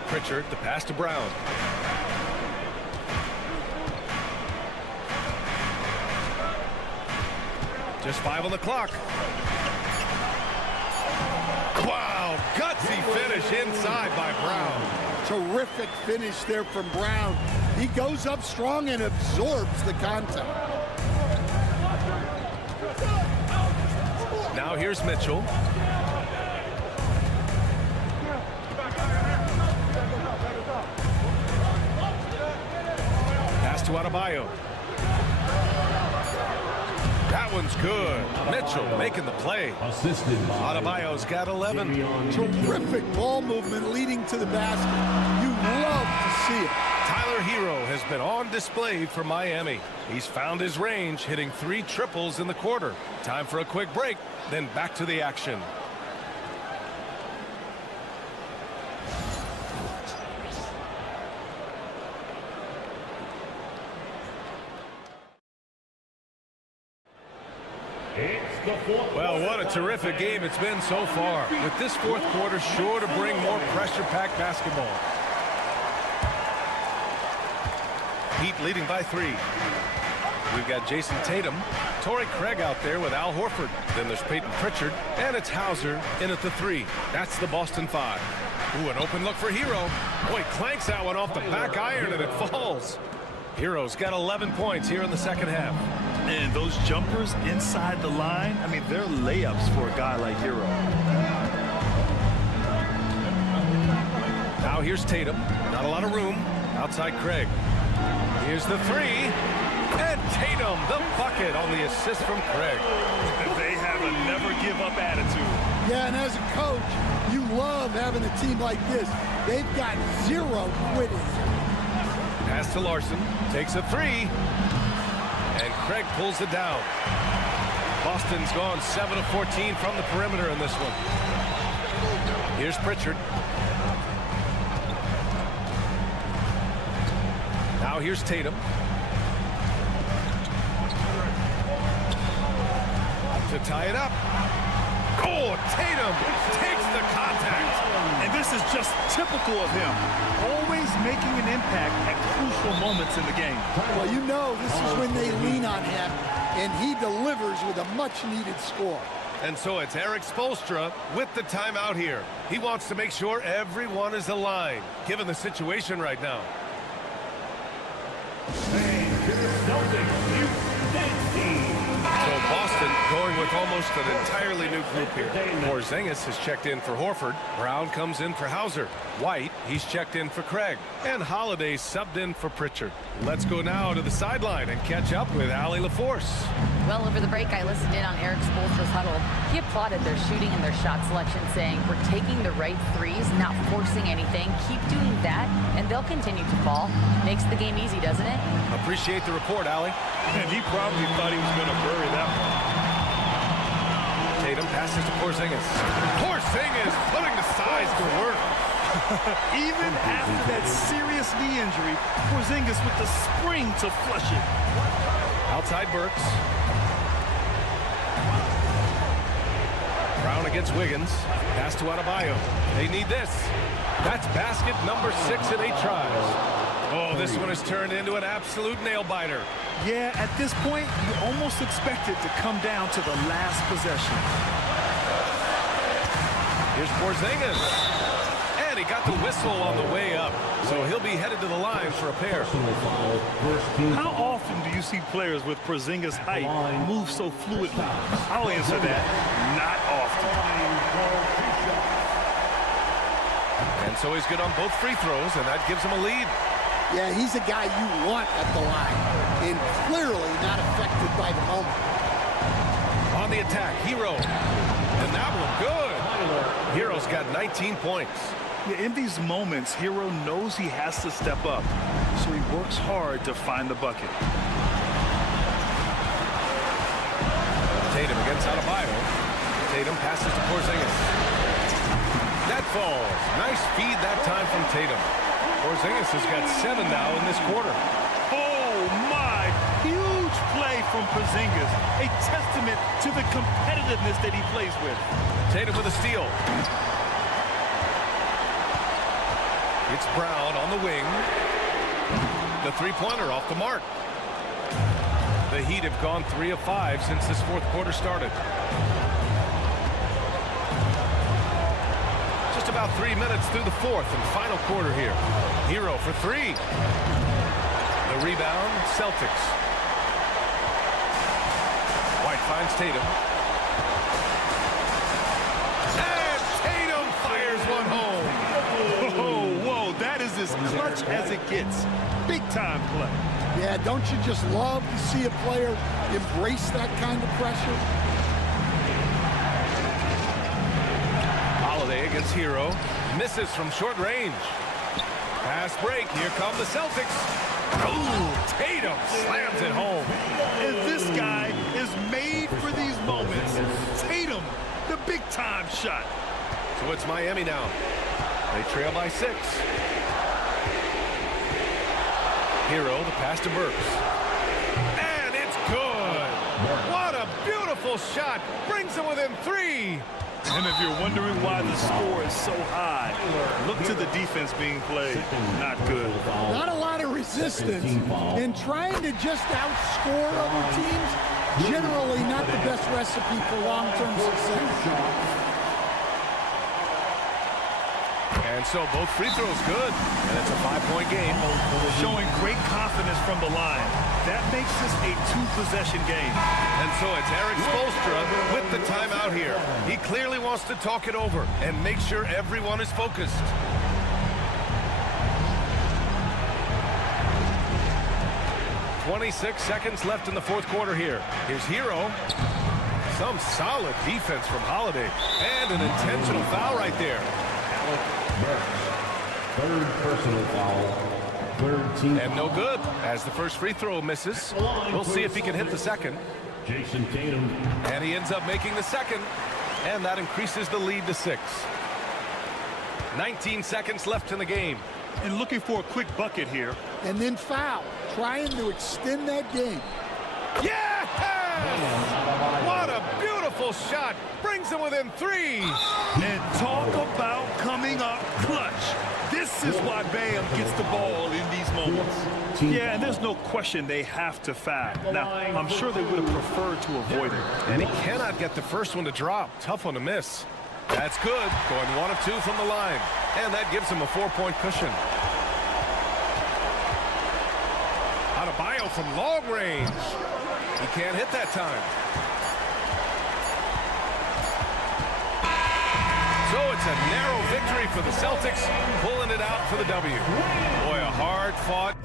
Pritchard, the pass to Brown. Just 5 on the clock. Wow, gutsy finish inside by Brown. Terrific finish there from Brown. He goes up strong and absorbs the contact. Now here's Mitchell. Pass to Adebayo. That one's good. Mitchell making the play. Adebayo's got 11. Terrific ball movement leading to the basket. You love to see it. Tyler Hero has been on display for Miami. He's found his range, hitting 3 triples in the quarter. Time for a quick break, then back to the action. Well, what a terrific game it's been so far. With this fourth quarter sure to bring more pressure-packed basketball. Heat leading by 3. We've got Jason Tatum, Torrey Craig out there with Al Horford. Then there's Peyton Pritchard, and it's Hauser in at the 3. That's the Boston 5. Ooh, an open look for Hero. Boy, clanks that one off the back iron, and it falls. Hero's got 11 points here in the second half. And those jumpers inside the line, I mean, they're layups for a guy like Hero. Now here's Tatum. Not a lot of room. Outside Craig. Here's the 3. And Tatum, the bucket on the assist from Craig. They have a never-give-up attitude. Yeah, and as a coach, you love having a team like this. They've got 0 quitting. Pass to Larson. Takes a 3. And Craig pulls it down. Boston's gone 7 of 14 from the perimeter in this one. Here's Pritchard. Now here's Tatum. To tie it up. Oh, Tatum takes the contact. And this is just typical of him. Always making an impact at crucial moments in the game. Well, you know this is when they lean on him, and he delivers with a much-needed score. And so it's Eric Spoelstra with the timeout here. He wants to make sure everyone is aligned, given the situation right now. So Boston going with almost an entirely new group here. Porzingis has checked in for Horford. Brown comes in for Hauser. White, he's checked in for Craig. And Holiday subbed in for Pritchard. Let's go now to the sideline and catch up with Allie LaForce. Well, over the break, I listened in on Eric Spoelstra's huddle. He applauded their shooting and their shot selection, saying, we're taking the right threes, not forcing anything. Keep doing that, and they'll continue to fall. Makes the game easy, doesn't it? Appreciate the report, Allie. And he probably thought he was going to bury that one. Tatum passes to Porzingis. Porzingis putting the size to work. Even after that serious knee injury, Porzingis with the spring to flush it. Outside Burks. Brown against Wiggins. Pass to Adebayo. They need this. That's basket number 6 in 8 tries. Oh, this one has turned into an absolute nail-biter. Yeah, at this point, you almost expect it to come down to the last possession. Here's Porzingis. And he got the whistle on the way up. So he'll be headed to the line for a pair. How often do you see players with Porzingis' height move so fluidly? I'll answer that. Not often. And so he's good on both free throws, and that gives him a lead. Yeah, he's a guy you want at the line, and clearly not affected by the moment. On the attack, Hero. And that one good. Hero's got 19 points. Yeah, in these moments, Hero knows he has to step up, so he works hard to find the bucket. Tatum against Adebayo. Tatum passes to Porzingis. falls. Nice feed that time from Tatum. Porzingis has got 7 now in this quarter. Oh, my. Huge play from Porzingis. A testament to the competitiveness that he plays with. Tatum with a steal. It's Brown on the wing. The three-pointer off the mark. The Heat have gone 3 of 5 since this fourth quarter started. Just about 3 minutes through the fourth and final quarter here. Hero for 3. The rebound, Celtics. White finds Tatum. And Tatum fires one home. Whoa, that is as clutch as it gets. Big time play. Yeah, don't you just love to see a player embrace that kind of pressure? Holiday against Hero. Misses from short range. Fast break. Here come the Celtics. Oh, Tatum slams it home. And this guy is made for these moments. Tatum, the big-time shot. So it's Miami now. They trail by 6. Hero, the pass to Burks. And it's good. What a beautiful shot. Brings them within 3. And if you're wondering why the score is so high, look to the defense being played. Not good. Not a lot of resistance. And trying to just outscore other teams, generally not the best recipe for long-term success. And so both free throws good. And it's a 5-point game. Showing great confidence from the line. That makes this a 2-possession game. And so it's Eric Spoelstra with the timeout here. He clearly wants to talk it over and make sure everyone is focused. "26 seconds left in the fourth quarter here. Here's Hero. Some solid defense from Holiday. And an intentional foul right there. Third personal foul. Third team. And no good as the first free throw misses. We'll see if he can hit the second. Jason Tatum. And he ends up making the second. And that increases the lead to 6. 19 seconds left in the game. And looking for a quick bucket here. And then foul, trying to extend that game. Yes! What a beautiful shot. Brings them within 3. And talk about coming up clutch. This is why Bam gets the ball in these moments. Yeah, and there's no question they have to foul. Now, I'm sure they would have preferred to avoid it. And he cannot get the first one to drop. Tough one to miss. That's good. Going 1 of 2 from the line. And that gives him a 4-point cushion. Adebayo from long range. He can't hit that time. So it's a narrow victory for the Celtics, pulling it out for the W. Boy, a hard-fought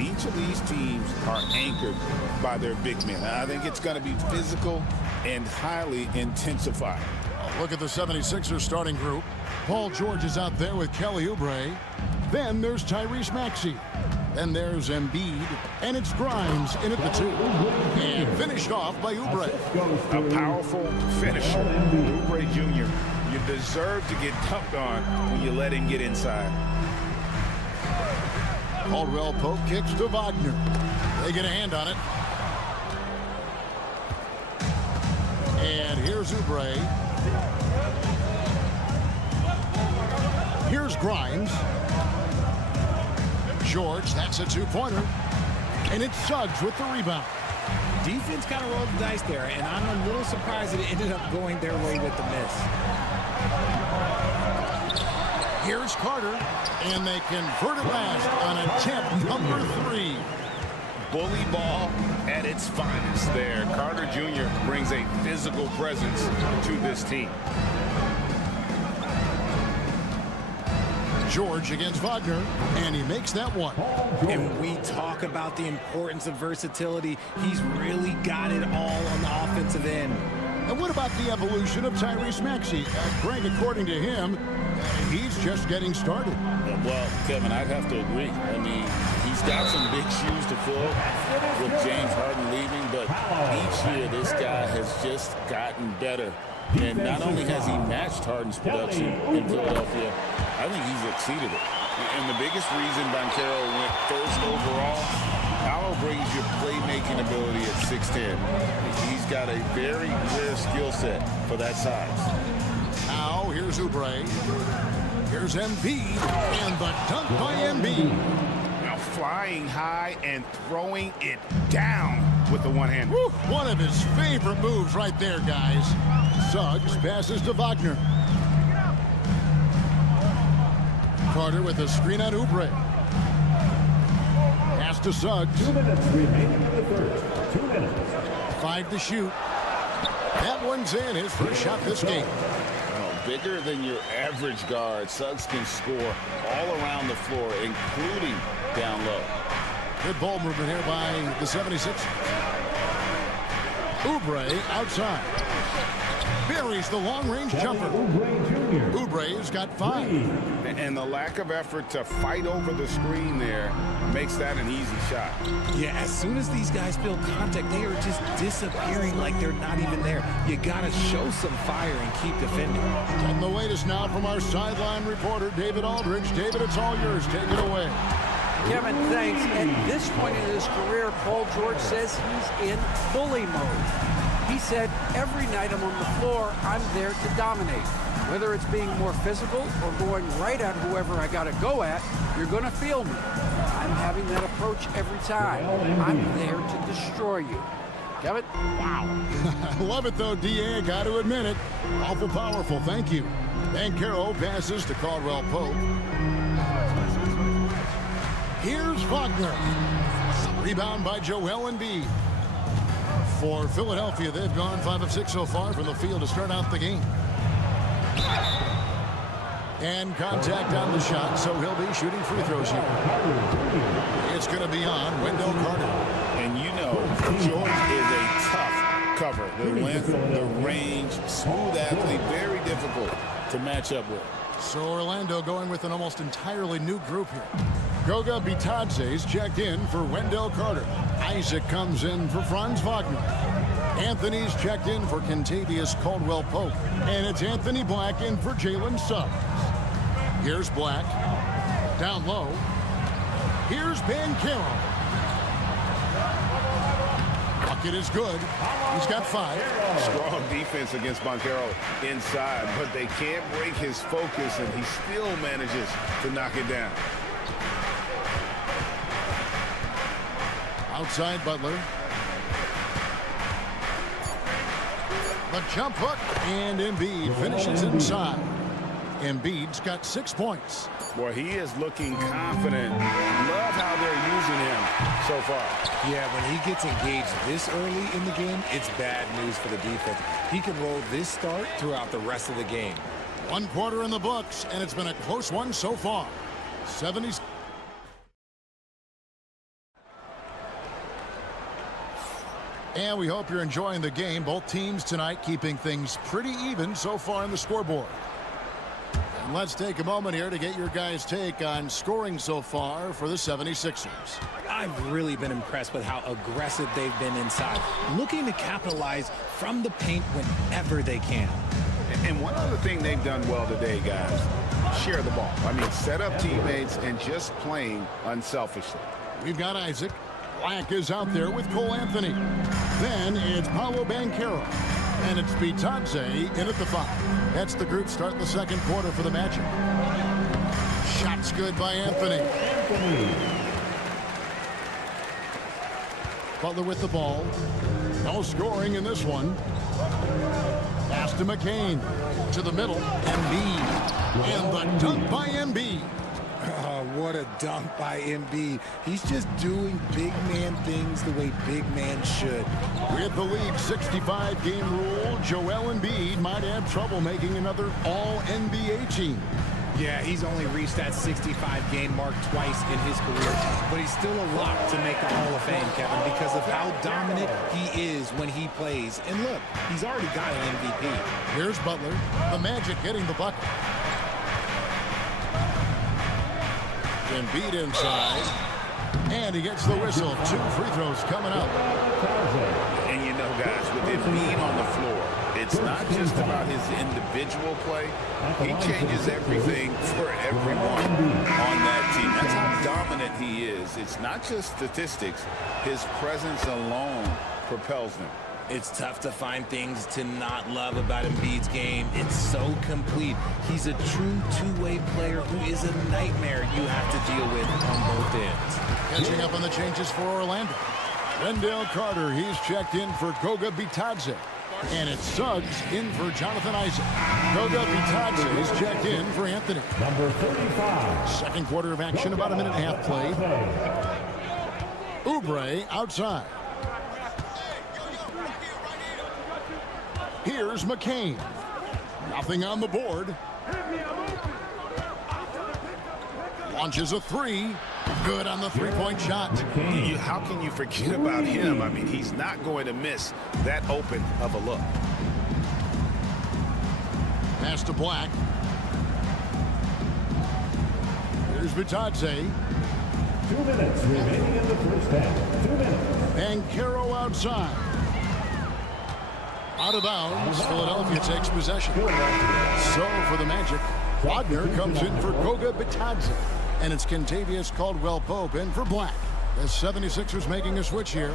Each of these teams are anchored by their big men. I think it's going to be physical and highly intensified. Look at the 76ers starting group. Paul George is out there with Kelly Oubre. Then there's Tyrese Maxey. Then there's Embiid. And it's Grimes in at the 2. And finished off by Oubre. A powerful finisher. Oubre Jr. You deserve to get dunked on when you let him get inside. Caldwell Pope kicks to Wagner. They get a hand on it. And here's Oubre. Here's Grimes. George, that's a two-pointer. And it's Suggs with the rebound. Defense kind of rolled the dice there, and I'm a little surprised that it ended up going their way with the miss. Here's Carter, and they convert it last on attempt number 3. Bully ball at its finest there. Carter Jr. brings a physical presence to this team. George against Wagner, and he makes that one. And we talk about the importance of versatility. He's really got it all on the offensive end. And what about the evolution of Tyrese Maxey? Greg, according to him, he's just getting started. Well, Kevin, I'd have to agree. I mean, he's got some big shoes to fill with James Harden leaving, but each year this guy has just gotten better. And not only has he matched Harden's production in Philadelphia, I think he's exceeded it. And the biggest reason Banchero went first overall, Paolo brings your playmaking ability at 6'10". He's got a very rare skill set for that size. Now, here's Oubre. Here's Embiid, and the dunk by Embiid. Now flying high and throwing it down with the one hand. Woo, one of his favorite moves right there, guys. Suggs passes to Wagner. Carter with a screen on Oubre. Pass to Suggs. 2 minutes remaining in the third. 2 minutes. 5 to shoot. That one's in, his first shot this game. Bigger than your average guard, Suggs can score all around the floor, including down low. Good ball movement here by the 76ers. Oubre outside. Buries the long-range jumper. Oubre's got 5. And the lack of effort to fight over the screen there makes that an easy shot. Yeah, as soon as these guys feel contact, they are just disappearing like they're not even there. You got to show some fire and keep defending. And the latest now from our sideline reporter, David Aldridge. David, it's all yours. Take it away. Kevin, thanks. At this point in his career, Paul George says he's in bully mode. He said, every night I'm on the floor, I'm there to dominate. Whether it's being more physical or going right at whoever I got to go at, you're going to feel me. I'm having that approach every time. I'm there to destroy you. Kevin? Wow. I love it, though, D.A. Got to admit it. Awful powerful. Thank you. Banchero passes to Caldwell Pope. Here's Wagner. Rebound by Joel Embiid. For Philadelphia, they've gone 5 of 6 so far from the field to start out the game. And contact on the shot, so he'll be shooting free throws here. It's going to be on Wendell Carter. And you know, George is a tough cover. The length, the range, smooth athlete, very difficult to match up with. So Orlando going with an almost entirely new group here. Goga Bitadze's checked in for Wendell Carter. Isaac comes in for Franz Wagner. Anthony's checked in for Kentavious Caldwell-Pope. And it's Anthony Black in for Jalen Suggs. Here's Black. Down low. Here's Banchero. Bucket is good. He's got 5. Strong defense against Banchero inside, but they can't break his focus, and he still manages to knock it down. Outside Butler. The jump hook, and Embiid finishes inside. Embiid's got 6 points. Boy, he is looking confident. Love how they're using him so far. Yeah, when he gets engaged this early in the game, it's bad news for the defense. He can roll this start throughout the rest of the game. 1 quarter in the books, and it's been a close one so far. 70s. And we hope you're enjoying the game. Both teams tonight keeping things pretty even so far on the scoreboard. And let's take a moment here to get your guys' take on scoring so far for the 76ers. I've really been impressed with how aggressive they've been inside, looking to capitalize from the paint whenever they can. And one other thing they've done well today, guys, share the ball. I mean, set up teammates and just playing unselfishly. We've got Isaac. Black is out there with Cole Anthony. Then it's Paolo Banchero. And it's Bitadze in at the 5. That's the group starting the second quarter for the matchup. Shots good by Anthony. Butler with the ball. No scoring in this one. Pass to McCain. To the middle. Embiid. And the dunk by Embiid. Oh, what a dunk by Embiid. He's just doing big man things the way big man should. With the league 65-game rule, Joel Embiid might have trouble making another All-NBA team. Yeah, he's only reached that 65-game mark twice in his career, but he's still a lock to make the Hall of Fame, Kevin, because of how dominant he is when he plays. And look, he's already got an MVP. Here's Butler, the Magic getting the bucket. Embiid inside, and he gets the whistle. 2 free throws coming up. And you know, guys, with Embiid on the floor, it's not just about his individual play. He changes everything for everyone on that team. That's how dominant he is. It's not just statistics. His presence alone propels them. It's tough to find things to not love about Embiid's game. It's so complete. He's a true two-way player who is a nightmare you have to deal with on both ends. Catching up on the changes for Orlando. Wendell Carter, he's checked in for Goga Bitadze. And it's Suggs in for Jonathan Isaac. Goga Bitadze is checked in for Anthony. Number 35. Second quarter of action, about a minute and a half played. Oubre outside. Here's McCain. Nothing on the board. Launches a 3. Good on the three-point shot. How can you forget about him? I mean, he's not going to miss that open of a look. Pass to Black. Here's Bitadze. 2 minutes remaining in the first half. 2 minutes. And Caro outside. Out of bounds, Philadelphia takes possession. So for the Magic, Wagner comes in for Goga Bitadze. And it's Kentavious Caldwell-Pope in for Black. The 76ers making a switch here.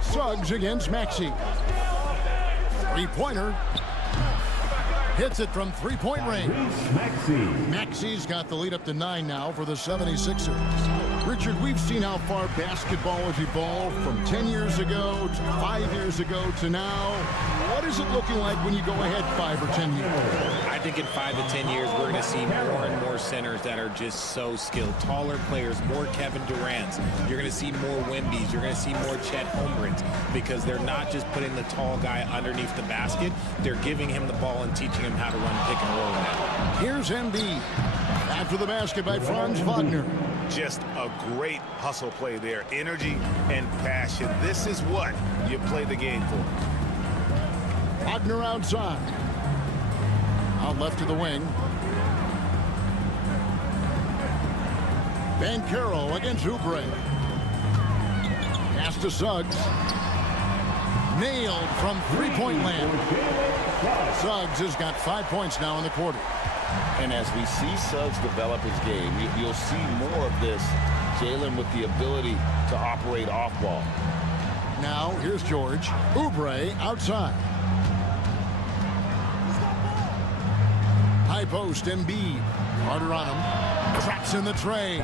Suggs against Maxey. Three-pointer. Hits it from three-point range. Maxey's got the lead up to 9 now for the 76ers. Richard, we've seen how far basketball has evolved from 10 years ago to 5 years ago to now. What is it looking like when you go ahead 5 or 10 years? I think in 5 to 10 years, we're going to see more and more centers that are just so skilled. Taller players, more Kevin Durant's. You're going to see more Wemby's. You're going to see more Chet Holmgrens because they're not just putting the tall guy underneath the basket. They're giving him the ball and teaching him how to run pick and roll now. Here's Embiid. After the basket by Franz Wagner. Just a great hustle play there. Energy and passion. This is what you play the game for. Wagner outside. Out left to the wing. Banchero against Oubre. Pass to Suggs. Nailed from three-point land. Suggs has got 5 points now in the quarter. And as we see Suggs develop his game, you'll see more of this. Jalen with the ability to operate off ball. Now here's George. Oubre outside. High post, Embiid. Carter on him. Traps in the tray.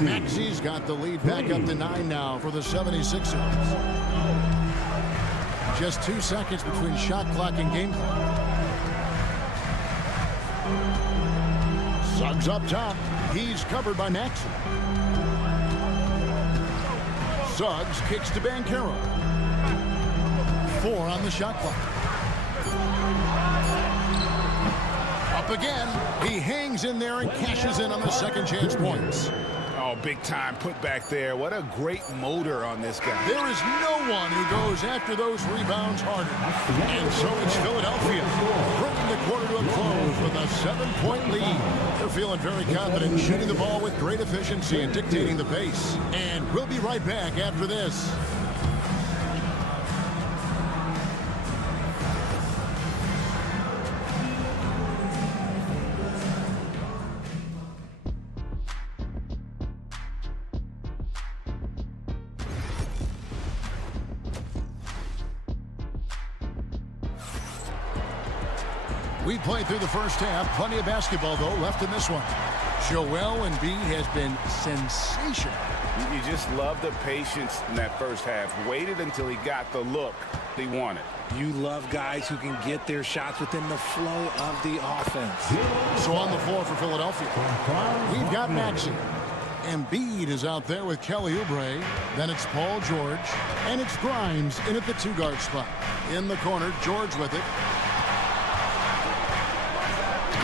Maxey's got the lead back up to 9 now for the 76ers. Just 2 seconds between shot clock and game clock. Suggs up top. He's covered by Maxey. Suggs kicks to Banchero. 4 on the shot clock. Up again. He hangs in there and cashes in on the second chance points. Oh, big time put back there. What a great motor on this guy. There is no one who goes after those rebounds harder. And so it's Philadelphia bringing the quarter to a close with a 7-point lead. They're feeling very confident, shooting the ball with great efficiency and dictating the pace. And we'll be right back after this. We played through the first half. Plenty of basketball, though, left in this one. Joel Embiid has been sensational. You just love the patience in that first half. Waited until he got the look he wanted. You love guys who can get their shots within the flow of the offense. So on the floor for Philadelphia, we've got Maxey. Embiid is out there with Kelly Oubre. Then it's Paul George. And it's Grimes in at the 2-guard spot. In the corner, George with it.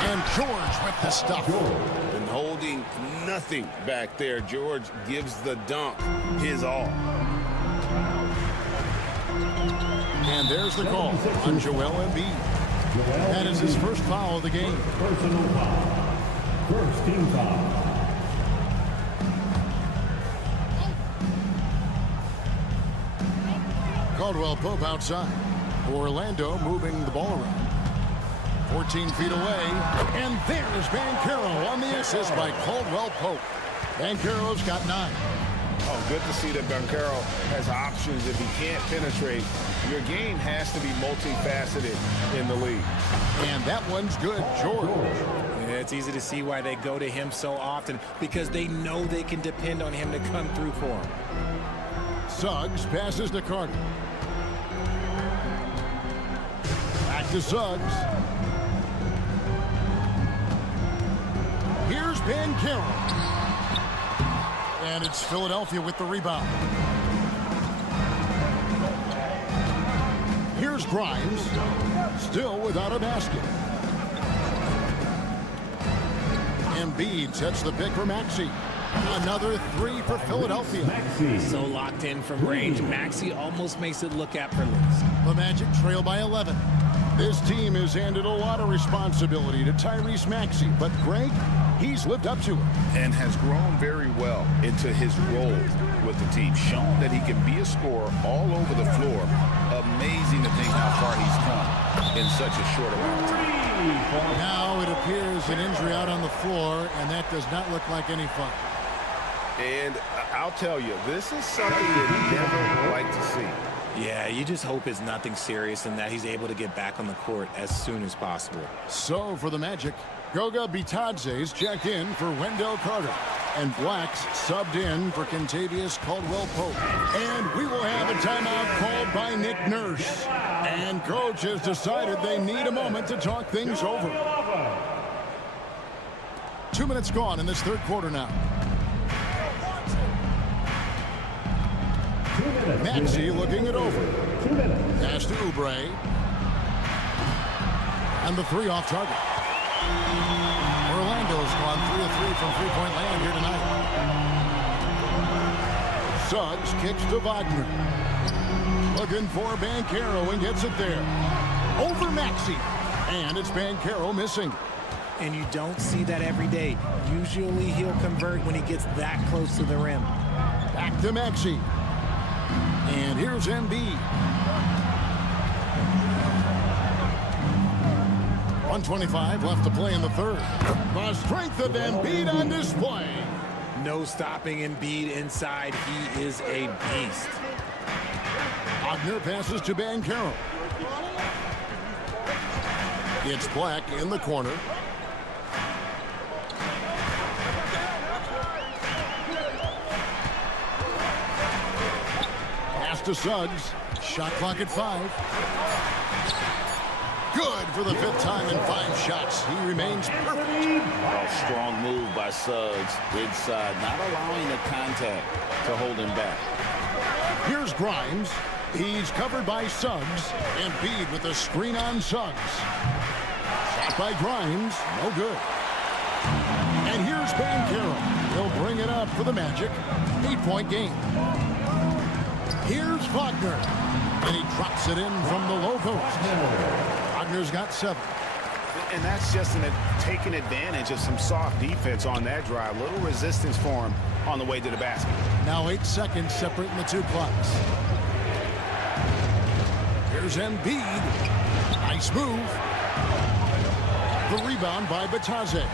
And George with the stuff. And holding nothing back there. George gives the dunk his all. And there's the call on Joel Embiid. That is his first foul of the game. Personal foul. First team foul. Caldwell Pope outside. Orlando moving the ball around. 14 feet away. And there's Banchero on the assist by Caldwell Pope. Banchero's got 9. Oh, good to see that Banchero has options if he can't penetrate. Your game has to be multifaceted in the league. And that one's good, George. Yeah, it's easy to see why they go to him so often, because they know they can depend on him to come through for them. Suggs passes to Carter. Back to Suggs. Here's Banchero. And it's Philadelphia with the rebound. Here's Grimes, still without a basket. Embiid sets the pick for Maxey. Another 3 for Philadelphia. So locked in from range, Maxey almost makes it look effortless. The Magic trail by 11. This team has handed a lot of responsibility to Tyrese Maxey, but Greg, he's lived up to it. And has grown very well into his role with the team. Shown that he can be a scorer all over the floor. Amazing to think how far he's come in such a short amount of time. Now it appears an injury out on the floor, and that does not look like any fun. And I'll tell you, this is something you never like to see. Yeah, you just hope it's nothing serious and that he's able to get back on the court as soon as possible. So for the Magic, Goga Bitadze's checked in for Wendell Carter. And Black's subbed in for Kentavious Caldwell-Pope. And we will have a timeout called by Nick Nurse. And coach has decided they need a moment to talk things over. 2 minutes gone in this third quarter now. Maxey looking it over. Pass to Oubre. And the 3 off target. Orlando's gone 3 of 3 from three-point land here tonight. Suggs kicks to Wagner. Looking for Banchero and gets it there. Over Maxey. And it's Banchero missing. And you don't see that every day. Usually he'll convert when he gets that close to the rim. Back to Maxey. And here's Embiid. 1:25 left to play in the third. The strength of Embiid on display. No stopping Embiid inside. He is a beast. Wagner passes to Banchero. It's Black in the corner. To Suggs. Shot clock at 5. Good for the 5th time in 5 shots. He remains perfect. Oh, strong move by Suggs. Inside, not allowing the contact to hold him back. Here's Grimes. He's covered by Suggs. Embiid with a screen on Suggs. Shot by Grimes. No good. And here's Banchero. He'll bring it up for the Magic. 8-point game. Here's Wagner, and he drops it in from the low post. Wagner's got 7. And that's just taking advantage of some soft defense on that drive. Little resistance for him on the way to the basket. Now 8 seconds separating the 2 clocks. Here's Embiid. Nice move. The rebound by Bitadze.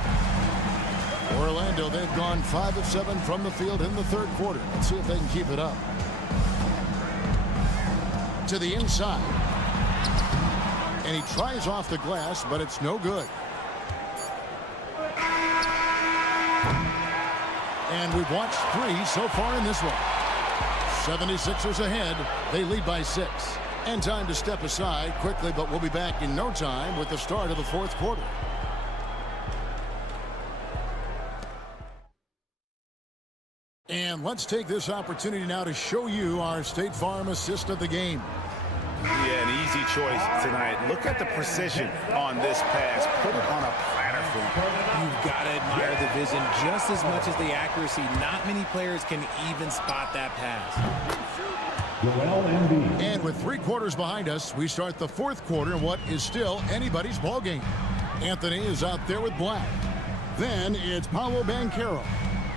Orlando, they've gone 5 of 7 from the field in the third quarter. Let's see if they can keep it up. To the inside. And he tries off the glass, but it's no good. And we've watched 3 so far in this one. 76ers ahead. They lead by 6. And time to step aside quickly, but we'll be back in no time with the start of the fourth quarter. And let's take this opportunity now to show you our State Farm assist of the game. Yeah, an easy choice tonight. Look at the precision on this pass. Put it on a platter beautiful. You've got to admire the vision just as much as the accuracy. Not many players can even spot that pass. And with 3 quarters behind us, we start the 4th quarter in what is still anybody's ball game. Anthony is out there with Black. Then it's Paolo Banchero.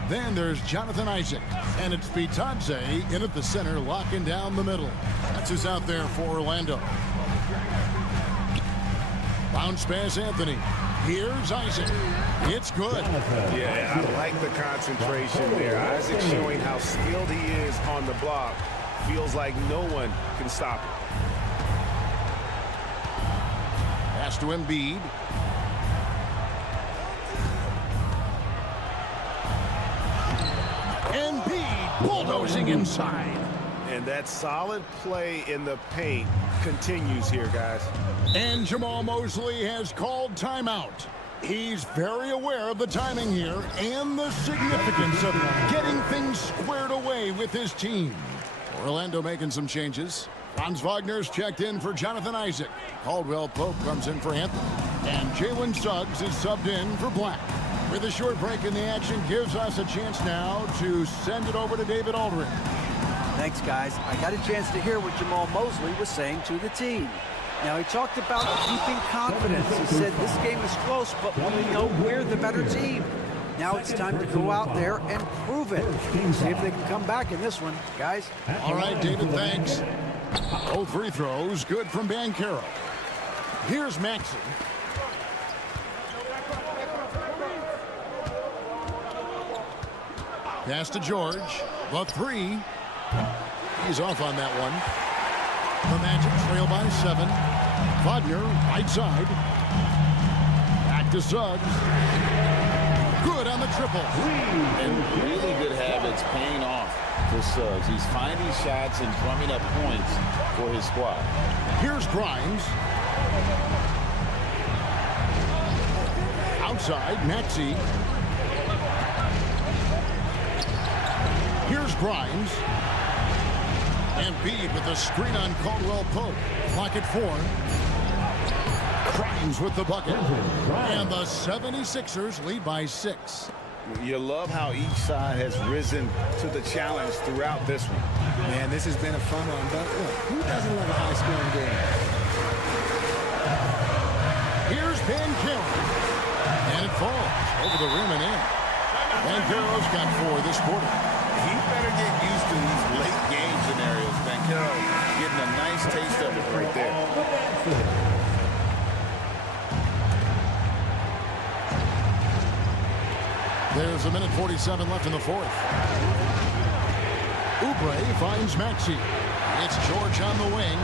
Then there's Jonathan Isaac. And it's Bitadze in at the center, locking down the middle. That's who's out there for Orlando. Bounce pass Anthony. Here's Isaac. It's good. Yeah, I like the concentration there. Isaac showing how skilled he is on the block. Feels like no one can stop him. Pass to Embiid. Embiid bulldozing inside. And that solid play in the paint continues here, guys. And Jamal Mosley has called timeout. He's very aware of the timing here and the significance of getting things squared away with his team. Orlando making some changes. Franz Wagner's checked in for Jonathan Isaac. Caldwell Pope comes in for Anthony. And Jalen Suggs is subbed in for Black. With a short break in the action, gives us a chance now to send it over to David Aldridge. Thanks, guys. I got a chance to hear what Jamal Mosley was saying to the team. Now, he talked about keeping confidence. He said this game is close, but we know we're the better team. Now it's time to go out there and prove it. See if they can come back in this one, guys. All right, David, thanks. Both free throws good from Banchero. Here's Maxey. Pass to George. The 3. He's off on that one. The Magic trail by 7. Wagner, right side. Back to Suggs. Good on the triple. And really good habits paying off for Suggs. He's finding shots and drumming up points for his squad. Here's Grimes. Outside, Maxey. Here's Grimes. Embiid with the screen on Caldwell Pope. Clock at 4. Grimes with the bucket. And the 76ers lead by 6. You love how each side has risen to the challenge throughout this one. Man, this has been a fun one, but look, who doesn't love a high-scoring game? Here's Banchero. And it falls over the rim and in. Banchero's got 4 this quarter. He better get used to these late game scenarios. Banchero getting a nice taste of it right there. There's a minute 47 left in the 4th. Oubre finds Maxey. It's George on the wing.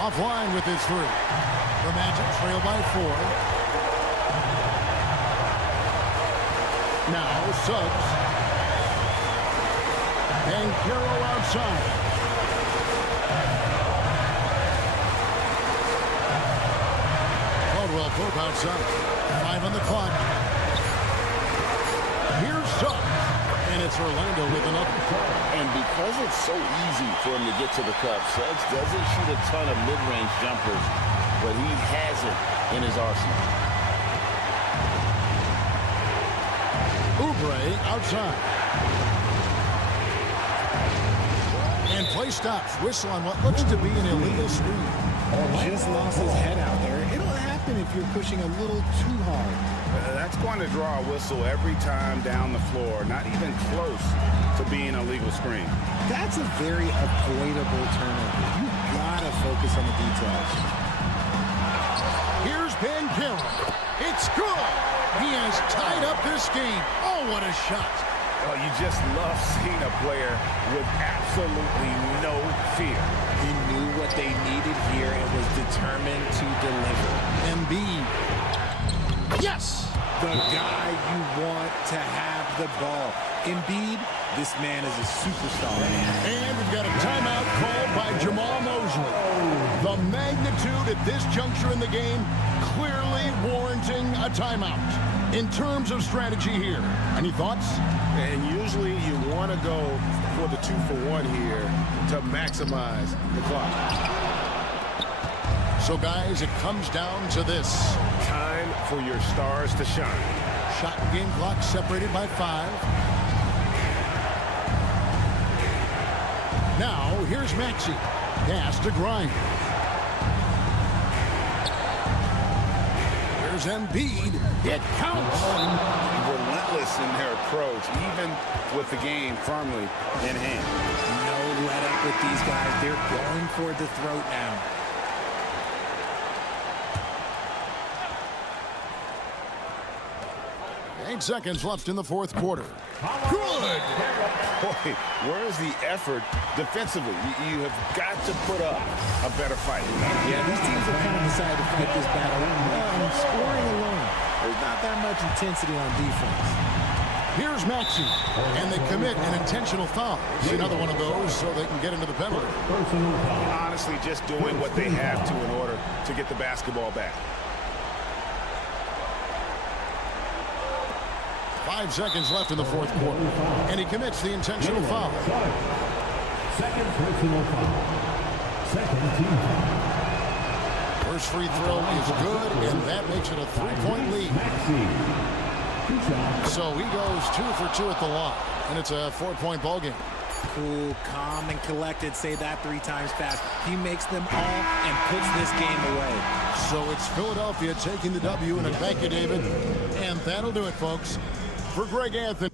Offline with his 3. The Magic trail by 4. Now Suggs. Banchero outside. Caldwell Pope outside. 5 on the clock. Here's Suggs. And it's Orlando with another. And because it's so easy for him to get to the cup, Suggs doesn't shoot a ton of mid-range jumpers, but he has it in his arsenal. Oubre outside. And play stops. Whistle on what looks to be an illegal screen. Just lost his head out there. It'll happen if you're pushing a little too hard. That's going to draw a whistle every time down the floor. Not even close to being a legal screen. That's a very avoidable turnover. You gotta focus on the details. Here's Banchero. It's good. He has tied up this game. Oh, what a shot. Well, you just love seeing a player with absolutely no fear. He knew what they needed here and was determined to deliver. Embiid. Yes! The guy you want to have the ball. Embiid, this man is a superstar. And we've got a timeout called by Jamal Mosley. The magnitude at this juncture in the game clearly warranting a timeout. In terms of strategy here, any thoughts? And usually you want to go for the 2-for-1 here to maximize the clock. So, guys, it comes down to this. Time for your stars to shine. Shot and game clock separated by 5. Now, here's Maxey. Pass to Grimes. Here's Embiid. It counts. Relentless in their approach, even with the game firmly in hand. No let up with these guys. They're going for the throat now. Eight seconds left in the fourth quarter. Good. Boy, where's the effort defensively? You have got to put up a better fight. Yeah, these teams have kind of decided to fight this battle on scoring alone. There's not that much intensity on defense. Here's Maxey, and they commit an intentional foul. See another one of those so they can get into the penalty. Honestly, just doing what they have to in order to get the basketball back. 5 seconds left in the fourth quarter, and he commits the intentional foul. Second personal foul. Second team foul. First free throw is good, and that makes it a 3-point lead. So he goes 2 for 2 at the line, and it's a 4-point ball game. Cool, calm, and collected. Say that 3 times fast. He makes them all and puts this game away. So it's Philadelphia taking the W, and thank you, David. And that'll do it, folks. For Greg Anthony.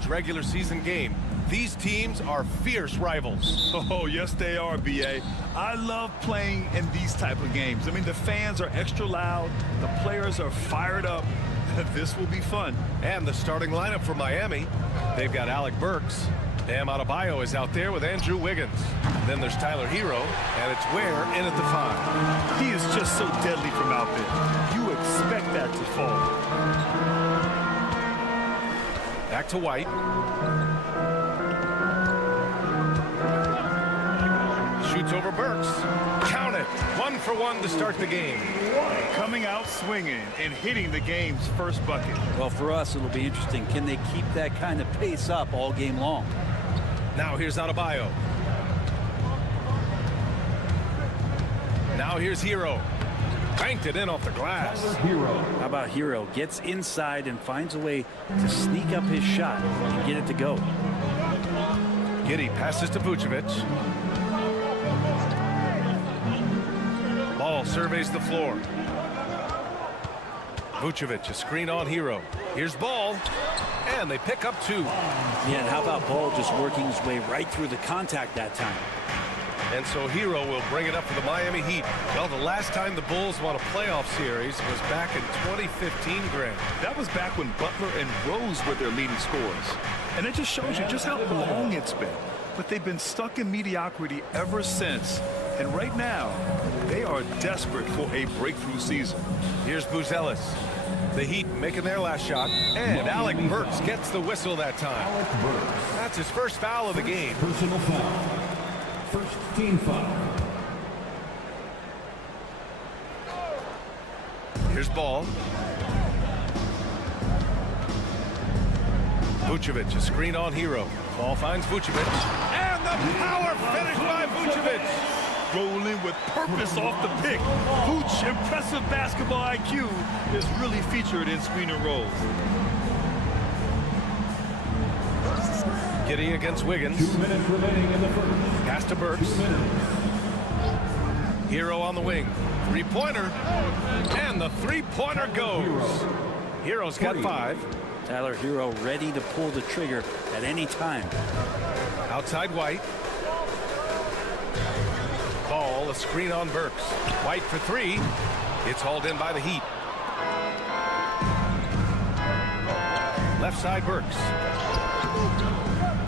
average regular season game. These teams are fierce rivals. Oh, yes, they are, B.A. I love playing in these type of games. I mean, the fans are extra loud. The players are fired up. This will be fun. And the starting lineup for Miami. They've got Alec Burks. Bam Adebayo is out there with Andrew Wiggins. Then there's Tyler Hero, and it's Ware in at the 5. He is just so deadly from out there. You expect that to fall. Back to White. Shoots over Burks. Count it. 1 for 1 to start the game. Coming out swinging and hitting the game's first bucket. Well, for us, it'll be interesting. Can they keep that kind of pace up all game long? Now here's Adebayo. Now here's Hero. Banked it in off the glass. How about Hero? Gets inside and finds a way to sneak up his shot and get it to go. Giddey passes to Vucevic. Ball surveys the floor. Vucevic, a screen on Hero. Here's Ball. And they pick up 2. Yeah, and how about Ball just working his way right through the contact that time? And so Hero will bring it up for the Miami Heat. Well, the last time the Bulls won a playoff series was back in 2015, Grant. That was back when Butler and Rose were their leading scorers. And it just shows you just how long it's been. But they've been stuck in mediocrity ever since. And right now, they are desperate for a breakthrough season. Here's Buzelis. The Heat making their last shot. And Alec Burks gets the whistle that time. That's his first foul of the game. Personal foul. First team foul. Here's Ball. Vucevic, a screen on Hero. Ball finds Vucevic. And the power finish by Vucevic. Rolling with purpose off the pick. Vooch, impressive basketball IQ, is really featured in screen and rolls. Giddey against Wiggins. 2 minutes remaining in the first. Pass to Burks. 2 minutes. Hero on the wing. 3-pointer. And the 3-pointer goes. Hero's got 5. Tyler Hero ready to pull the trigger at any time. Outside White. Ball, a screen on Burks. White for 3. It's hauled in by the Heat. Left side Burks.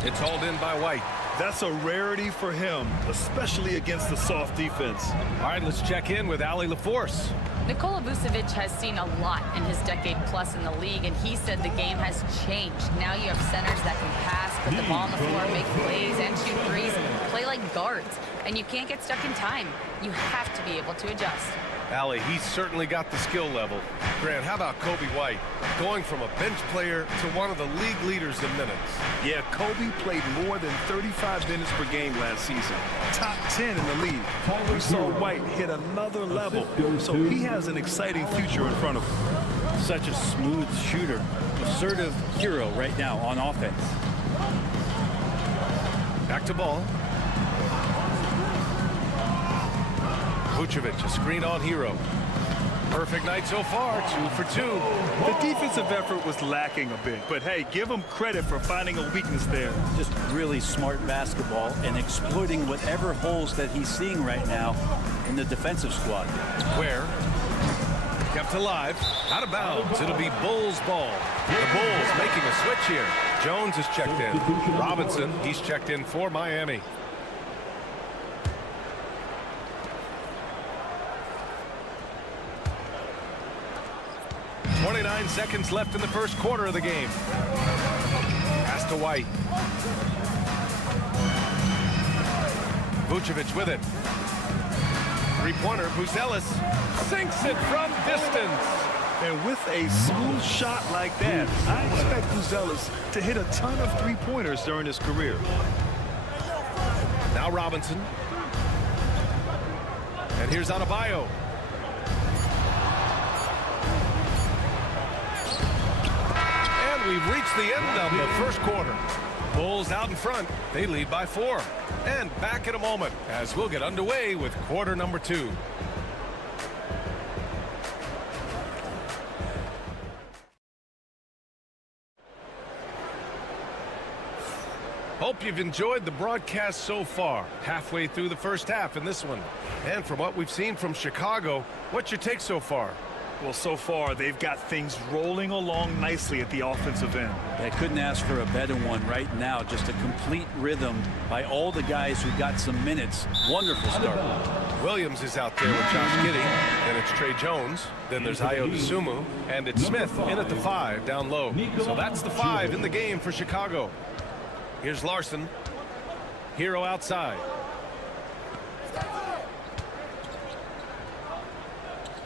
It's hauled in by White. That's a rarity for him, especially against the soft defense. All right, let's check in with Allie LaForce. Nikola Vucevic has seen a lot in his decade plus in the league, and he said the game has changed. Now you have centers that can pass, put the ball on the floor, make plays, and shoot threes, and play like guards. And you can't get stuck in time. You have to be able to adjust. Allie, he's certainly got the skill level. Grant, how about Kobe White? Going from a bench player to one of the league leaders in minutes. Yeah, Kobe played more than 35 minutes per game last season. Top 10 in the league. We saw White hit another level, so he has an exciting future in front of him. Such a smooth shooter. Assertive Hero right now on offense. Back to Ball. Vucevic, a screen on Hero. Perfect night so far, 2 for 2. The defensive effort was lacking a bit, but hey, give him credit for finding a weakness there. Just really smart basketball and exploiting whatever holes that he's seeing right now in the defensive squad. Where? Kept alive. Out of bounds. It'll be Bulls ball. The Bulls making a switch here. Jones is checked in. Robinson, he's checked in for Miami. .29 seconds left in the first quarter of the game. Pass to White. Vucevic with it. 3-pointer, Buzelis sinks it from distance. And with a smooth shot like that, I expect Buzelis to hit a ton of 3-pointers during his career. Now Robinson. And here's Adebayo. We've reached the end of the first quarter. Bulls out in front. They lead by 4. And back in a moment as we'll get underway with quarter number 2. Hope you've enjoyed the broadcast so far. Halfway through the first half in this one. And from what we've seen from Chicago, what's your take so far? Well, so far, they've got things rolling along nicely at the offensive end. They couldn't ask for a better one right now. Just a complete rhythm by all the guys who got some minutes. Wonderful start. Williams is out there with Josh Giddey. Then it's Trey Jones. Then there's Ayo Dosunmu. And it's Smith in at the 5 down low. So that's the 5 in the game for Chicago. Here's Larson. Hero outside.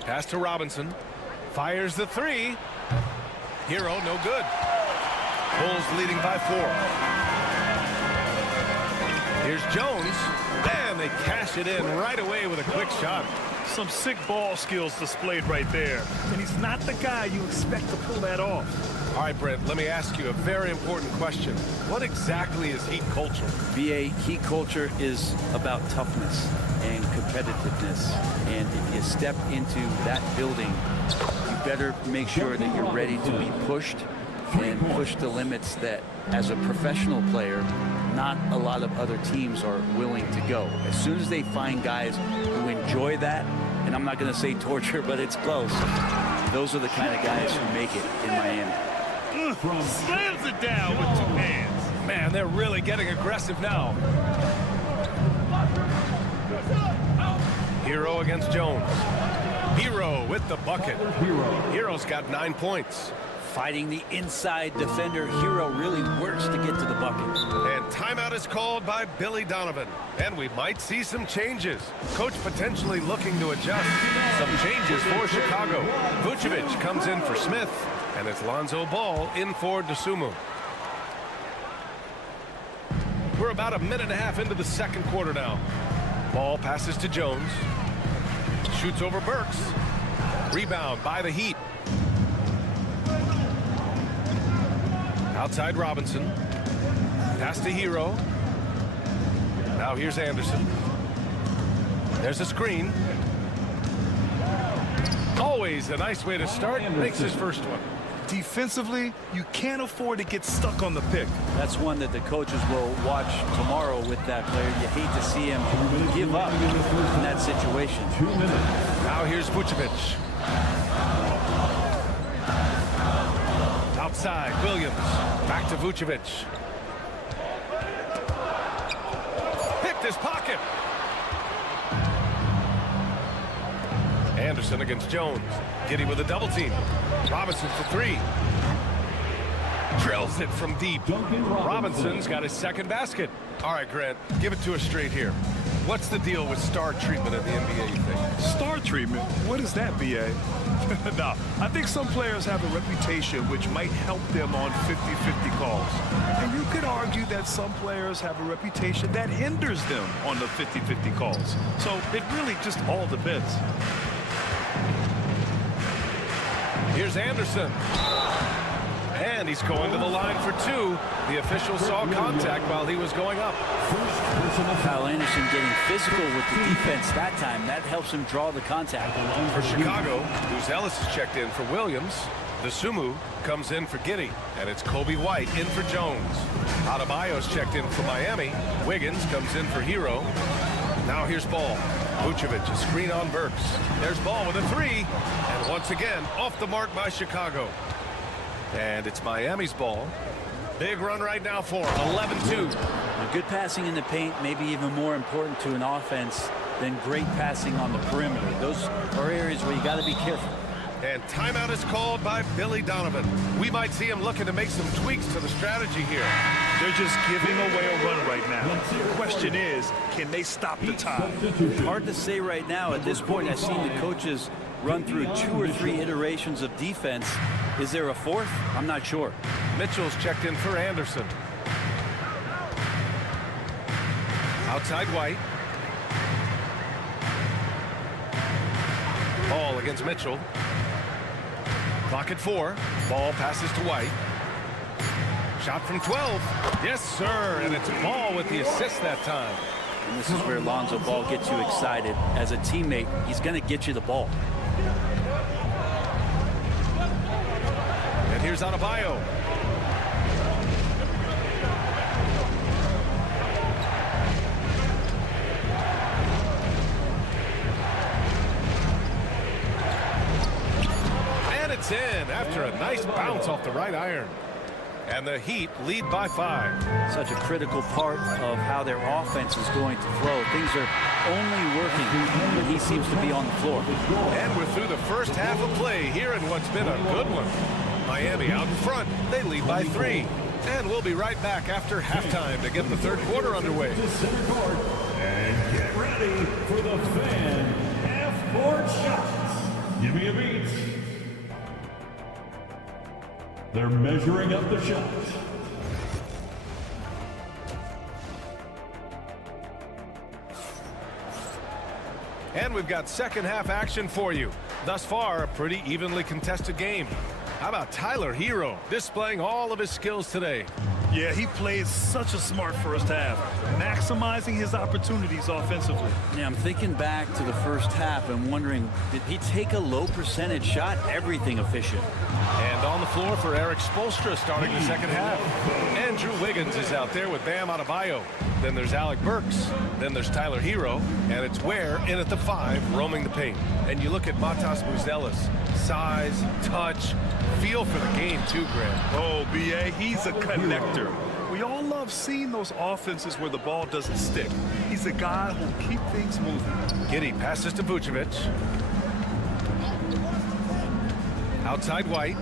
Pass to Robinson. Fires the 3. Hero no good. Bulls leading by 4. Here's Jones. And they cash it in right away with a quick shot. Some sick ball skills displayed right there. And he's not the guy you expect to pull that off. All right, Brent, let me ask you a very important question. What exactly is Heat culture? BA, Heat culture is about toughness and competitiveness. And if you step into that building, you better make sure that you're ready to be pushed and push the limits that, as a professional player, not a lot of other teams are willing to go. As soon as they find guys who enjoy that, and I'm not going to say torture, but it's close, those are the kind of guys who make it in Miami. Slams it down with 2 hands. Man, they're really getting aggressive now. Hero against Jones. Hero with the bucket. Hero's got 9 points. Fighting the inside defender, Hero really works to get to the bucket. And timeout is called by Billy Donovan. And we might see some changes. Coach potentially looking to adjust. Some changes for Chicago. Vucevic comes in for Smith. And it's Lonzo Ball in for Dosunmu. We're about a minute and a half into the second quarter now. Ball passes to Jones. Shoots over Burks. Rebound by the Heat. Outside Robinson. Pass to Hero. Now here's Anderson. There's a screen. Always a nice way to start. Makes his first one. Defensively, you can't afford to get stuck on the pick. That's one that the coaches will watch tomorrow with that player. You hate to see him give up in that situation. Now here's Vucevic. Outside, Williams. Back to Vucevic. Picked his pocket. Anderson against Jones. Giddey with a double team. Robinson for 3. Drills it from deep. Robinson's got his second basket. All right, Grant, give it to us straight here. What's the deal with star treatment in the NBA, you think? Star treatment? What is that, BA? No, I think some players have a reputation which might help them on 50-50 calls. And you could argue that some players have a reputation that hinders them on the 50-50 calls. So it really just all depends. Here's Anderson. And he's going to the line for 2. The official saw contact while he was going up. Kyle Anderson getting physical with the defense that time. That helps him draw the contact. For Chicago, Luz Ellis is checked in for Williams. Dosunmu comes in for Giddey. And it's Kobe White in for Jones. Adebayo's checked in for Miami. Wiggins comes in for Hero. Now here's Ball. Vucevic, a screen on Burks. There's Ball with a 3. And once again, off the mark by Chicago. And it's Miami's ball. Big run right now for 11-2. Good passing in the paint, maybe even more important to an offense than great passing on the perimeter. Those are areas where you got to be careful. And timeout is called by Billy Donovan. We might see him looking to make some tweaks to the strategy here. They're just giving away a run right now. The question is, can they stop the tide? Hard to say right now. At this point, I've seen the coaches run through 2 or 3 iterations of defense. Is there a 4th? I'm not sure. Mitchell's checked in for Anderson. Outside White. Ball against Mitchell. Clock at 4. Ball passes to White. Shot from 12. Yes, sir. And it's Ball with the assist that time. And this is where Lonzo Ball gets you excited. As a teammate, he's going to get you the ball. And here's Adebayo. It's in after a nice bounce off the right iron. And the Heat lead by 5. Such a critical part of how their offense is going to flow. Things are only working when he seems to be on the floor. And we're through the first half of play here in what's been a good one. Miami out in front. They lead by 3. And we'll be right back after halftime to get the third quarter underway. And get ready for the fan half-court shots. Give me a beat. They're measuring up the shots. And we've got second half action for you. Thus far, a pretty evenly contested game. How about Tyler Hero displaying all of his skills today? Yeah, he played such a smart first half, maximizing his opportunities offensively. Yeah, I'm thinking back to the first half and wondering, did he take a low percentage shot? Everything efficient. And on the floor for Eric Spoelstra starting the second half. Andrew Wiggins is out there with Bam Adebayo. Then there's Alec Burks. Then there's Tyler Hero. And it's Ware in at the 5, roaming the paint. And you look at Matas Buzelis. Size, touch, feel for the game too, Grant. Oh, B.A., he's a connector. We all love seeing those offenses where the ball doesn't stick. He's a guy who'll keep things moving. Giddey passes to Vucevic. Outside White.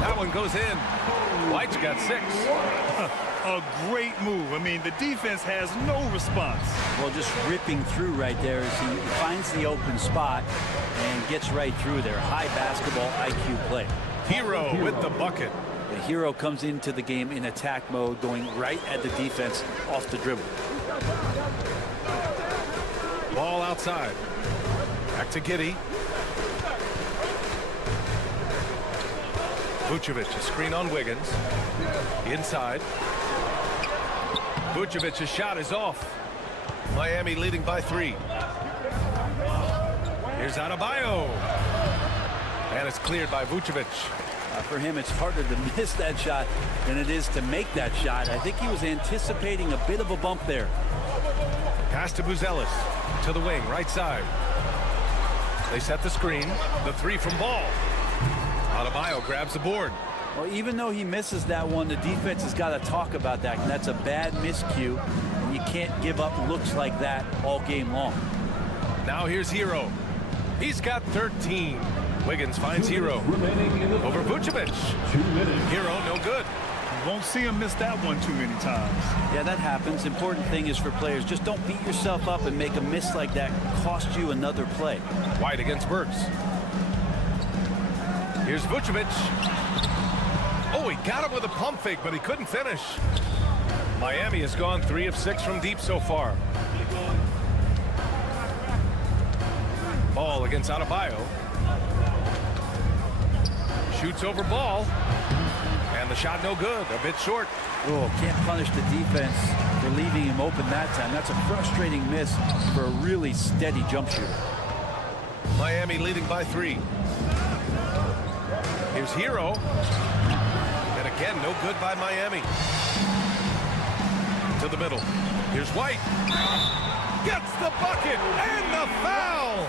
That one goes in. White's got 6. A great move. I mean, the defense has no response. Well, just ripping through right there as he finds the open spot and gets right through there. High basketball IQ play. Hero with the bucket. The Hero comes into the game in attack mode, going right at the defense off the dribble. Ball outside. Back to Giddey. Vucevic, a screen on Wiggins. Inside. Vucevic's shot is off. Miami leading by 3. Here's Adebayo. And it's cleared by Vucevic. For him, it's harder to miss that shot than it is to make that shot. I think he was anticipating a bit of a bump there. Pass to Buzelis. To the wing, right side. They set the screen. The 3 from Ball. Adebayo grabs the board. Well, even though he misses that one, the defense has got to talk about that. And that's a bad miscue. And you can't give up looks like that all game long. Now here's Hero. He's got 13. Wiggins finds Hero. Over Vucevic. Hero, no good. You won't see him miss that one too many times. Yeah, that happens. Important thing is for players, just don't beat yourself up and make a miss like that cost you another play. White against Burks. Here's Vucevic. Oh, he got him with a pump fake, but he couldn't finish. Miami has gone 3 of 6 from deep so far. Ball against Adebayo. Shoots over Ball. And the shot no good, a bit short. Oh, can't punish the defense for leaving him open that time. That's a frustrating miss for a really steady jump shooter. Miami leading by 3. Here's Hero. And again, no good by Miami. To the middle. Here's White. Gets the bucket and the foul.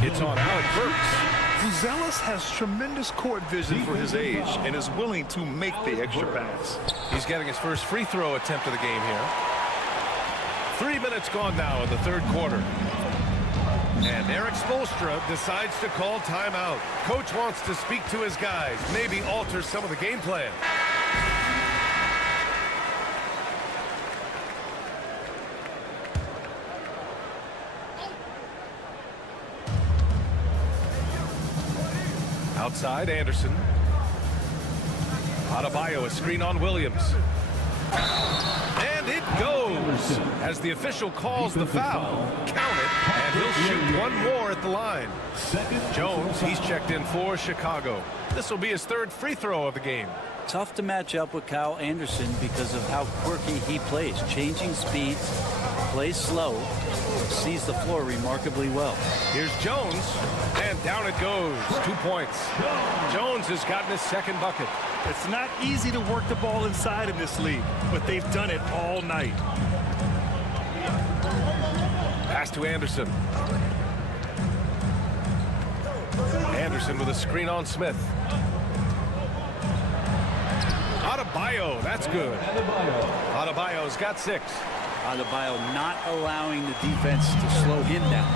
It's on Alec Burks. Buzelis has tremendous court vision for his age and is willing to make the extra pass. He's getting his first free throw attempt of the game here. 3 minutes gone now in the third quarter. And Eric Spoelstra decides to call timeout. Coach wants to speak to his guys, maybe alter some of the game plan. Outside, Anderson. Adebayo, a screen on Williams. And it goes as the official calls the foul. Count it, and he'll shoot one more at the line. Jones, he's checked in for Chicago. This will be his 3rd free throw of the game. Tough to match up with Kyle Anderson because of how quirky he plays. Changing speeds, plays slow, sees the floor remarkably well. Here's Jones, and down it goes. 2 points. Jones has gotten his 2nd bucket. It's not easy to work the ball inside in this league, but they've done it all night. Pass to Anderson. Anderson with a screen on Smith. Adebayo, that's good. Adebayo's got 6. Adebayo not allowing the defense to slow him down.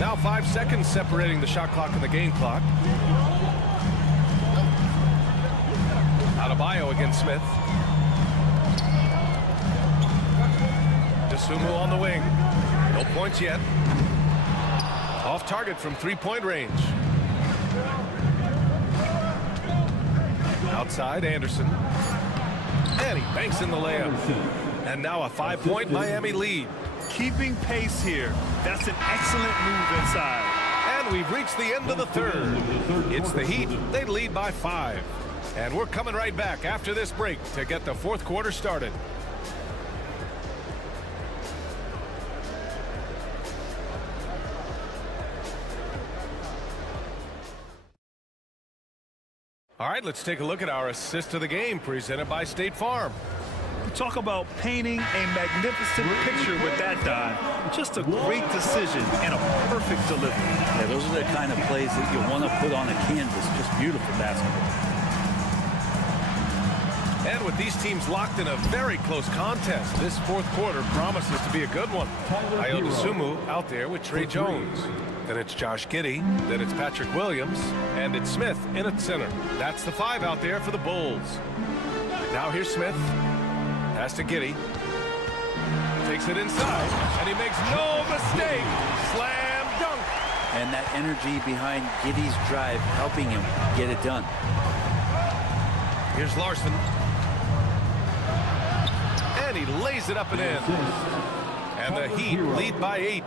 Now 5 seconds separating the shot clock and the game clock. Adebayo against Smith. Dosunmu on the wing. No points yet. Off target from 3-point range. Outside, Anderson. And he banks in the layup. And now a 5-point Miami lead. Keeping pace here. That's an excellent move inside. And we've reached the end of the third. It's the Heat. They lead by 5. And we're coming right back after this break to get the fourth quarter started. All right, let's take a look at our assist of the game presented by State Farm. Talk about painting a magnificent picture with that dive. Just a great decision and a perfect delivery. Yeah, those are the kind of plays that you want to put on a canvas. Just beautiful basketball. And with these teams locked in a very close contest, this fourth quarter promises to be a good one. Ayo Dosunmu out there with Trey Jones. Then it's Josh Giddey. Then it's Patrick Williams. And it's Smith in at center. That's the 5 out there for the Bulls. Now here's Smith. Pass to Giddey. Takes it inside. And he makes no mistake. Slam dunk. And that energy behind Giddey's drive helping him get it done. Here's Larson. And he lays it up and in. And the Heat lead by 8.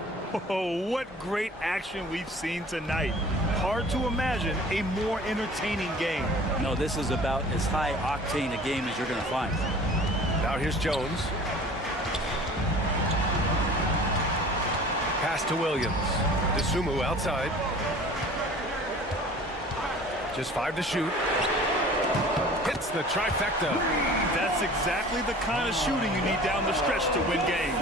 Oh, what great action we've seen tonight. Hard to imagine a more entertaining game. No, this is about as high octane a game as you're going to find. Now here's Jones. Pass to Williams. Dosunmu outside. Just 5 to shoot. Hits the trifecta. That's exactly the kind of shooting you need down the stretch to win games.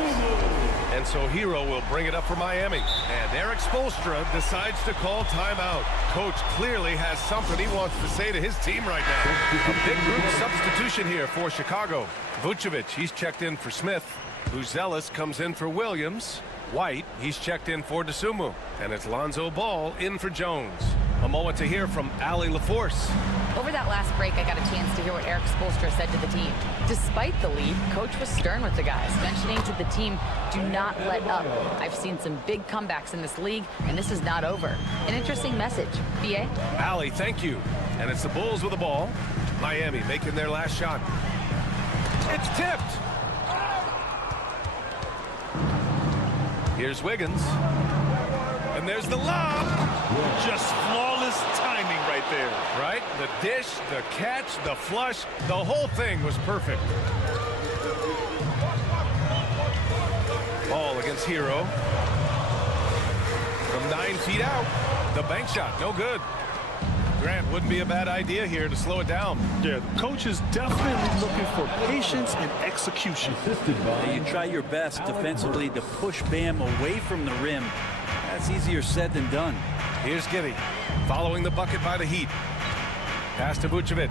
And so Hero will bring it up for Miami. And Eric Spoelstra decides to call timeout. Coach clearly has something he wants to say to his team right now. A big group substitution here for Chicago. Vucevic, he's checked in for Smith. Buzelis comes in for Williams. White, he's checked in for Dosunmu. And it's Lonzo Ball in for Jones. A moment to hear from Allie LaForce. Over that last break, I got a chance to hear what Eric Spoelstra said to the team. Despite the lead, Coach was stern with the guys, mentioning to the team, do not let up. I've seen some big comebacks in this league, and this is not over. An interesting message. B.A.? Allie, thank you. And it's the Bulls with the ball. Miami making their last shot. It's tipped. Here's Wiggins. And there's the lob. Just flawless timing right there. Right? The dish, the catch, the flush, the whole thing was perfect. Ball against Hero. From 9 feet out. The bank shot, no good. Grant, wouldn't be a bad idea here to slow it down. Yeah, the coach is definitely looking for patience and execution. You try your best defensively to push Bam away from the rim. That's easier said than done. Here's Giddey, following the bucket by the Heat. Pass to Vucevic.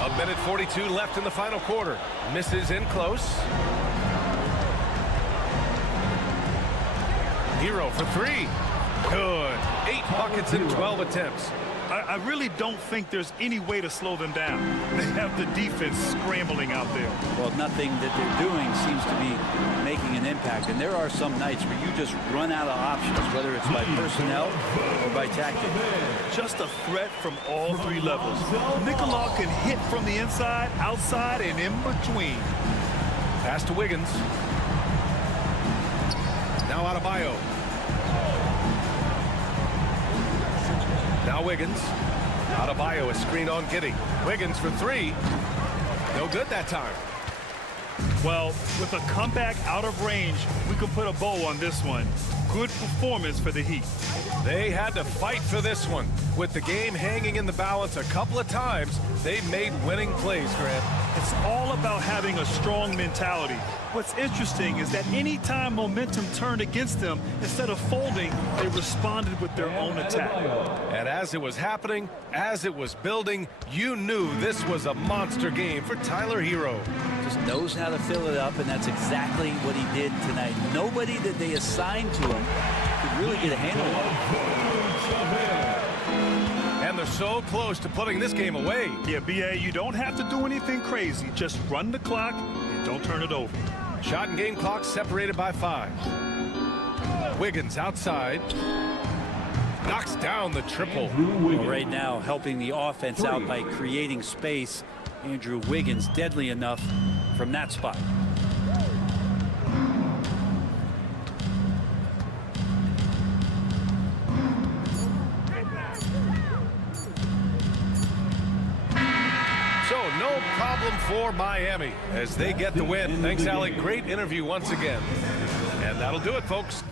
A minute 42 left in the final quarter. Misses in close. Hero for 3. Good. 8 buckets in 12 attempts. I really don't think there's any way to slow them down. They have the defense scrambling out there. Well, nothing that they're doing seems to be making an impact. And there are some nights where you just run out of options, whether it's by personnel or by tactic. Just a threat from all 3 levels. Nicola can hit from the inside, outside, and in between. Pass to Wiggins. Now Adebayo. Now Wiggins. Adebayo is screened on Giddey. Wiggins for 3. No good that time. Well, with a comeback out of range, we can put a bow on this one. good performance for the Heat. They had to fight for this one. With the game hanging in the balance a couple of times, they made winning plays, Grant. It's all about having a strong mentality. What's interesting is that anytime momentum turned against them, instead of folding, they responded with their own attack. And as it was happening, as it was building, you knew this was a monster game for Tyler Hero. Just knows how to fill it up, and that's exactly what he did tonight. Nobody that they assigned to him could really get a handle on him. And they're so close to putting this game away. Yeah, B.A., you don't have to do anything crazy. Just run the clock and don't turn it over. Shot and game clock separated by 5. Wiggins outside. Knocks down the triple. Well, right now, helping the offense out by creating space. Andrew Wiggins deadly enough from that spot. So no problem for Miami as they get the win. Thanks, Alec. Great interview once again. And that'll do it, folks.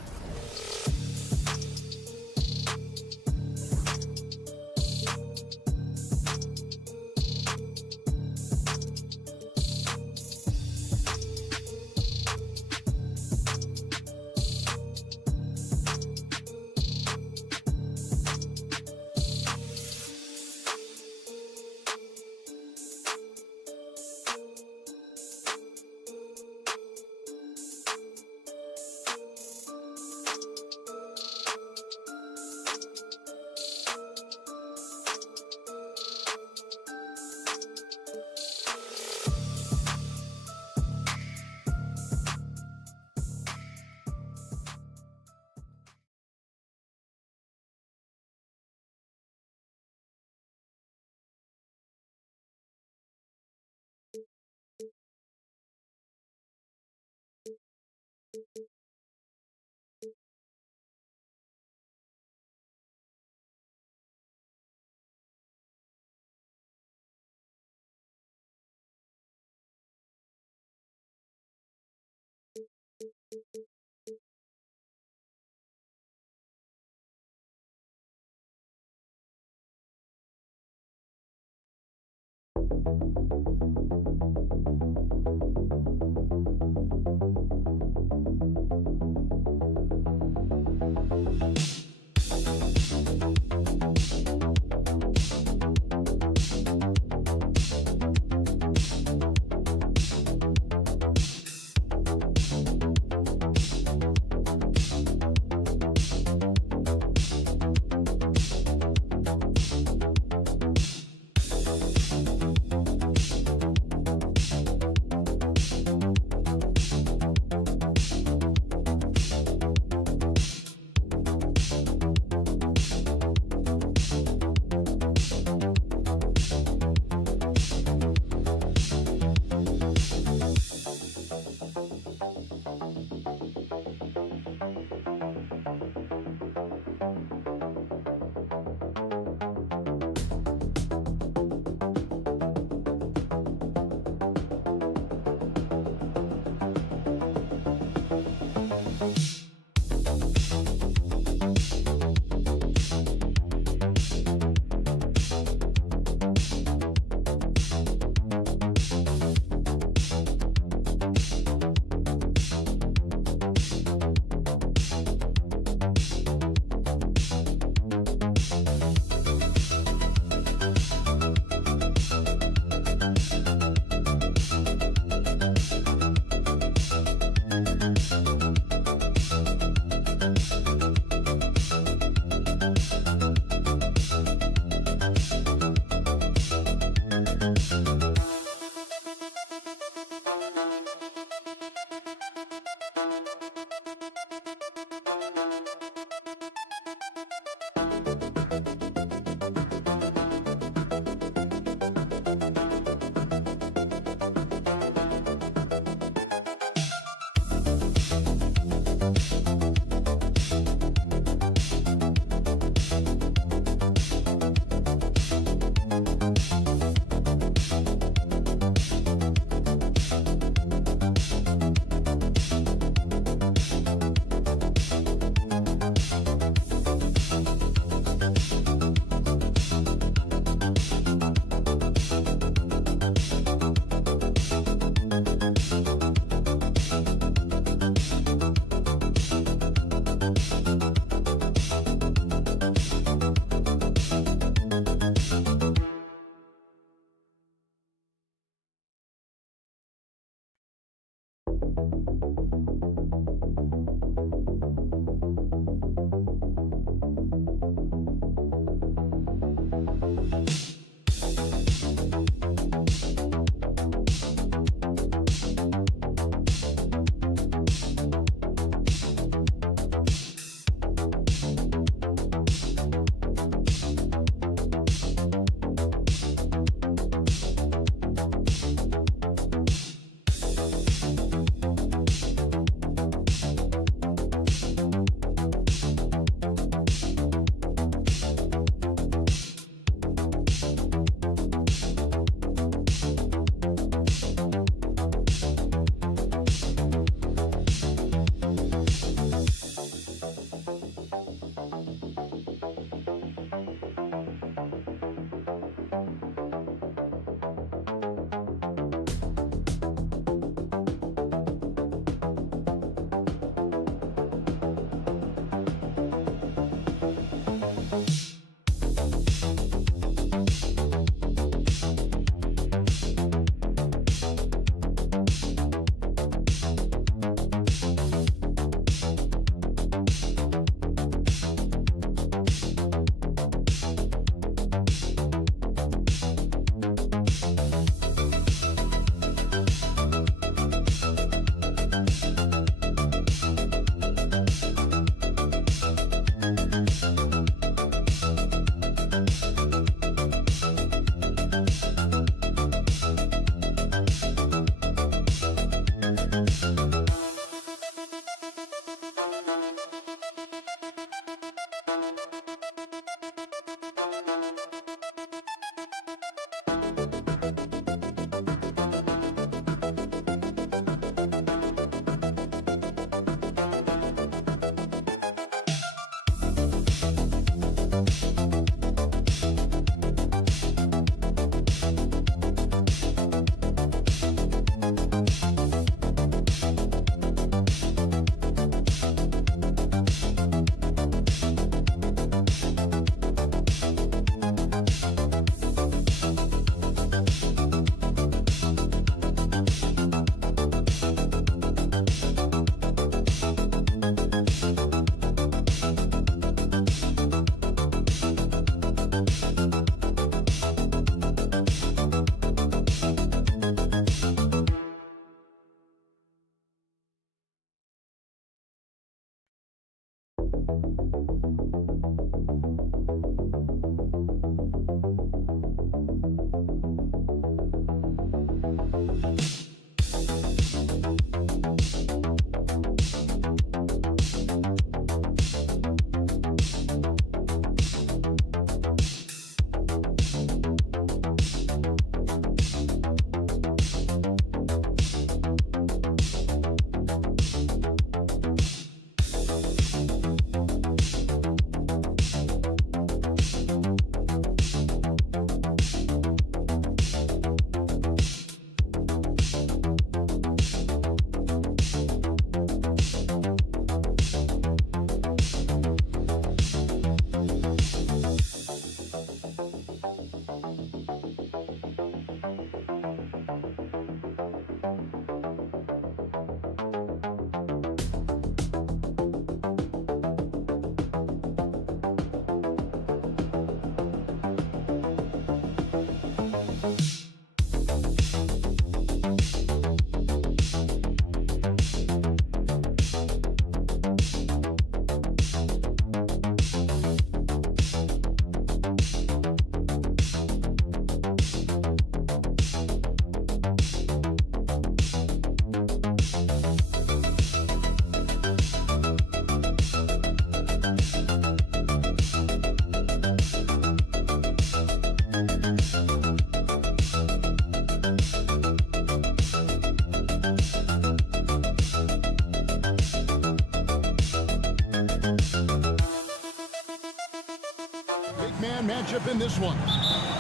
Matchup in this one.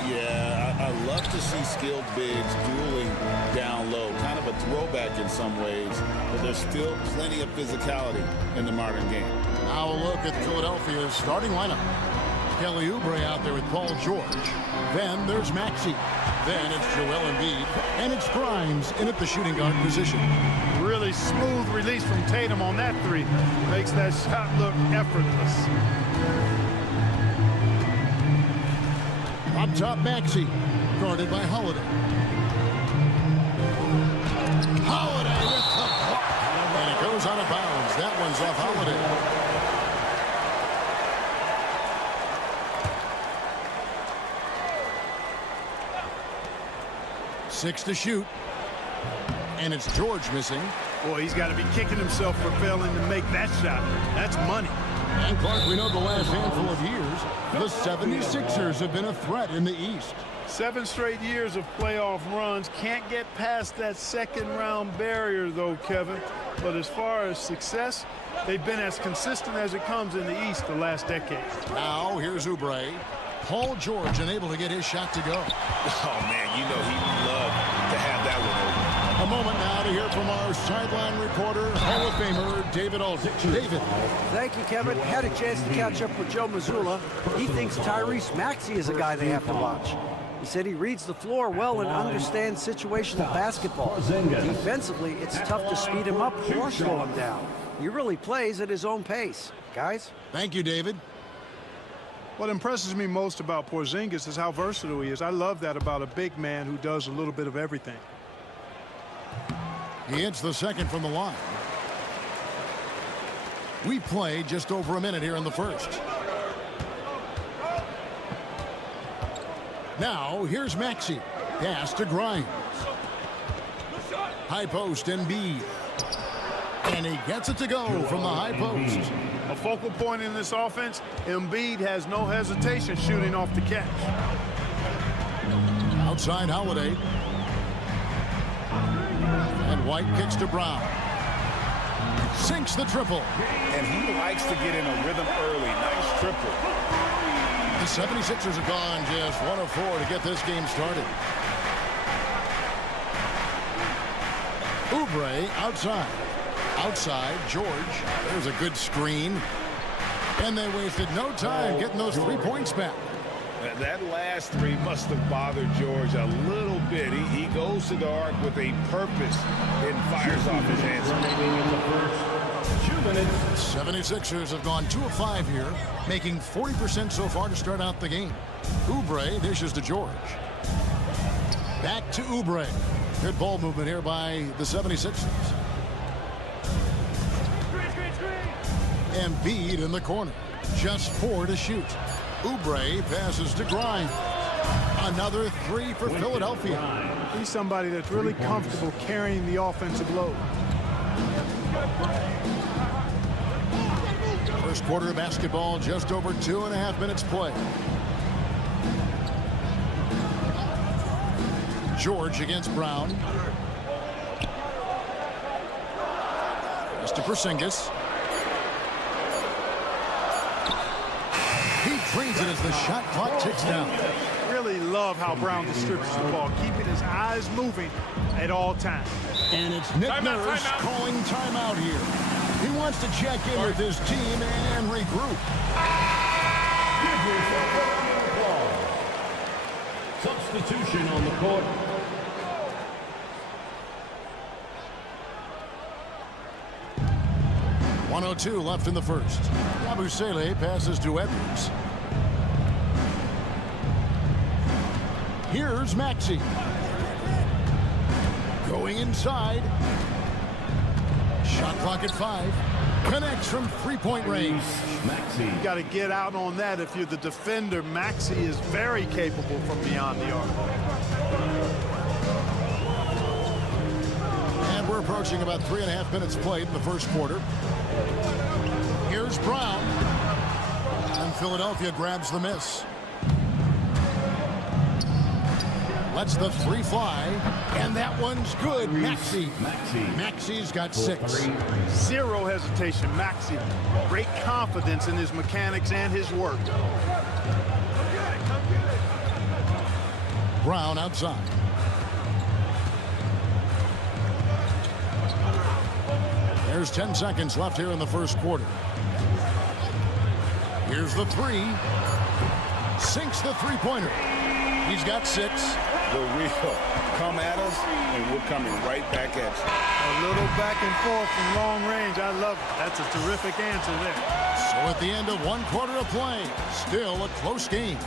Yeah, I love to see skilled bigs dueling down low. Kind of a throwback in some ways, but there's still plenty of physicality in the modern game. Now a look at Philadelphia's starting lineup. Kelly Oubre out there with Paul George. Then there's Maxey. Then it's Joel Embiid. And it's Grimes in at the shooting guard position. Really nice smooth release from Tatum on that three. Makes that shot look effortless. Up top, Maxey, guarded by Holiday. Holiday with the block, and it goes out of bounds. That one's off Holiday. 6 to shoot, and it's George missing. Boy, he's got to be kicking himself for failing to make that shot. That's money. And Clark, we know the last handful of years, the 76ers have been a threat in the East. 7 straight years of playoff runs. Can't get past that second-round barrier, though, Kevin. But as far as success, they've been as consistent as it comes in the East the last decade. Now, here's Oubre. Paul George unable to get his shot to go. Oh, man, you know he'd love to have that one open. A moment now to hear from our sideline reporter, Hall of Famer David Aldridge. David. Thank you, Kevin. Had a chance to catch up with Joe Mazzulla. He thinks Tyrese Maxey is a guy they have to watch. He said he reads the floor well and understands situational basketball. Defensively, it's tough to speed him up or slow him down. He really plays at his own pace. Guys? Thank you, David. What impresses me most about Porzingis is how versatile he is. I love that about a big man who does a little bit of everything. He hits the second from the line. We played just over a minute here in the first. Now, here's Maxey. Pass to Grimes. High post, Embiid. And he gets it to go from the high post. A focal point in this offense, Embiid has no hesitation shooting off the catch. Outside Holiday. And White kicks to Brown. Sinks the triple. And he likes to get in a rhythm early. Nice triple. The 76ers have gone just 1 of 4 to get this game started. Oubre outside. Outside, George. There's a good screen. And they wasted no time getting those 3 points back. That last three must have bothered George a little bit. He goes to the arc with a purpose and fires off his answer. 2 minutes. 76ers have gone 2 of 5 here, making 40% so far to start out the game. Oubre dishes to George. Back to Oubre. Good ball movement here by the 76ers. Embiid in the corner. Just 4 to shoot. Oubre passes to Grimes. Another 3 for Philadelphia. He's somebody that's really comfortable carrying the offensive load. First quarter of basketball, just over 2.5 minutes play. George against Brown. Mr. Porzingis. He trains it as the shot clock ticks down. Really love how Brown distributes the ball, keeping his eyes moving at all times. And it's Nick Nurse calling timeout here. He wants to check in with his team and regroup. Substitution on the court. .102 left in the first. Yabusele passes to Edwards. Here's Maxey. Going inside. Shot clock at 5. Connects from 3-point range. You got to get out on that if you're the defender. Maxey is very capable from beyond the arc. And we're approaching about 3.5 minutes played in the first quarter. Here's Brown. And Philadelphia grabs the miss. Lets the 3 fly. And that one's good. Maxey. Maxey's got 6. Zero hesitation. Maxey. Great confidence in his mechanics and his work. Brown outside. There's 10 seconds left here in the first quarter. Here's the 3. Sinks the 3-pointer. He's got 6. the real. Come at us, and we're coming right back at you. A little back and forth from long range. I love it. That's a terrific answer there. So at the end of 1 quarter of play, still a close game.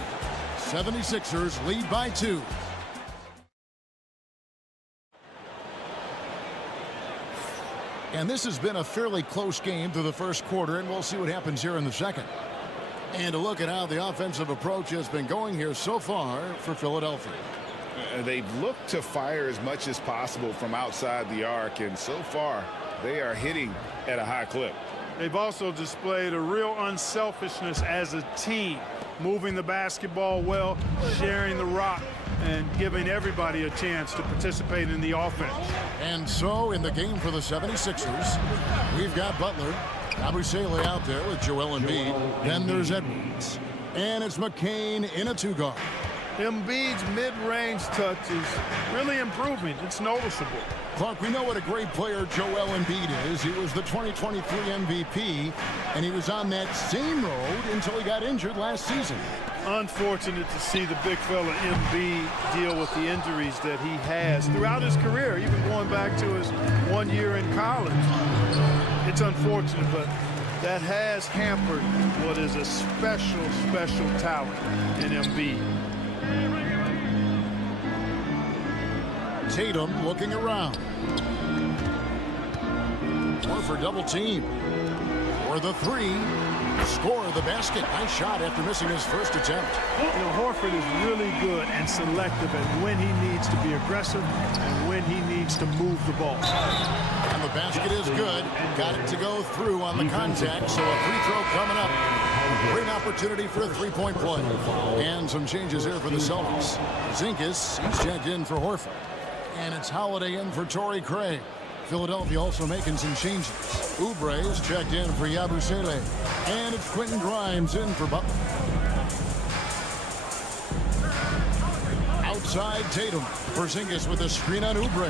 76ers lead by 2. And this has been a fairly close game through the first quarter, and we'll see what happens here in the second. And a look at how the offensive approach has been going here so far for Philadelphia. They've looked to fire as much as possible from outside the arc, and so far they are hitting at a high clip. They've also displayed a real unselfishness as a team, moving the basketball well, sharing the rock, and giving everybody a chance to participate in the offense. And so in the game for the 76ers, we've got Butler, Yabusele out there with Joel Embiid. Then there's Edwards. And it's McCain in a 2-guard. Embiid's mid-range touch is really improving. It's noticeable. Clark, we know what a great player Joel Embiid is. He was the 2023 MVP, and he was on that same road until he got injured last season. Unfortunate to see the big fella Embiid deal with the injuries that he has throughout his career, even going back to his 1 year in college. It's unfortunate, but that has hampered what is a special, special talent in Embiid. Tatum looking around. For double team. For the 3. Score the basket. Nice shot after missing his first attempt. You know, Horford is really good and selective at when he needs to be aggressive and when he needs to move the ball. And the basket is good. Got it to go through on the contact, so a free throw coming up. Great opportunity for a three-point play. And some changes here for the Celtics. Zinkas, he's checked in for Horford. And it's Holiday in for Torrey Craig. Philadelphia also making some changes. Oubre is checked in for Yabusele. And it's Quentin Grimes in for Butler. Outside Tatum. Porzingis with a screen on Oubre.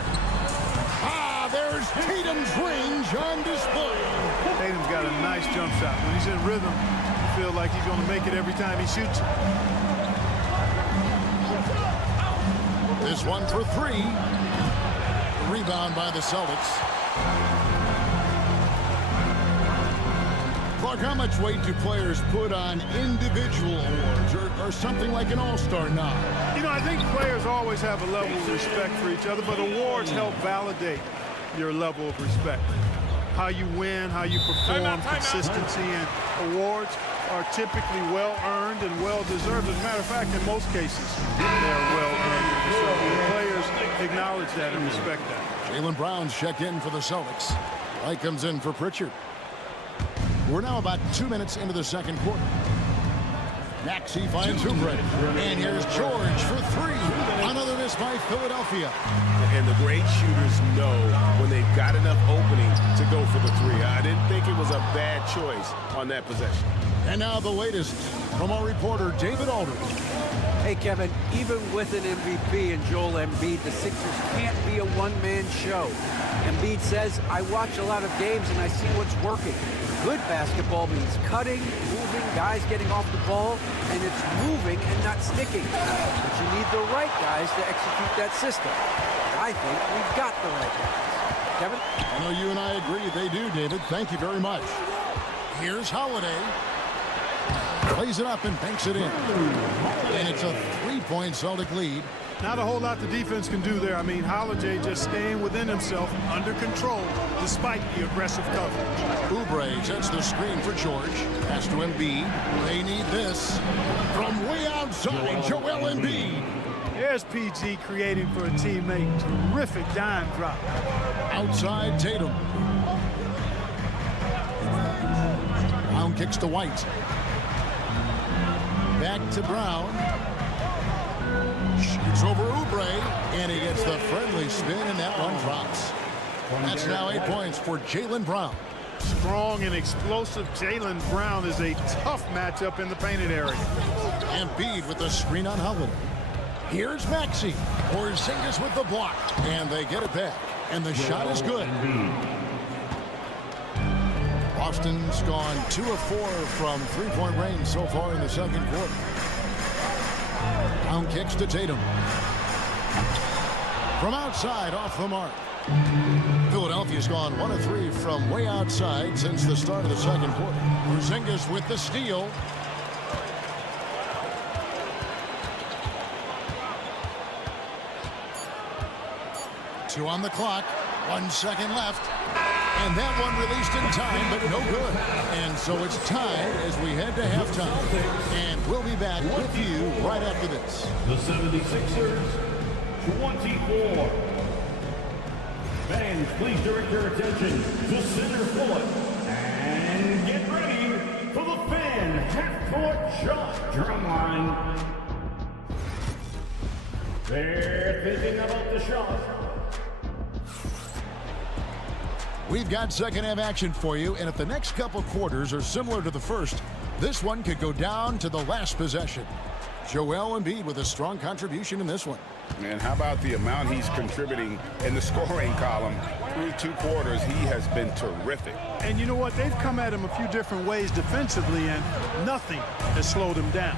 There's Tatum's range on display. Tatum's got a nice jump shot. When he's in rhythm, you feel like he's going to make it every time he shoots. This one for 3. Rebound by the Celtics. Clark, how much weight do players put on individual awards or something like an all-star nod? You know, I think players always have a level of respect for each other, but awards help validate your level of respect. How you win, how you perform, consistency, and awards are typically well-earned and well-deserved. As a matter of fact, in most cases, they are well-earned and deserved. The players acknowledge that and respect that. Jaylen Brown's checked in for the Celtics. Light comes in for Pritchard. We're now about 2 minutes into the second quarter. Maxey finds Oubre. And here's George for 3. Another miss by Philadelphia. And the great shooters know when they've got enough opening to go for the 3. I didn't think it was a bad choice on that possession. And now the latest from our reporter, David Aldridge. Hey, Kevin, even with an MVP and Joel Embiid, the Sixers can't be a one-man show. Embiid says, I watch a lot of games and I see what's working. Good basketball means cutting, moving, guys getting off the ball, and it's moving and not sticking. But you need the right guys to execute that system. And I think we've got the right guys. Kevin? I know you and I agree they do, David. Thank you very much. Here's Holiday. Plays it up and banks it in. And it's a 3-point Celtic lead. Not a whole lot the defense can do there. I mean, Holiday just staying within himself, under control, despite the aggressive coverage. Oubre sets the screen for George. Pass to Embiid. They need this. From way outside, Joel Embiid. There's PG creating for a teammate. Terrific dime drop. Outside Tatum. Brown kicks to White. Back to Brown. Shoots over Oubre, and he gets the friendly spin, and that one drops. That's now 8 points for Jaylen Brown. Strong and explosive Jaylen Brown is a tough matchup in the painted area. Embiid with the screen on Holiday. Here's Maxey. Porzingis with the block, and they get it back, and the shot is good. Boston's gone 2 of 4 from three-point range so far in the second quarter. Brown kicks to Tatum. From outside, off the mark. Philadelphia's gone 1 of 3 from way outside since the start of the second quarter. Porzingis with the steal. Two on the clock. 1 second left. And that one released in time, but no good. And so it's tied as we head to halftime. And we'll be back with you right after this. The 76ers, 24. Fans, please direct your attention to center court. And get ready for the fan half-court shot drum line. They're thinking about the shot. We've got second half action for you, and if the next couple quarters are similar to the first, this one could go down to the last possession. Joel Embiid with a strong contribution in this one. And how about the amount he's contributing in the scoring column? Through 2 quarters, he has been terrific. And you know what? They've come at him a few different ways defensively, and nothing has slowed him down.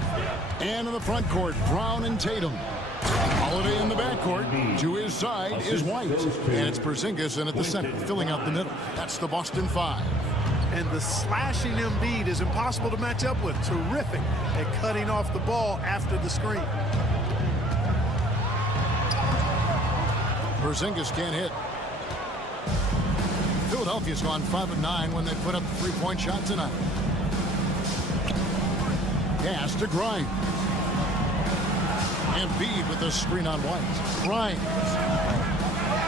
And in the front court, Brown and Tatum. Holiday in the backcourt. To his side is White. And it's Porzingis in at the center, filling out the middle. That's the Boston 5. And the slashing Embiid is impossible to match up with. Terrific at cutting off the ball after the screen. Porzingis can't hit. Philadelphia's gone 5 of 9 when they put up the 3-point shot tonight. Pass to Grimes. Embiid with the screen on White. Grimes.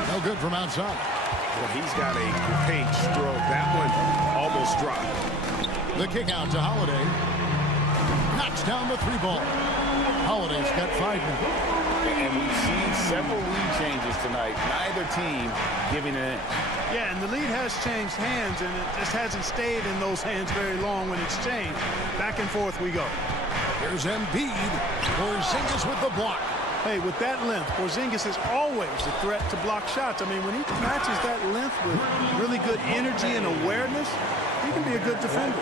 No good from outside. Well, he's got a great stroke. That one almost dropped. The kick out to Holiday. Knocks down the 3-ball. Holiday's got 5 now. And we've seen several lead changes tonight. Neither team giving an inch. Yeah, and the lead has changed hands, and it just hasn't stayed in those hands very long when it's changed. Back and forth we go. Here's Embiid. Porzingis with the block. Hey, with that length, Porzingis is always a threat to block shots. I mean, when he matches that length with really good energy and awareness, he can be a good defender.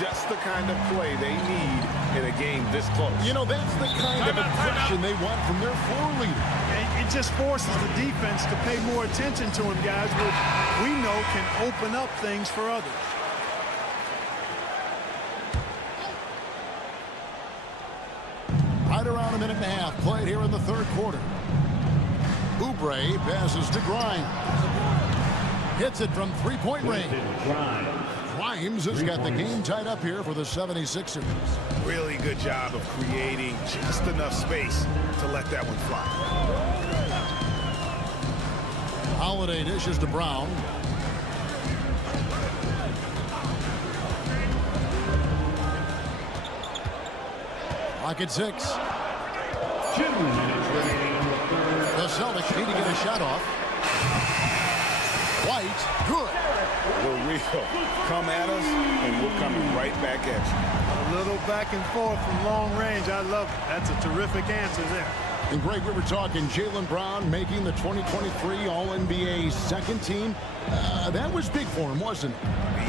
Just the kind of play they need in a game this close. You know, that's the kind of aggression they want from their floor leader. And it just forces the defense to pay more attention to him, guys, which we know can open up things for others. Right around a minute and a half played here in the third quarter. Oubre passes to Grimes. Hits it from 3-point range. Grimes has got the game tied up here for the 76ers. Really good job of creating just enough space to let that one fly. Holiday dishes to Brown. Clock at 6. 2 minutes remaining in the third. The Celtics need to get a shot off. White, good. We're real. Come at us, and we're coming right back at you. A little back and forth from long range. I love it. That's a terrific answer there. And Greg, we were talking Jaylen Brown making the 2023 All-NBA second team. That was big for him, wasn't it?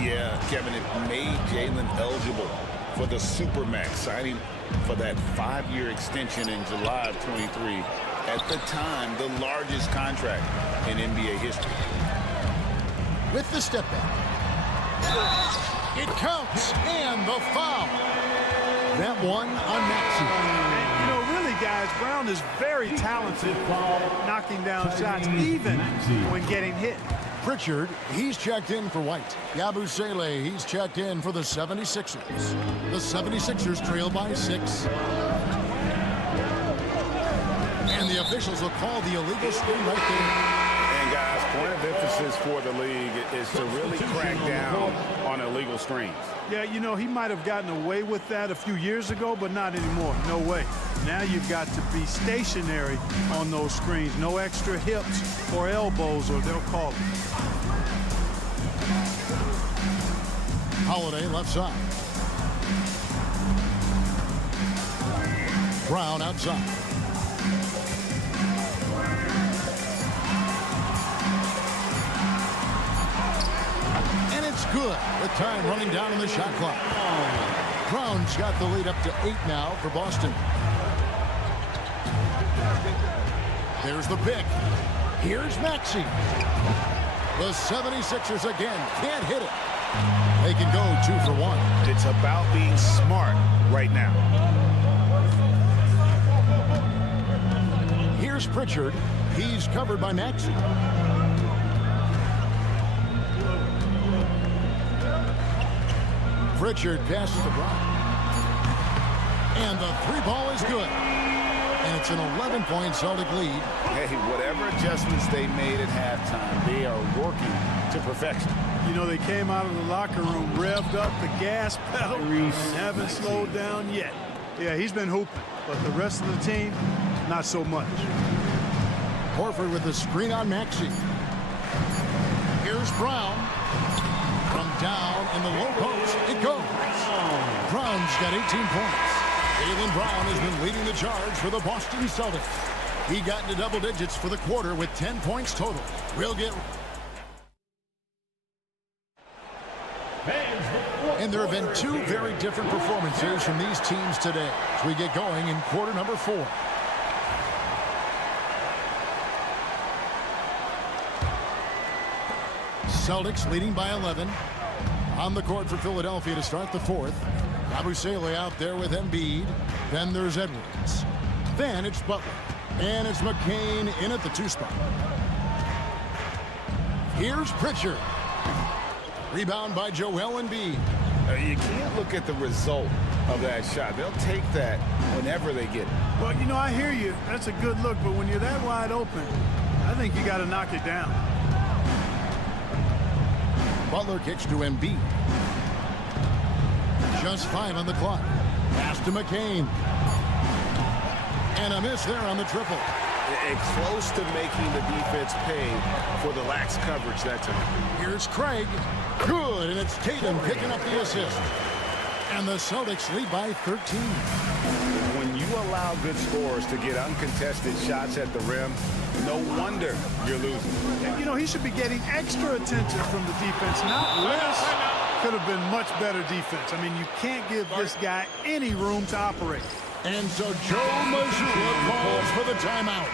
Yeah, Kevin, it made Jaylen eligible for the Supermax, signing for that 5-year extension in July of 23. At the time, the largest contract in NBA history. With the step back. It counts, and the foul. That one on Maxey. And, you know, really, guys, Brown is very talented knocking down shots, even when getting hit. Pritchard, he's checked in for White. Yabusele, he's checked in for the 76ers. The 76ers trail by 6. And the officials will call the illegal screen right there. And guys, point of emphasis for the league is to really crack down on illegal screens. Yeah, you know, he might have gotten away with that a few years ago, but not anymore. No way. Now you've got to be stationary on those screens. No extra hips or elbows, or they'll call it. Holiday left side. Brown outside. And it's good with time running down on the shot clock. Brown's got the lead up to 8 now for Boston. There's the pick. Here's Maxey. The 76ers again can't hit it. They can go 2 for 1. It's about being smart right now. Here's Pritchard. He's covered by Maxey. Pritchard passes to Brown. And the 3-ball is good. And it's an 11-point Celtic lead. Hey, whatever adjustments they made at halftime, they are working to perfection. You know, they came out of the locker room, revved up the gas pedal, and haven't slowed down yet. Yeah, he's been hooping, but the rest of the team, not so much. Horford with the screen on Maxey. Here's Brown. From down in the low post, it goes. Brown's got 18 points. Jaylen Brown has been leading the charge for the Boston Celtics. He got into double digits for the quarter with 10 points total. We'll get... And there have been 2 very different performances from these teams today as we get going in quarter number 4. Celtics leading by 11. On the court for Philadelphia to start the 4th. Abusele out there with Embiid. Then there's Edwards. Then it's Butler. And it's McCain in at the 2 spot. Here's Pritchard. Rebound by Joel Embiid. You can't look at the result of that shot. They'll take that whenever they get it. Well, you know, I hear you. That's a good look, but when you're that wide open, I think you got to knock it down. Butler kicks to Embiid. Just 5 on the clock. Pass to McCain. And a miss there on the triple. And close to making the defense pay for the lax coverage that time. Here's Craig. Good, and it's Tatum picking up the assist. And the Celtics lead by 13. When you allow good scorers to get uncontested shots at the rim, no wonder you're losing. And, you know, he should be getting extra attention from the defense, not less. Could have been much better defense. I mean, you can't give this guy any room to operate. And so Joe Mazzulla calls for the timeout.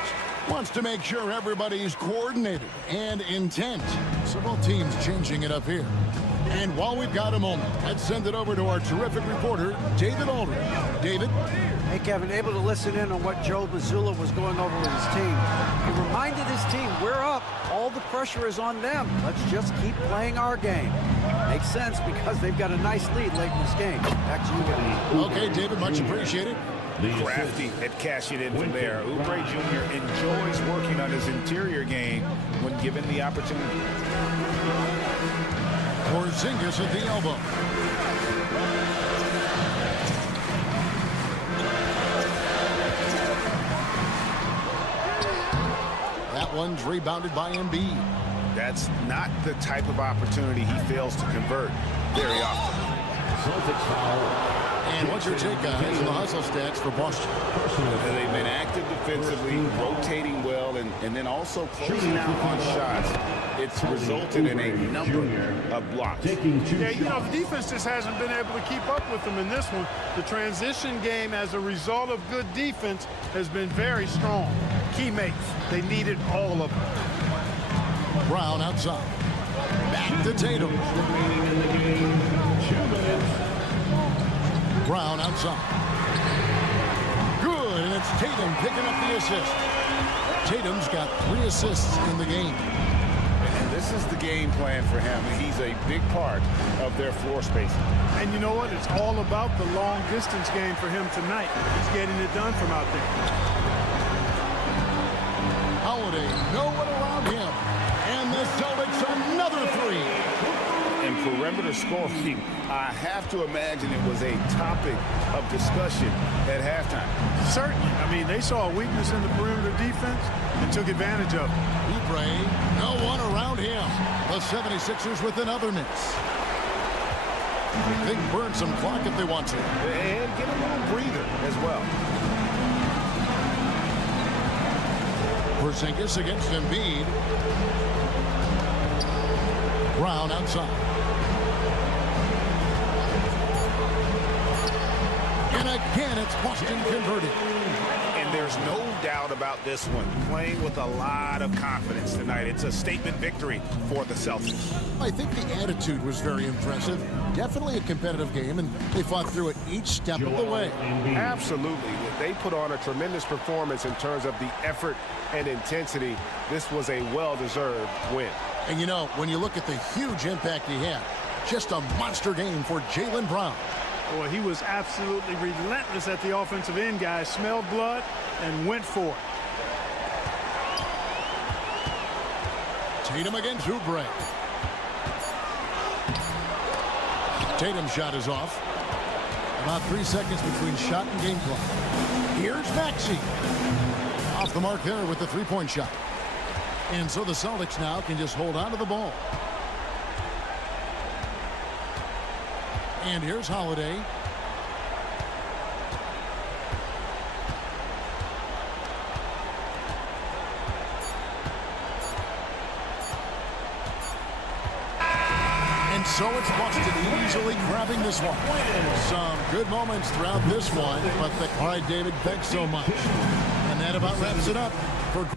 Wants to make sure everybody's coordinated and intent. So both teams changing it up here. And while we've got a moment, let's send it over to our terrific reporter, David Aldridge. David? Hey, Kevin, able to listen in on what Joe Mazzulla was going over with his team. He reminded his team, we're up. All the pressure is on them. Let's just keep playing our game. Makes sense because they've got a nice lead late in this game. Back to you guys. Okay, David, much appreciated. Crafty at cashing in from there. Oubre Jr. enjoys working on his interior game when given the opportunity. Porzingis at the elbow. That one's rebounded by Embiid. That's not the type of opportunity he fails to convert very often. Celtics foul. And what's your take, guys, on the hustle stats for Boston? They've been active defensively, rotating well, and then also closing out on shots. It's resulted in a number of blocks. Yeah, you know, the defense just hasn't been able to keep up with them in this one. The transition game, as a result of good defense, has been very strong. Teammates, they needed all of them. Brown outside. Back to Tatum. Remaining in the game, 2 minutes. Brown outside. Good, and it's Tatum picking up the assist. Tatum's got 3 assists in the game. And this is the game plan for him. He's a big part of their floor spacing. And you know what? It's all about the long distance game for him tonight. He's getting it done from out there. Holiday, no one around him. And the Celtics another 3. And perimeter scoring, I have to imagine it was a topic of discussion at halftime. Certainly. I mean, they saw a weakness in the perimeter defense and took advantage of it. Oubre, no one around him. The 76ers with another miss. They can burn some clock if they want to. And get a little breather as well. Porzingis against Embiid. Brown outside. And again, it's Boston converted. And there's no doubt about this one. Playing with a lot of confidence tonight. It's a statement victory for the Celtics. I think the attitude was very impressive. Definitely a competitive game, and they fought through it each step of the way. Absolutely. They put on a tremendous performance in terms of the effort and intensity. This was a well-deserved win. And you know, when you look at the huge impact he had, just a monster game for Jaylen Brown. Boy, he was absolutely relentless at the offensive end, guys. Smelled blood and went for it. Tatum against Oubre. Tatum's shot is off. About 3 seconds between shot and game clock. Here's Maxey. Off the mark there with the three-point shot. And so the Celtics now can just hold on to the ball. And here's Holiday. And so it's Boston easily grabbing this one. Some good moments throughout this one, but all right, David, thanks so much. And that about wraps it up for